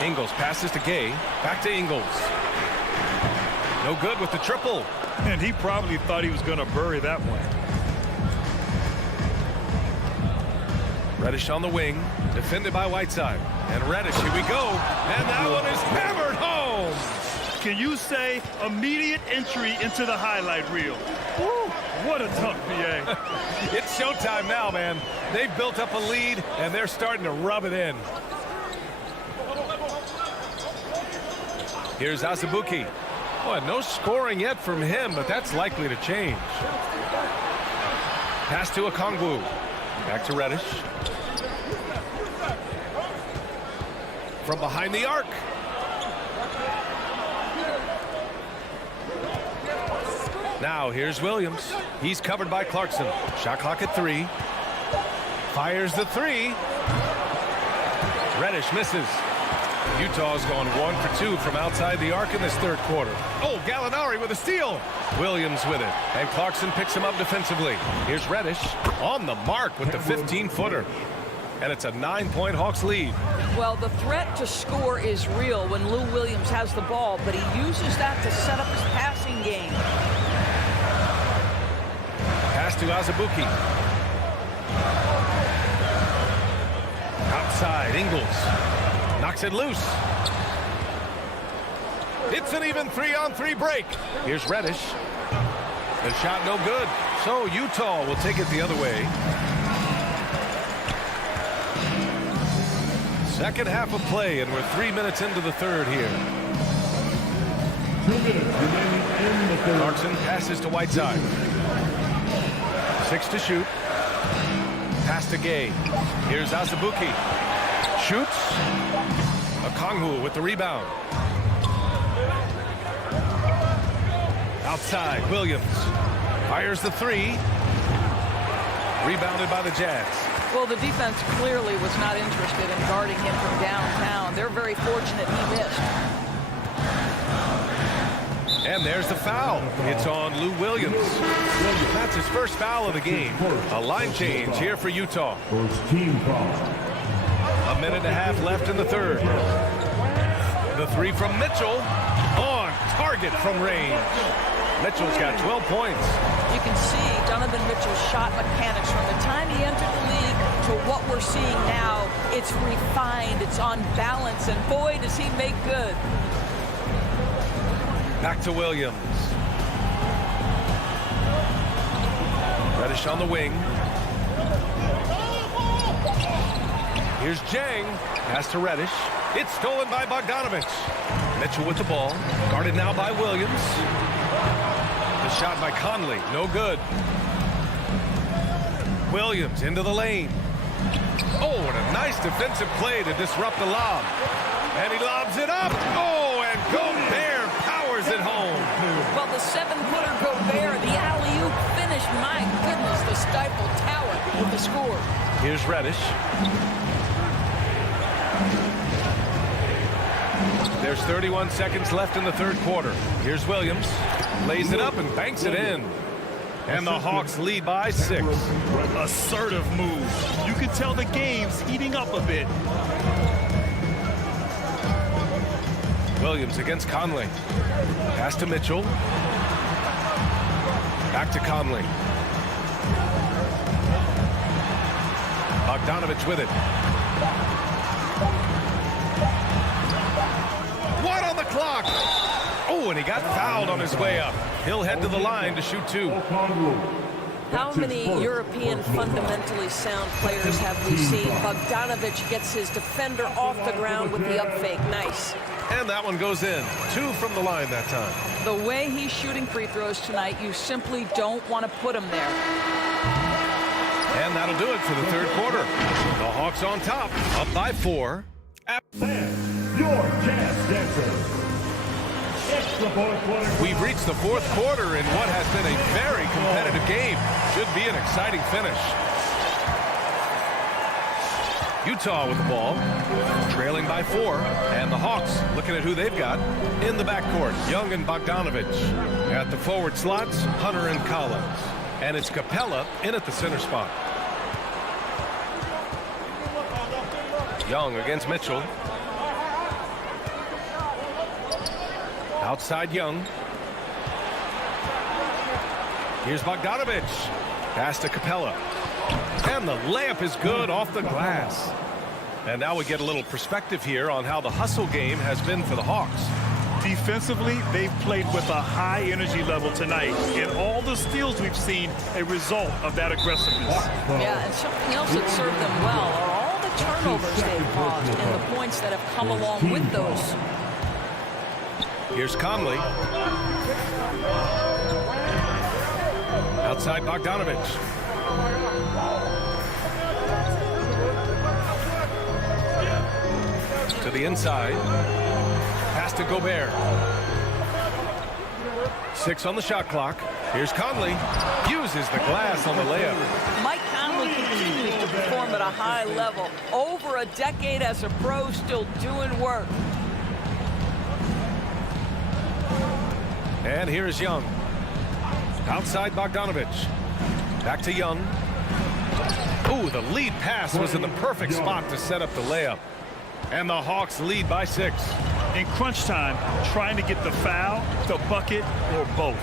Ingles passes to Gay. Back to Ingles. No good with the triple. And he probably thought he was going to bury that one. Reddish on the wing, defended by Whiteside. And Reddish, here we go. And that one is hammered home. Can you say immediate entry into the highlight reel? Woo, what a dunk, BA. It's showtime now, man. They've built up a lead, and they're starting to rub it in. Here's Azubuike. Boy, no scoring yet from him, but that's likely to change. Pass to Okongwu. Back to Reddish. From behind the arc. Now here's Williams. He's covered by Clarkson. Shot clock at 3. Fires the 3. Reddish misses. Utah's gone 1 for 2 from outside the arc in this third quarter. Oh, Gallinari with a steal. Williams with it. And Clarkson picks him up defensively. Here's Reddish on the mark with the 15-footer. And it's a 9-point Hawks lead. Well, the threat to score is real when Lou Williams has the ball, but he uses that to set up his passing game. Pass to Azubuike. Outside, Ingles knocks it loose. It's an even 3-on-3 break. Here's Reddish. The shot no good. So Utah will take it the other way. Second half of play, and we're 3 minutes into the third here. 2 minutes remaining in the third. Clarkson passes to Whiteside. 6 to shoot. Pass to Gay. Here's Azubuike. Shoots. Okongwu with the rebound. Outside, Williams. Fires the 3. Rebounded by the Jazz. Well, the defense clearly was not interested in guarding him from downtown. They're very fortunate he missed. And there's the foul. It's on Lou Williams. That's his first foul of the game. A line change here for Utah. First team foul. A minute and a half left in the third. The 3 from Mitchell. On target from range. Mitchell's got 12 points. You can see Donovan Mitchell's shot mechanics from the time he entered the league to what we're seeing now. It's refined, it's on balance, and boy, does he make good. Back to Williams. Reddish on the wing. Here's Jang. Pass to Reddish. It's stolen by Bogdanovich. Mitchell with the ball. Guarded now by Williams. The shot by Conley. No good. Williams into the lane. Oh, what a nice defensive play to disrupt the lob. And he lobs it up. Oh, and Gobert powers it home. Well, the 7-footer Gobert, the alley-oop finish. My goodness, the stifled tower with the score. Here's Reddish. There's 31 seconds left in the third quarter. Here's Williams. Lays it up and banks it in. And the Hawks lead by 6. Assertive move. You can tell the game's heating up a bit. Williams against Conley. Pass to Mitchell. Back to Conley. Bogdanovich with it. 1 on the clock. Oh, and he got fouled on his way up. He'll head to the line to shoot 2. How many European fundamentally sound players have we seen? Bogdanovich gets his defender off the ground with the up fake. Nice. And that one goes in. 2 from the line that time. The way he's shooting free throws tonight, you simply don't want to put him there. And that'll do it for the third quarter. The Hawks on top, up by 4. Your Jazz Dancer. We've reached the fourth quarter in what has been a very competitive game. Should be an exciting finish. Utah with the ball, trailing by 4. And the Hawks looking at who they've got in the backcourt. Young and Bogdanovich. At the forward slots, Hunter and Collins. And it's Capella in at the center spot. Young against Mitchell. Outside Young. Here's Bogdanovich. Pass to Capella. And the layup is good off the glass. And now we get a little perspective here on how the hustle game has been for the Hawks. Defensively, they've played with a high energy level tonight. And all the steals we've seen, a result of that aggressiveness. Yeah, and something else that served them well are all the turnovers they've caused and the points that have come along with those. Here's Conley. Outside Bogdanovich. To the inside. Pass to Gobert. 6 on the shot clock. Here's Conley. Uses the glass on the layup. Mike Conley continues to perform at a high level. Over over a decade as a pro, still doing work. And here's Young. Outside Bogdanovich. Back to Young. Ooh, the lead pass was in the perfect spot to set up the layup. And the Hawks lead by 6. In crunch time, trying to get the foul, the bucket, or both.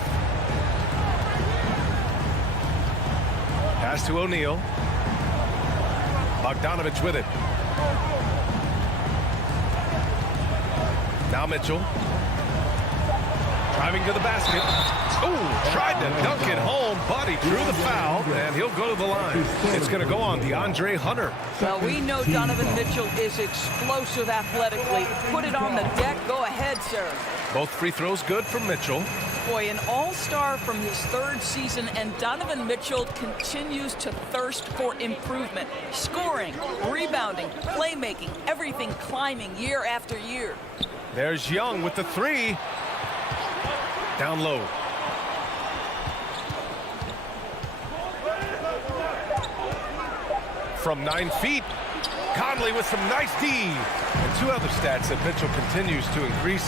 Pass to O'Neal. Bogdanovich with it. Now Mitchell. Driving to the basket. Ooh, tried to dunk it home, but he drew the foul, and he'll go to the line. It's going to go on DeAndre Hunter. Well, we know Donovan Mitchell is explosive athletically. Put it on the deck. Go ahead, sir. Both free throws good from Mitchell. Boy, an all-star from his 3rd season, and Donovan Mitchell continues to thirst for improvement. Scoring, rebounding, playmaking, everything climbing year after year. There's Young with the 3. Down low. From 9 feet, Conley with some nice D. And 2 other stats that Mitchell continues to increase: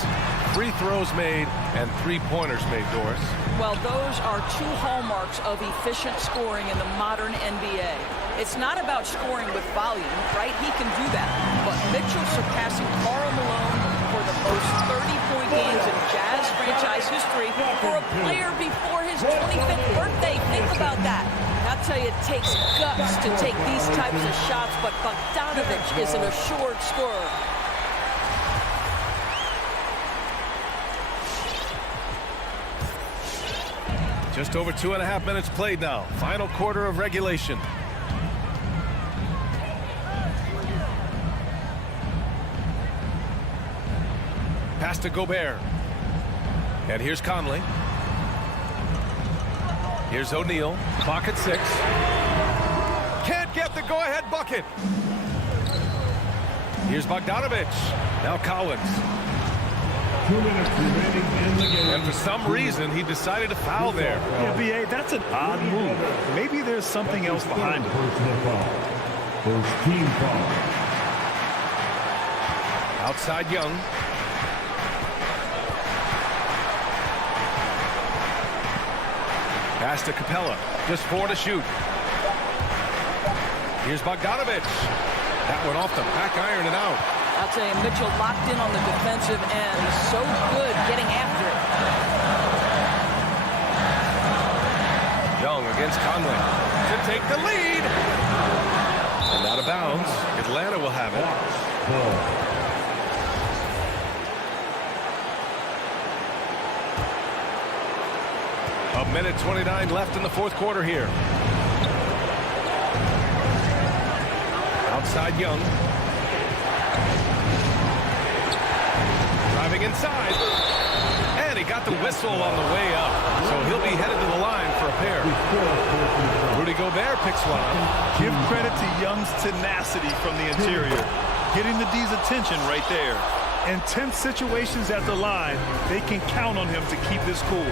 free throws made and 3-pointers made, Doris. Well, those are 2 hallmarks of efficient scoring in the modern NBA. It's not about scoring with volume, right? He can do that. But Mitchell surpassing Karl Malone for the most 30-point games in Jazz franchise history for a player before his 25th birthday. Think about that. I'll tell you, it takes guts to take these types of shots, but Bogdanovich is an assured scorer. Just over 2.5 minutes played now. Final quarter of regulation. Pass to Gobert. And here's Conley. Here's O'Neal. Clock at 6. Can't get the go-ahead bucket. Here's Bogdanovich. Now Collins. 2 minutes remaining in the game. And for some reason, he decided to foul there. Yeah, B.A., that's an odd move. Maybe there's something else behind it. Personal foul. First team foul. Outside Young. Pass to Capella. Just 4 to shoot. Here's Bogdanovich. That one off the back iron and out. I'll tell you, Mitchell locked in on the defensive end. So good getting after it. Young against Conley to take the lead. And out of bounds. Atlanta will have it. A minute 29 left in the 4th quarter here. Outside Young. Driving inside. And he got the whistle on the way up. So he'll be headed to the line for a pair. Rudy Gobert picks one up. Give credit to Young's tenacity from the interior. Getting the D's attention right there. In tense situations at the line, they can count on him to keep this cool.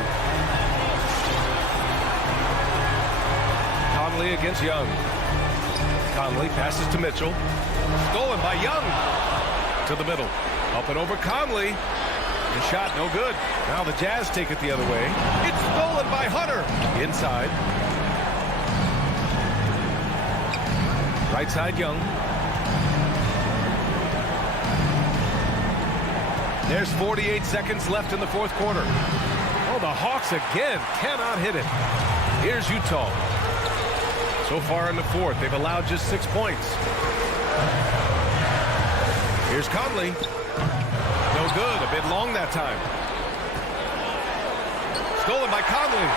Conley against Young. Conley passes to Mitchell. Stolen by Young. To the middle. Up and over Conley. The shot no good. Now the Jazz take it the other way. It's stolen by Hunter. Inside. Right side Young. There's 48 seconds left in the 4th quarter. Oh, the Hawks again cannot hit it. Here's Utah. So far in the 4th, they've allowed just 6 points. Here's Conley. No good. A bit long that time. Stolen by Conley.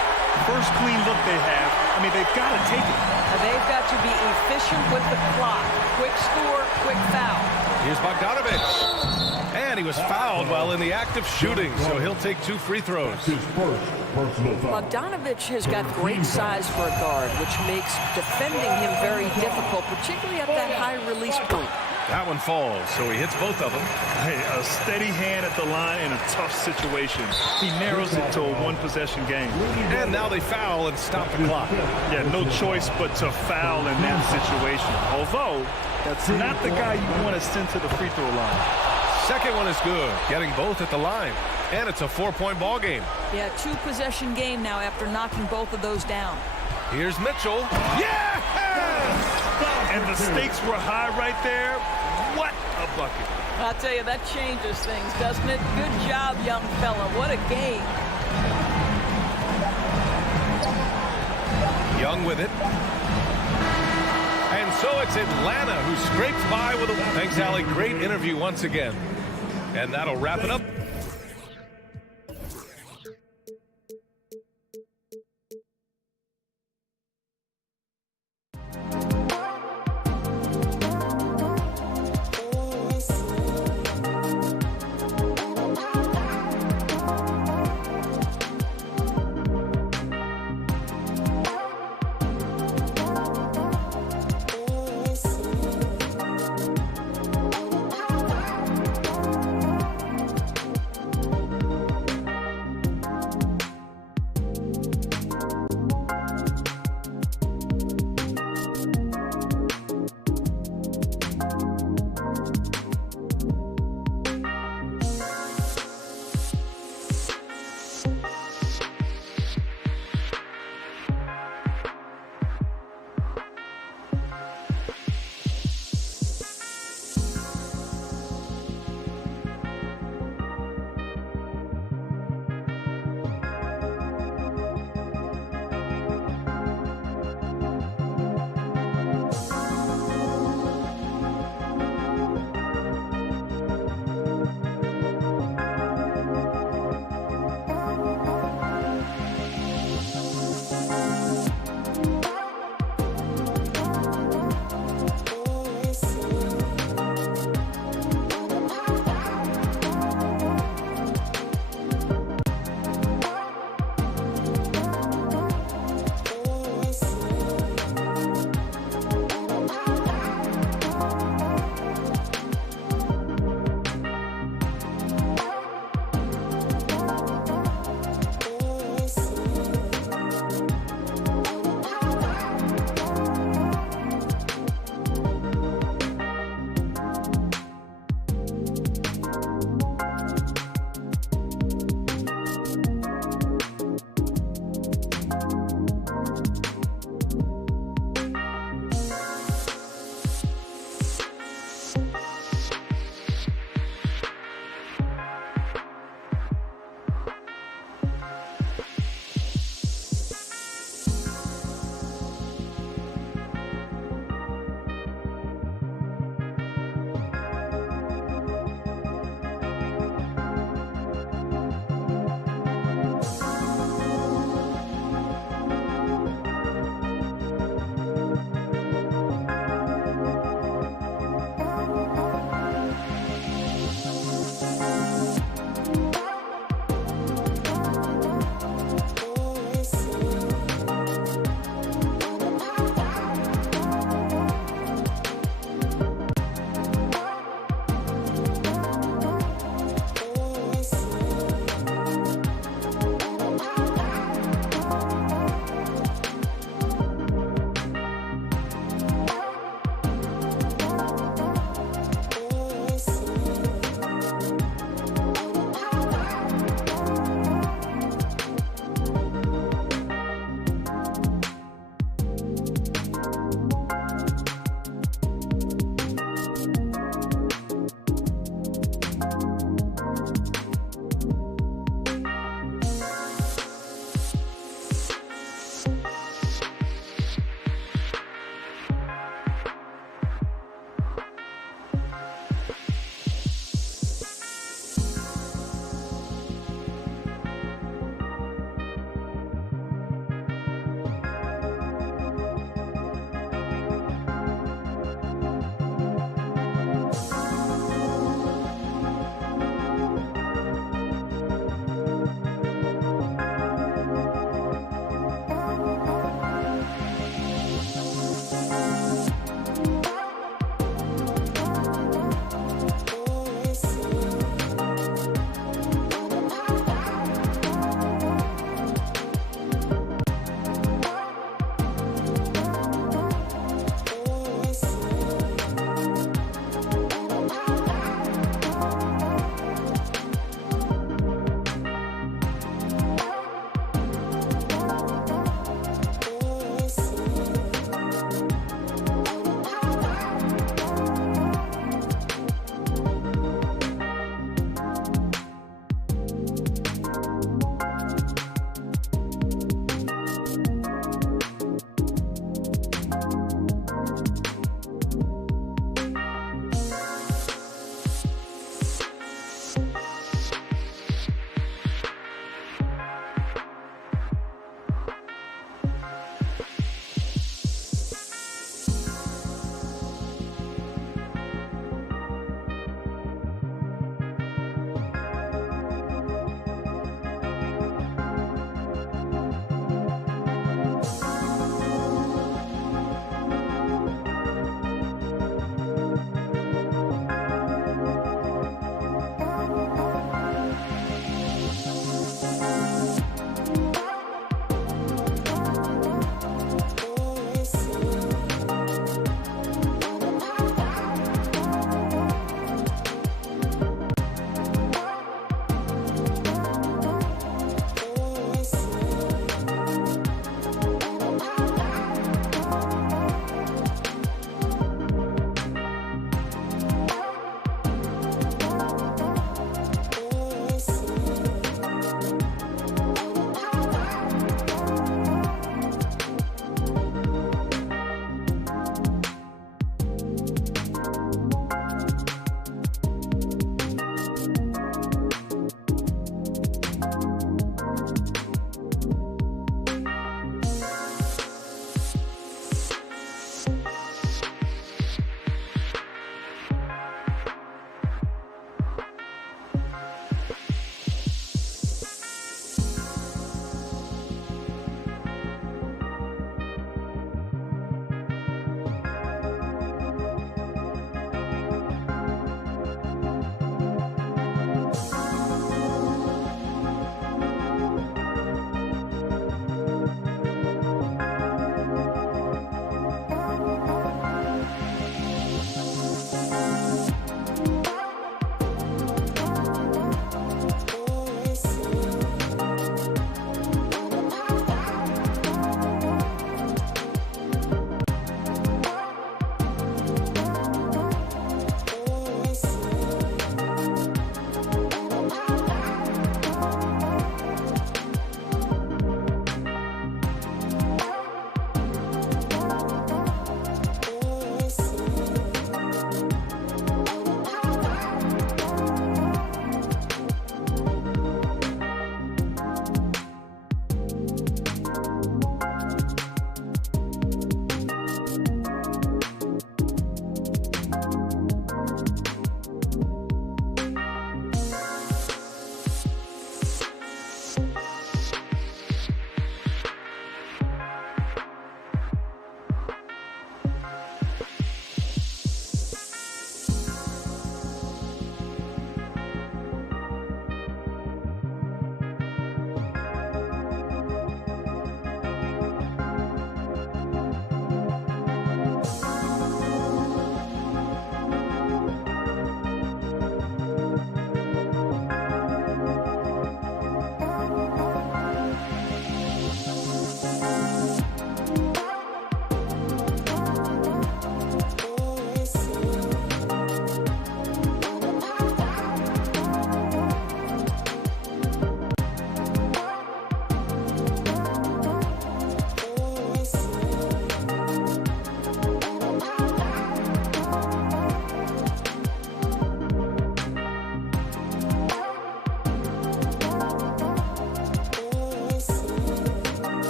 First clean look they have. I mean, they've got to take it. They've got to be efficient with the clock. Quick score, quick foul. Here's Bogdanovich. And he was fouled while in the act of shooting, so he'll take 2 free throws. Bogdanovich has got great size for a guard, which makes defending him very difficult, particularly at that high release point. That one falls, so he hits both of them. Hey, a steady hand at the line in a tough situation. He narrows it to a one-possession game. And now they foul and stop the clock. Yeah, no choice but to foul in that situation. Although, that's not the guy you want to send to the free throw line. Second one is good, getting both at the line. And it's a 4-point ball game. Yeah, 2-possession game now after knocking both of those down. Here's Mitchell. Yes! And the stakes were high right there. What a bucket. I'll tell you, that changes things, doesn't it? Good job, young fella. What a game. Young with it. And so it's Atlanta who scrapes by with a win. Thanks, Allie. Great interview once again. And that'll wrap it up.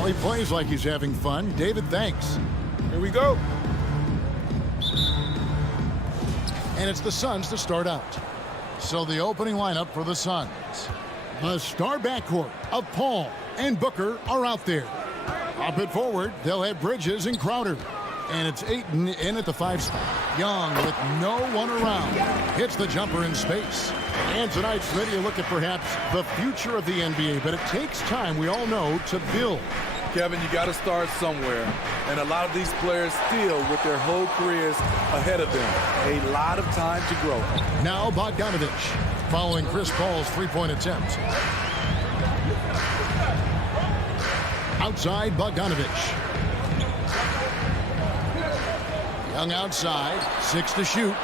Well, he plays like he's having fun. David, thanks. Here we go. And it's the Suns to start out. So the opening lineup for the Suns. The star backcourt of Paul and Booker are out there. Up at forward, they'll have Bridges and Crowder. And it's Ayton in at the 5 spot. Young with no one around. Hits the jumper in space. And tonight, Smitty, you look at perhaps the future of the NBA, but it takes time, we all know, to build. Kevin, you got to start somewhere. And a lot of these players still with their whole careers ahead of them. A lot of time to grow. Now Bogdanovich following Chris Paul's three-point attempt. Outside Bogdanovich. Young outside, 6 to shoot.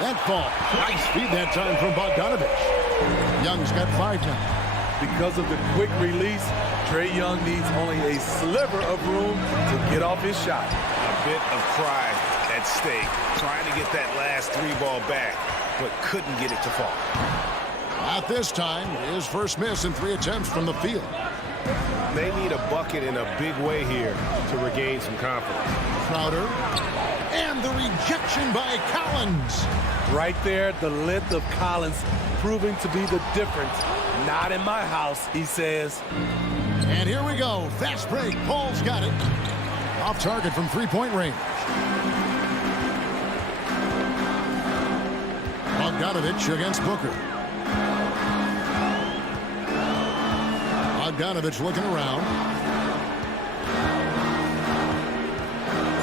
That fall. Nice feed that time from Bogdanovich. Young's got 5 now. Because of the quick release, Trae Young needs only a sliver of room to get off his shot. A bit of pride at stake, trying to get that last 3 ball back, but couldn't get it to fall. Not this time. His first miss in 3 attempts from the field. They need a bucket in a big way here to regain some confidence. Crowder. And the rejection by Collins. Right there, the length of Collins proving to be the difference. Not in my house, he says. And here we go. Fast break. Paul's got it. Off target from 3-point range. Bogdanovich against Booker. Bogdanovich looking around.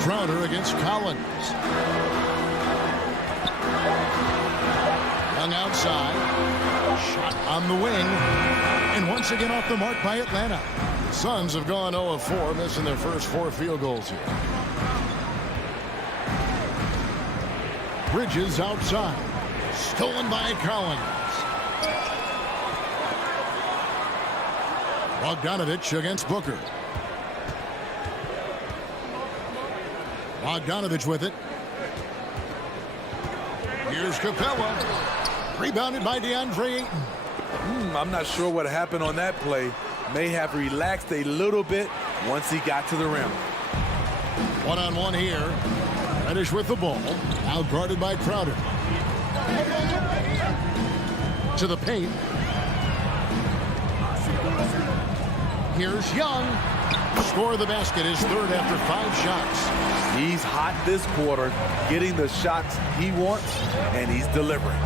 Crowder against Collins. Young outside. Shot on the wing. And once again off the mark by Atlanta. The Suns have gone 0 of 4, missing their first 4 field goals here. Bridges outside. Stolen by Collins. Bogdanovich against Booker. Bogdanovich with it. Here's Capella. Rebounded by DeAndre Ayton. I'm not sure what happened on that play. May have relaxed a little bit once he got to the rim. One-on-one here. Reddish with the ball. Out guarded by Crowder. To the paint. Here's Young. Score the basket, his third after 5 shots. He's hot this quarter, getting the shots he wants, and he's delivering.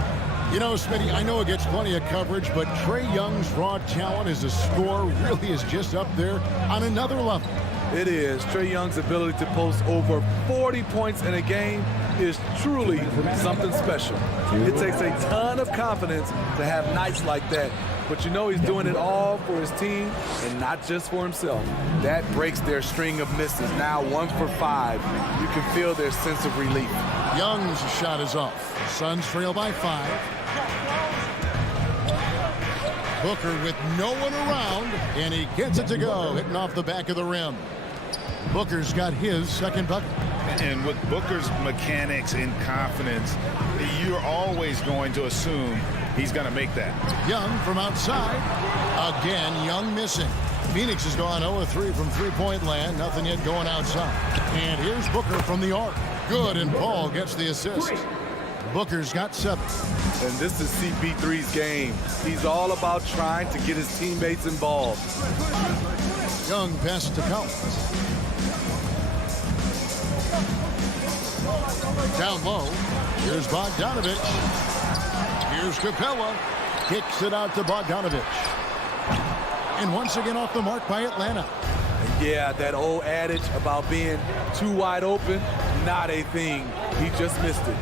You know, Smitty, I know it gets plenty of coverage, but Trae Young's raw talent as a scorer really is just up there on another level. It is. Trae Young's ability to post over 40 points in a game is truly something special. It takes a ton of confidence to have nights like that. But you know he's doing it all for his team and not just for himself. That breaks their string of misses. Now 1 for 5. You can feel their sense of relief. Young's shot is off. Suns trail by 5. Booker with no one around, and he gets it to go, hitting off the back of the rim. Booker's got his second bucket. And with Booker's mechanics and confidence, you're always going to assume he's going to make that. Young from outside. Again, Young missing. Phoenix has gone 0-3 from three-point land. Nothing yet going outside. And here's Booker from the arc. Good, and Paul gets the assist. Booker's got 7. And this is CP3's game. He's all about trying to get his teammates involved. Young passes to Collins. Down low. Here's Bogdanovich. Here's Capella. Kicks it out to Bogdanovich. And once again off the mark by Atlanta. Yeah, that old adage about being too wide open, not a thing. He just missed it.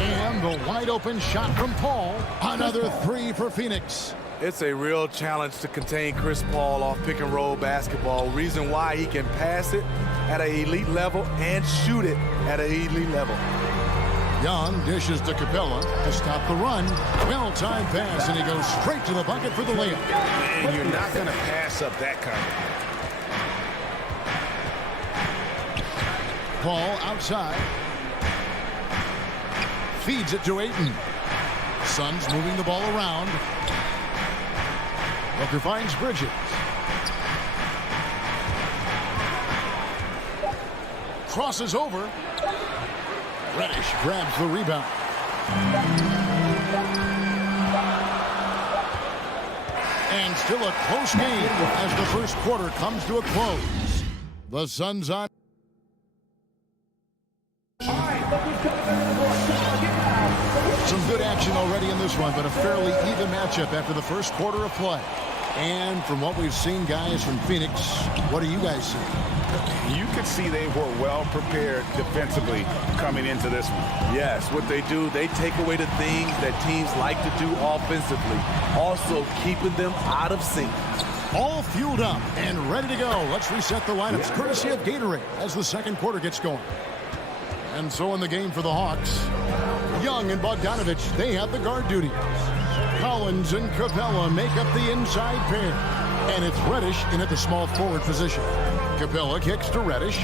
And the wide open shot from Paul. Another 3 for Phoenix. It's a real challenge to contain Chris Paul off pick and roll basketball. Reason why he can pass it at an elite level and shoot it at an elite level. Young dishes to Capella to stop the run. Well-timed pass, and he goes straight to the bucket for the layup. And you're not going to pass up that kind of. Paul outside. Feeds it to Ayton. Suns moving the ball around. Booker finds Bridges. Crosses over. Reddish grabs the rebound. And still a close game as the first quarter comes to a close. The Suns on. Some good action already in this one, but a fairly even matchup after the first quarter of play. And from what we've seen, guys, from Phoenix, what do you guys see? You could see they were well prepared defensively coming into this one. Yes, what they do, they take away the things that teams like to do offensively, also keeping them out of sync. All fueled up and ready to go. Let's reset the lineups courtesy of Gatorade as the second quarter gets going. And so in the game for the Hawks, Young and Bogdanovich, they have the guard duties. Collins and Capella make up the inside pair. And it's Reddish in at the small forward position. Capella kicks to Reddish.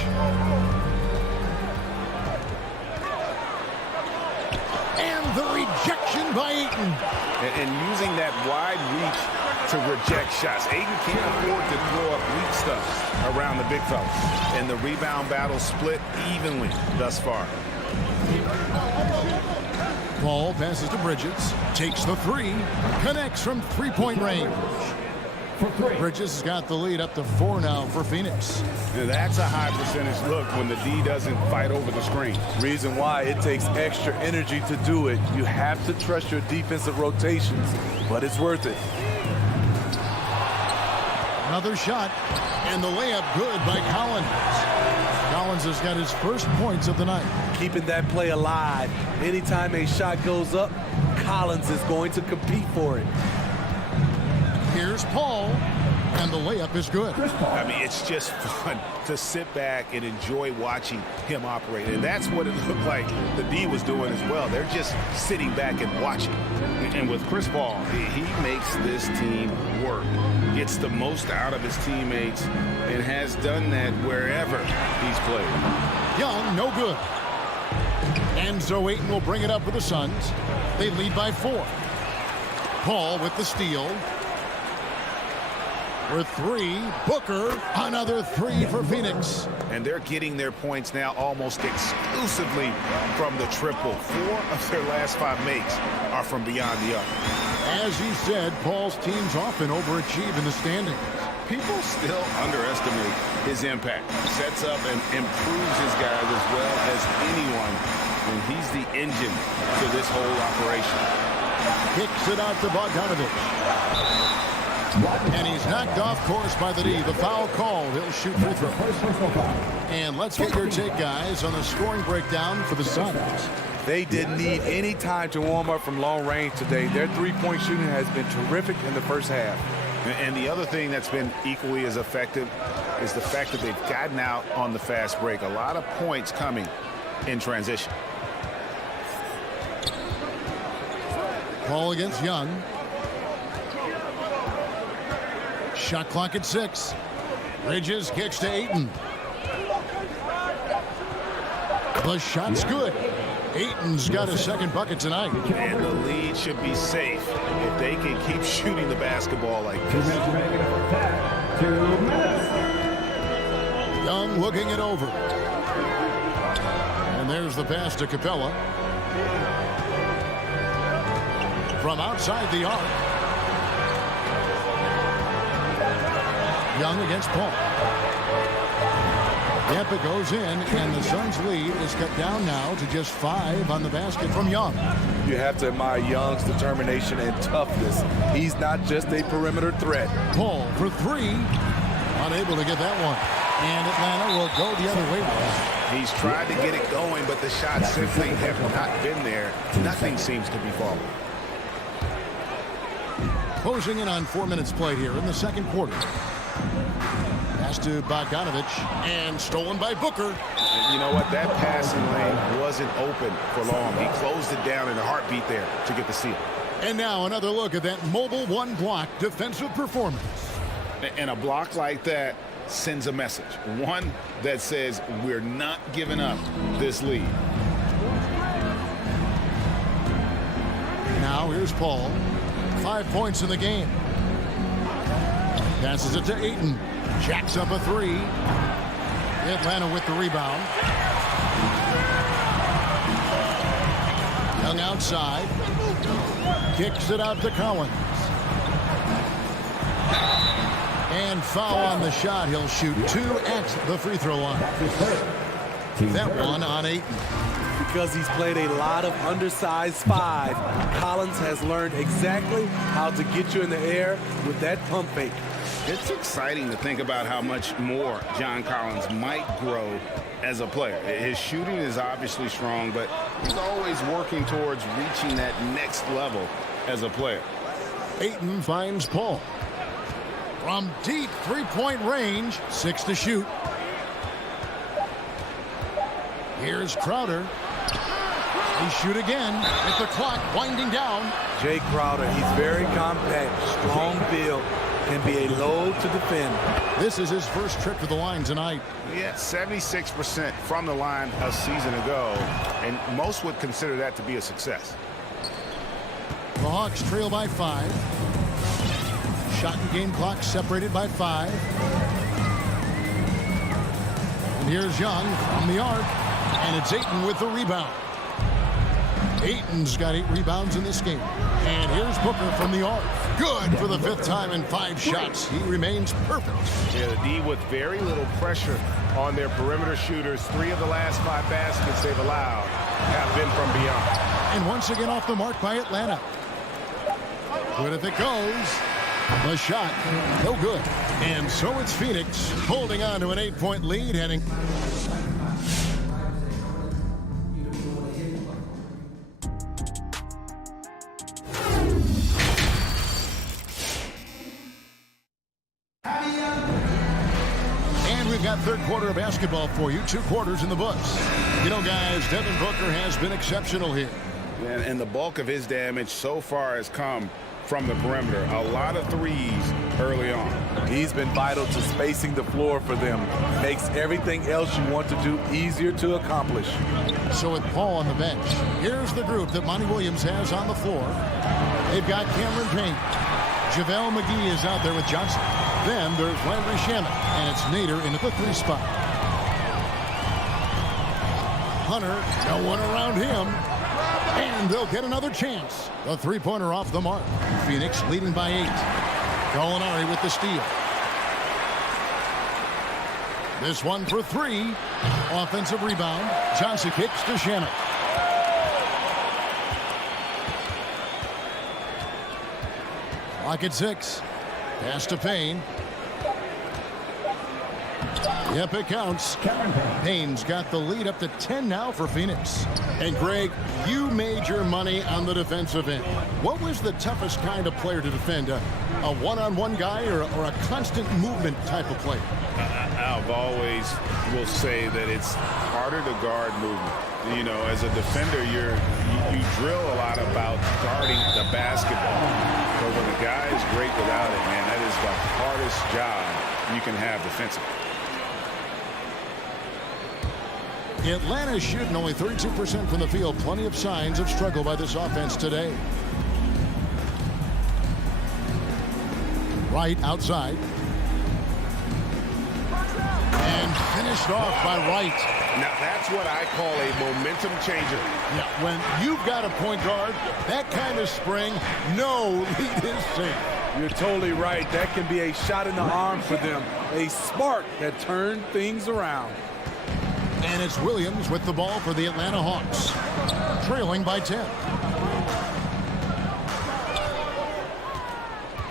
And the rejection by Ayton. And using that wide reach to reject shots. Ayton can't afford to throw up weak stuff around the big fella. And the rebound battle split evenly thus far. Paul passes to Bridges, takes the three, connects from three-point range. Bridges has got the lead up to 4 now for Phoenix. That's a high percentage look when the D doesn't fight over the screen. Reason why it takes extra energy to do it. You have to trust your defensive rotations, but it's worth it. Another shot, and the layup good by Collins. Collins has got his first points of the night. Keeping that play alive. Anytime a shot goes up, Collins is going to compete for it. Here's Paul, and the layup is good. I mean, it's just fun to sit back and enjoy watching him operate. And that's what it looked like the D was doing as well. They're just sitting back and watching. And with Chris Paul, he makes this team work. Gets the most out of his teammates and has done that wherever he's played. Young, no good. And so Ayton will bring it up for the Suns. They lead by 4. Paul with the steal. For 3, Booker, another 3 for Phoenix. And they're getting their points now almost exclusively from the triple. 4 of their last 5 makes are from beyond the arc. As you said, Paul's teams often overachieve in the standings. People still underestimate his impact. Sets up and improves his guys as well as anyone, and he's the engine to this whole operation. Kicks it out to Bogdanovich. And he's knocked off course by the D. The foul called. He'll shoot free throw. And let's get your take, guys, on the scoring breakdown for the Suns. They didn't need any time to warm up from long range today. Their three-point shooting has been terrific in the first half. And the other thing that's been equally as effective is the fact that they've gotten out on the fast break. A lot of points coming in transition. Paul against Young. Shot clock at 6. Bridges kicks to Ayton. The shot's good. Ayton's got a second bucket tonight. And the lead should be safe if they can keep shooting the basketball like this. Young looking it over. And there's the pass to Capella. From outside the arc. Young against Paul. Yep, it goes in, and the Suns' lead is cut down now to just 5 on the basket from Young. You have to admire Young's determination and toughness. He's not just a perimeter threat. Paul for 3. Unable to get that one. And Atlanta will go the other way. He's tried to get it going, but the shots simply have not been there. Nothing seems to be falling. Closing in on 4 minutes played here in the second quarter. Pass to Bogdanovich, and stolen by Booker. You know what? That passing lane wasn't open for long. He closed it down in a heartbeat there to get the steal. And now another look at that mobile one-block defensive performance. And a block like that sends a message. One that says we're not giving up this lead. Now here's Paul. 5 points in the game. Passes it to Ayton. Jacks up a three. Atlanta with the rebound. Young outside. Kicks it out to Collins. And foul on the shot. He'll shoot 2 at the free throw line. That one on Ayton. Because he's played a lot of undersized 5, Collins has learned exactly how to get you in the air with that pump fake. It's exciting to think about how much more John Collins might grow as a player. His shooting is obviously strong, but he's always working towards reaching that next level as a player. Ayton finds Paul. From deep three-point range, 6 to shoot. Here's Crowder. He shoot again with the clock winding down. Jay Crowder, he's very compact, strong build, can be a load to defend. This is his first trip to the line tonight. He had 76% from the line a season ago, and most would consider that to be a success. The Hawks trail by 5. Shot and game clock separated by 5. And here's Young from the arc, and it's Ayton with the rebound. Ayton's got 8 rebounds in this game. And here's Booker from the arc. Good for the 5th time in 5 shots. He remains perfect. Yeah, the D with very little pressure on their perimeter shooters. 3 of the last 5 baskets they've allowed have been from beyond. And once again off the mark by Atlanta. Good if it goes. The shot, no good. And so it's Phoenix holding on to an 8-point lead heading. Third quarter of basketball for you. 2 quarters in the books. You know, guys, Devin Booker has been exceptional here. And the bulk of his damage so far has come from the perimeter. A lot of threes early on. He's been vital to spacing the floor for them. Makes everything else you want to do easier to accomplish. So with Paul on the bench, here's the group that Monty Williams has on the floor. They've got Cameron Payne. JaVale McGee is out there with Johnson. Then there's Landry Shamet, and it's Nader in at the 3 spot. Hunter, no one around him. And they'll get another chance. The 3-pointer off the mark. Phoenix leading by 8. Gallinari with the steal. This one for 3. Offensive rebound. Johnson kicks to Shamet. Clock at 6. Pass to Payne. Yep, it counts. Payne's got the lead up to 10 now for Phoenix. And Greg, you made your money on the defensive end. What was the toughest kind of player to defend? A one-on-one guy or a constant movement type of player? I've always will say that it's harder to guard movement. You know, as a defender, you drill a lot about guarding the basketball. But when the guy is great without it, man, that is the hardest job you can have defensively. Atlanta shooting only 32% from the field. Plenty of signs of struggle by this offense today. Wright outside. And finished off by Wright. Now that's what I call a momentum changer. Yeah, when you've got a point guard, that kind of spring, no lead is safe. You're totally right. That can be a shot in the arm for them. A spark that turned things around. And it's Williams with the ball for the Atlanta Hawks. Trailing by 10.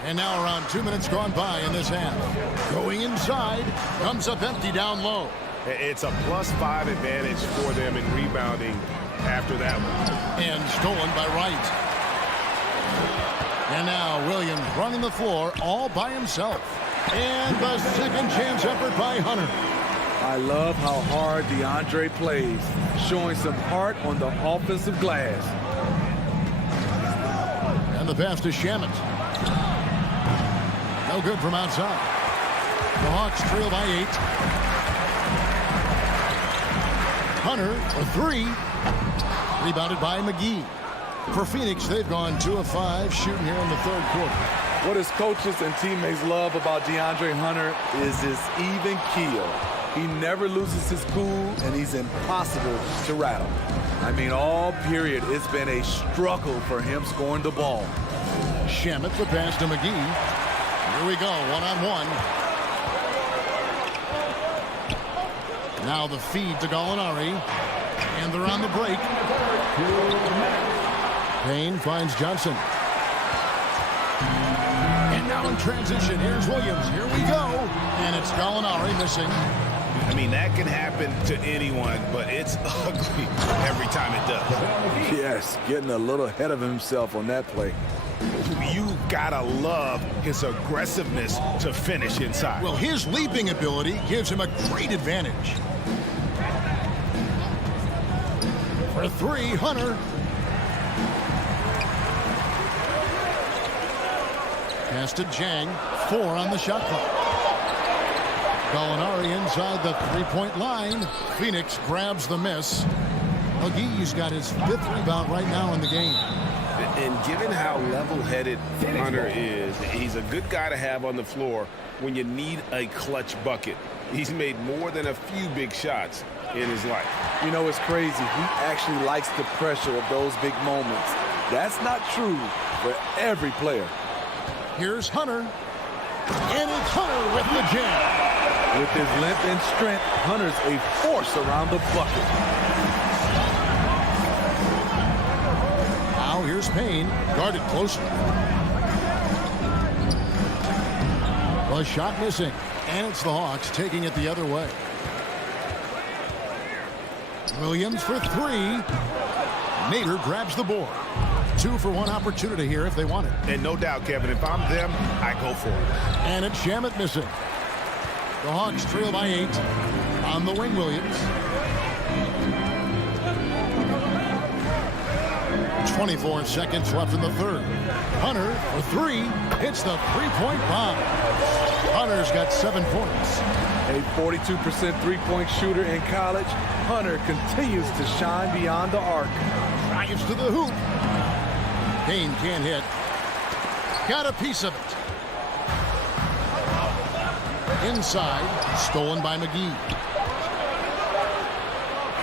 And now around 2 minutes gone by in this half. Going inside. Comes up empty down low. It's a +5 advantage for them in rebounding after that one. And stolen by Wright. And now Williams running the floor all by himself. And the second chance effort by Hunter. I love how hard DeAndre plays, showing some heart on the offensive glass. And the pass to Shamet. No good from outside. The Hawks trail by 8. Hunter for 3. Rebounded by McGee. For Phoenix, they've gone 2 of 5 shooting here in the 3rd quarter. What his coaches and teammates love about DeAndre Hunter is his even keel. He never loses his cool, and he's impossible to rattle. I mean, all period, it's been a struggle for him scoring the ball. Shamet the pass to McGee. Here we go, one-on-one. Now the feed to Gallinari. And they're on the break. Payne finds Johnson. And now in transition, here's Williams. Here we go. And it's Gallinari missing. I mean, that can happen to anyone, but it's ugly every time it does. Yes, getting a little ahead of himself on that play. You gotta love his aggressiveness to finish inside. Well, his leaping ability gives him a great advantage. For three, Hunter. Pass to Jang. 4 on the shot clock. Gallinari inside the three-point line. Phoenix grabs the miss. McGee's got his 5th rebound right now in the game. And given how level-headed Hunter is, he's a good guy to have on the floor when you need a clutch bucket. He's made more than a few big shots in his life. You know, it's crazy. He actually likes the pressure of those big moments. That's not true for every player. Here's Hunter. And it's Hunter with the jam. With his length and strength, Hunter's a force around the bucket. Now here's Payne, guarded closely. The shot missing, and it's the Hawks taking it the other way. Williams for 3. Nader grabs the board. 2 for 1 opportunity here if they want it. And no doubt, Kevin, if I'm them, I go for it. And it's Shamet missing. The Hawks trail by 8. On the wing, Williams. 24 seconds left in the third. Hunter for 3. Hits the three-point bomb. Hunter's got 7 points. A 42% three-point shooter in college, Hunter continues to shine beyond the arc. Drives to the hoop. Payne can't hit. Got a piece of it. Inside, stolen by McGee.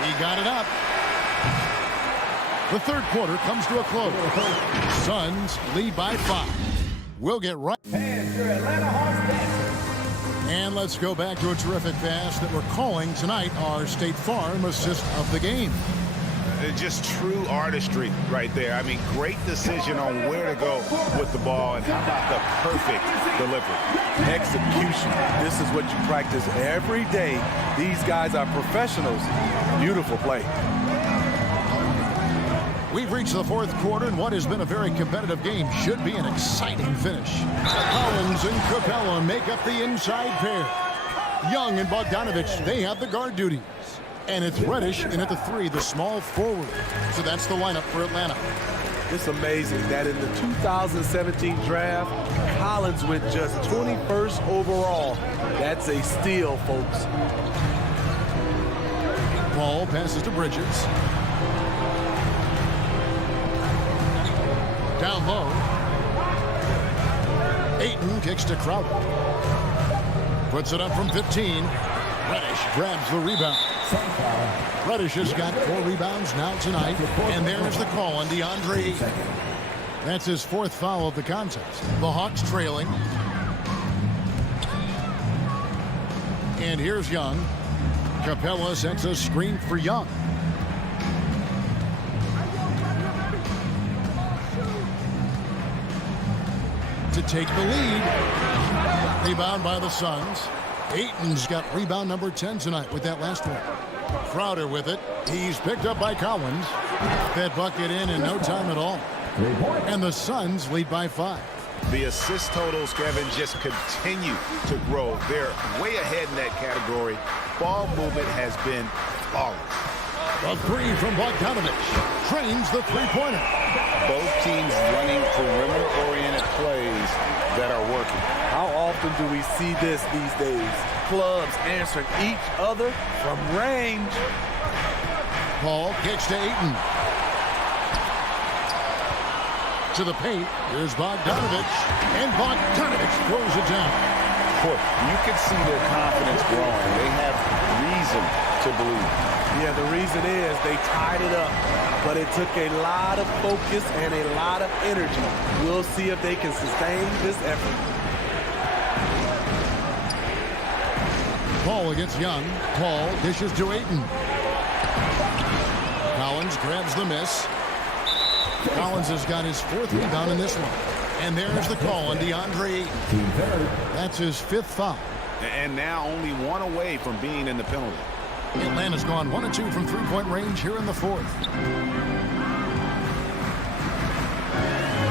He got it up. The third quarter comes to a close. Suns lead by 5. We'll get right. And your Atlanta Hawks dancers. And let's go back to a terrific pass that we're calling tonight our State Farm assist of the game. Just true artistry right there. I mean, great decision on where to go with the ball, and how about the perfect delivery. Execution. This is what you practice every day. These guys are professionals. Beautiful play. We've reached the fourth quarter, and what has been a very competitive game should be an exciting finish. Collins and Capella make up the inside pair. Young and Bogdanovich, they have the guard duties. And it's Reddish in at the 3, the small forward. So that's the lineup for Atlanta. It's amazing that in the 2017 draft, Collins went just 21st overall. That's a steal, folks. Paul passes to Bridges. Down low. Ayton kicks to Crowder. Puts it up from 15. Reddish grabs the rebound. Reddish has got 4 rebounds now tonight. And there's the call on DeAndre Ayton. That's his 4th foul of the contest. The Hawks trailing. And here's Young. Capella sets a screen for Young. To take the lead. Rebound by the Suns. Ayton's got rebound number 10 tonight with that last one. Crowder with it. He's picked up by Collins. That bucket in no time at all. And the Suns lead by 5. The assist totals, Kevin, just continue to grow. They're way ahead in that category. Ball movement has been flawless. A 3 from Bogdanovich. Trains the three-pointer. Both teams running perimeter-oriented plays that are working. How often do we see this these days? Clubs answering each other from range. Paul kicks to Ayton. To the paint. Here's Bogdanovich. And Bogdanovich throws it down. Boy, you can see their confidence growing. They have reason to believe. Yeah, the reason is they tied it up, but it took a lot of focus and a lot of energy. We'll see if they can sustain this effort. Paul against Young. Paul dishes to Ayton. Collins grabs the miss. Collins has got his 4th rebound in this one. And there's the call on DeAndre Ayton. That's his 5th foul. And now only 1 away from being in the penalty. Atlanta's gone 1 of 2 from three-point range here in the 4th.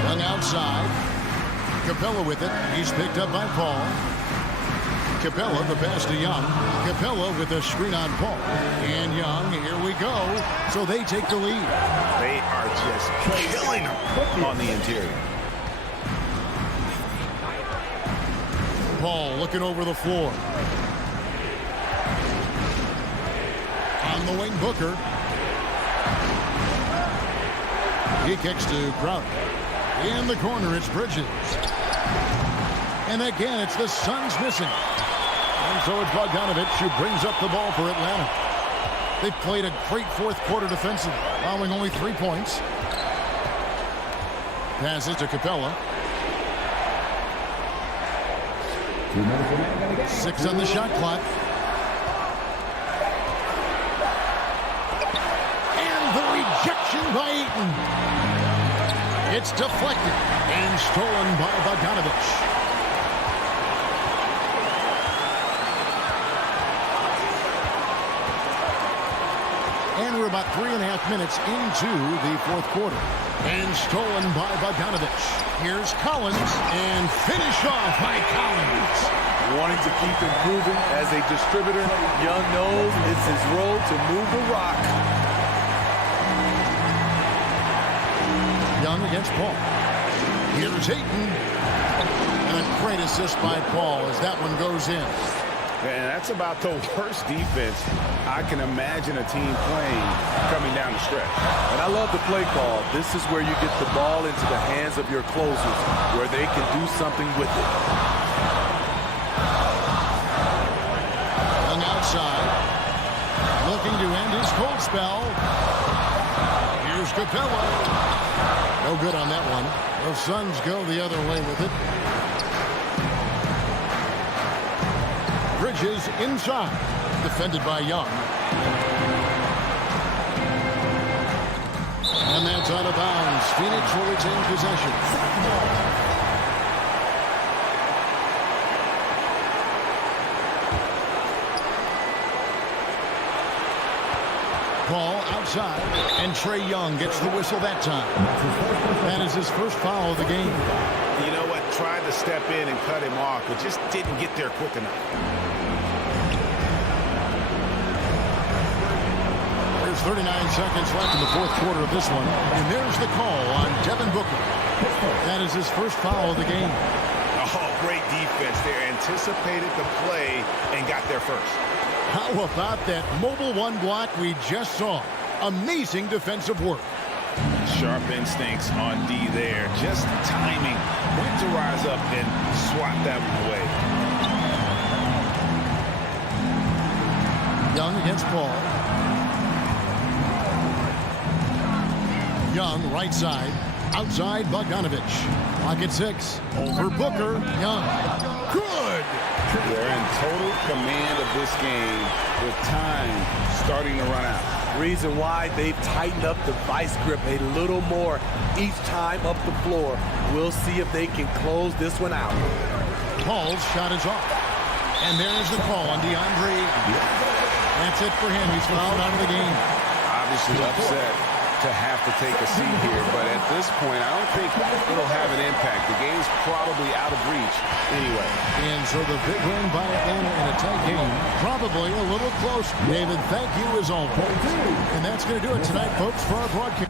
Young outside. Capella with it. He's picked up by Paul. Capella, the pass to Young. Capella with a screen on Paul. And Young, here we go. So they take the lead. They are just killing them on the interior. Paul looking over the floor. On the wing, Booker. He kicks to Crowder. In the corner, it's Bridges. And again, it's the Suns missing. And so it's Bogdanovich who brings up the ball for Atlanta. They played a great 4th quarter defensively, allowing only 3 points. Passes to Capella. 6 on the shot clock. And the rejection by Ayton. It's deflected and stolen by Bogdanovich. And we're about 3.5 minutes into the 4th quarter. And stolen by Bogdanovich. Here's Collins, and finished off by Collins. Wanting to keep improving as a distributor, Young knows it's his role to move the rock. Young against Paul. Here's Ayton. And a great assist by Paul as that one goes in. And that's about the worst defense I can imagine a team playing coming down the stretch. And I love the play call. This is where you get the ball into the hands of your closers, where they can do something with it. Young outside. Looking to end his cold spell. Here's Capella. No good on that one. The Suns go the other way with it. Bridges inside. Defended by Young. And that's out of bounds. Phoenix will retain possession. Paul outside. And Trae Young gets the whistle that time. That is his first foul of the game. You know what? Tried to step in and cut him off, but just didn't get there quick enough. There's 39 seconds left in the 4th quarter of this one. And there's the call on Devin Booker. That is his first foul of the game. Oh, great defense there. Anticipated the play and got there first. How about that mobile 1 block we just saw? Amazing defensive work. Sharp instincts on D there. Just timing. When to rise up and swat that one away. Young against Paul. Young, right side. Outside, Bogdanovich. Clock at 6. Over Booker. Young. Good! They're in total command of this game with time starting to run out. Reason why they've tightened up the vice grip a little more each time up the floor. We'll see if they can close this one out. Paul's shot is off. And there's the call on DeAndre. That's it for him. He's fouled out of the game. Obviously upset to have to take a seat here, but at this point, I don't think it'll have an impact. The game's probably out of reach anyway. And so the big win by Atlanta in a tight game, probably a little close. David, thank you as always. And that's going to do it tonight, folks, for our broadcast.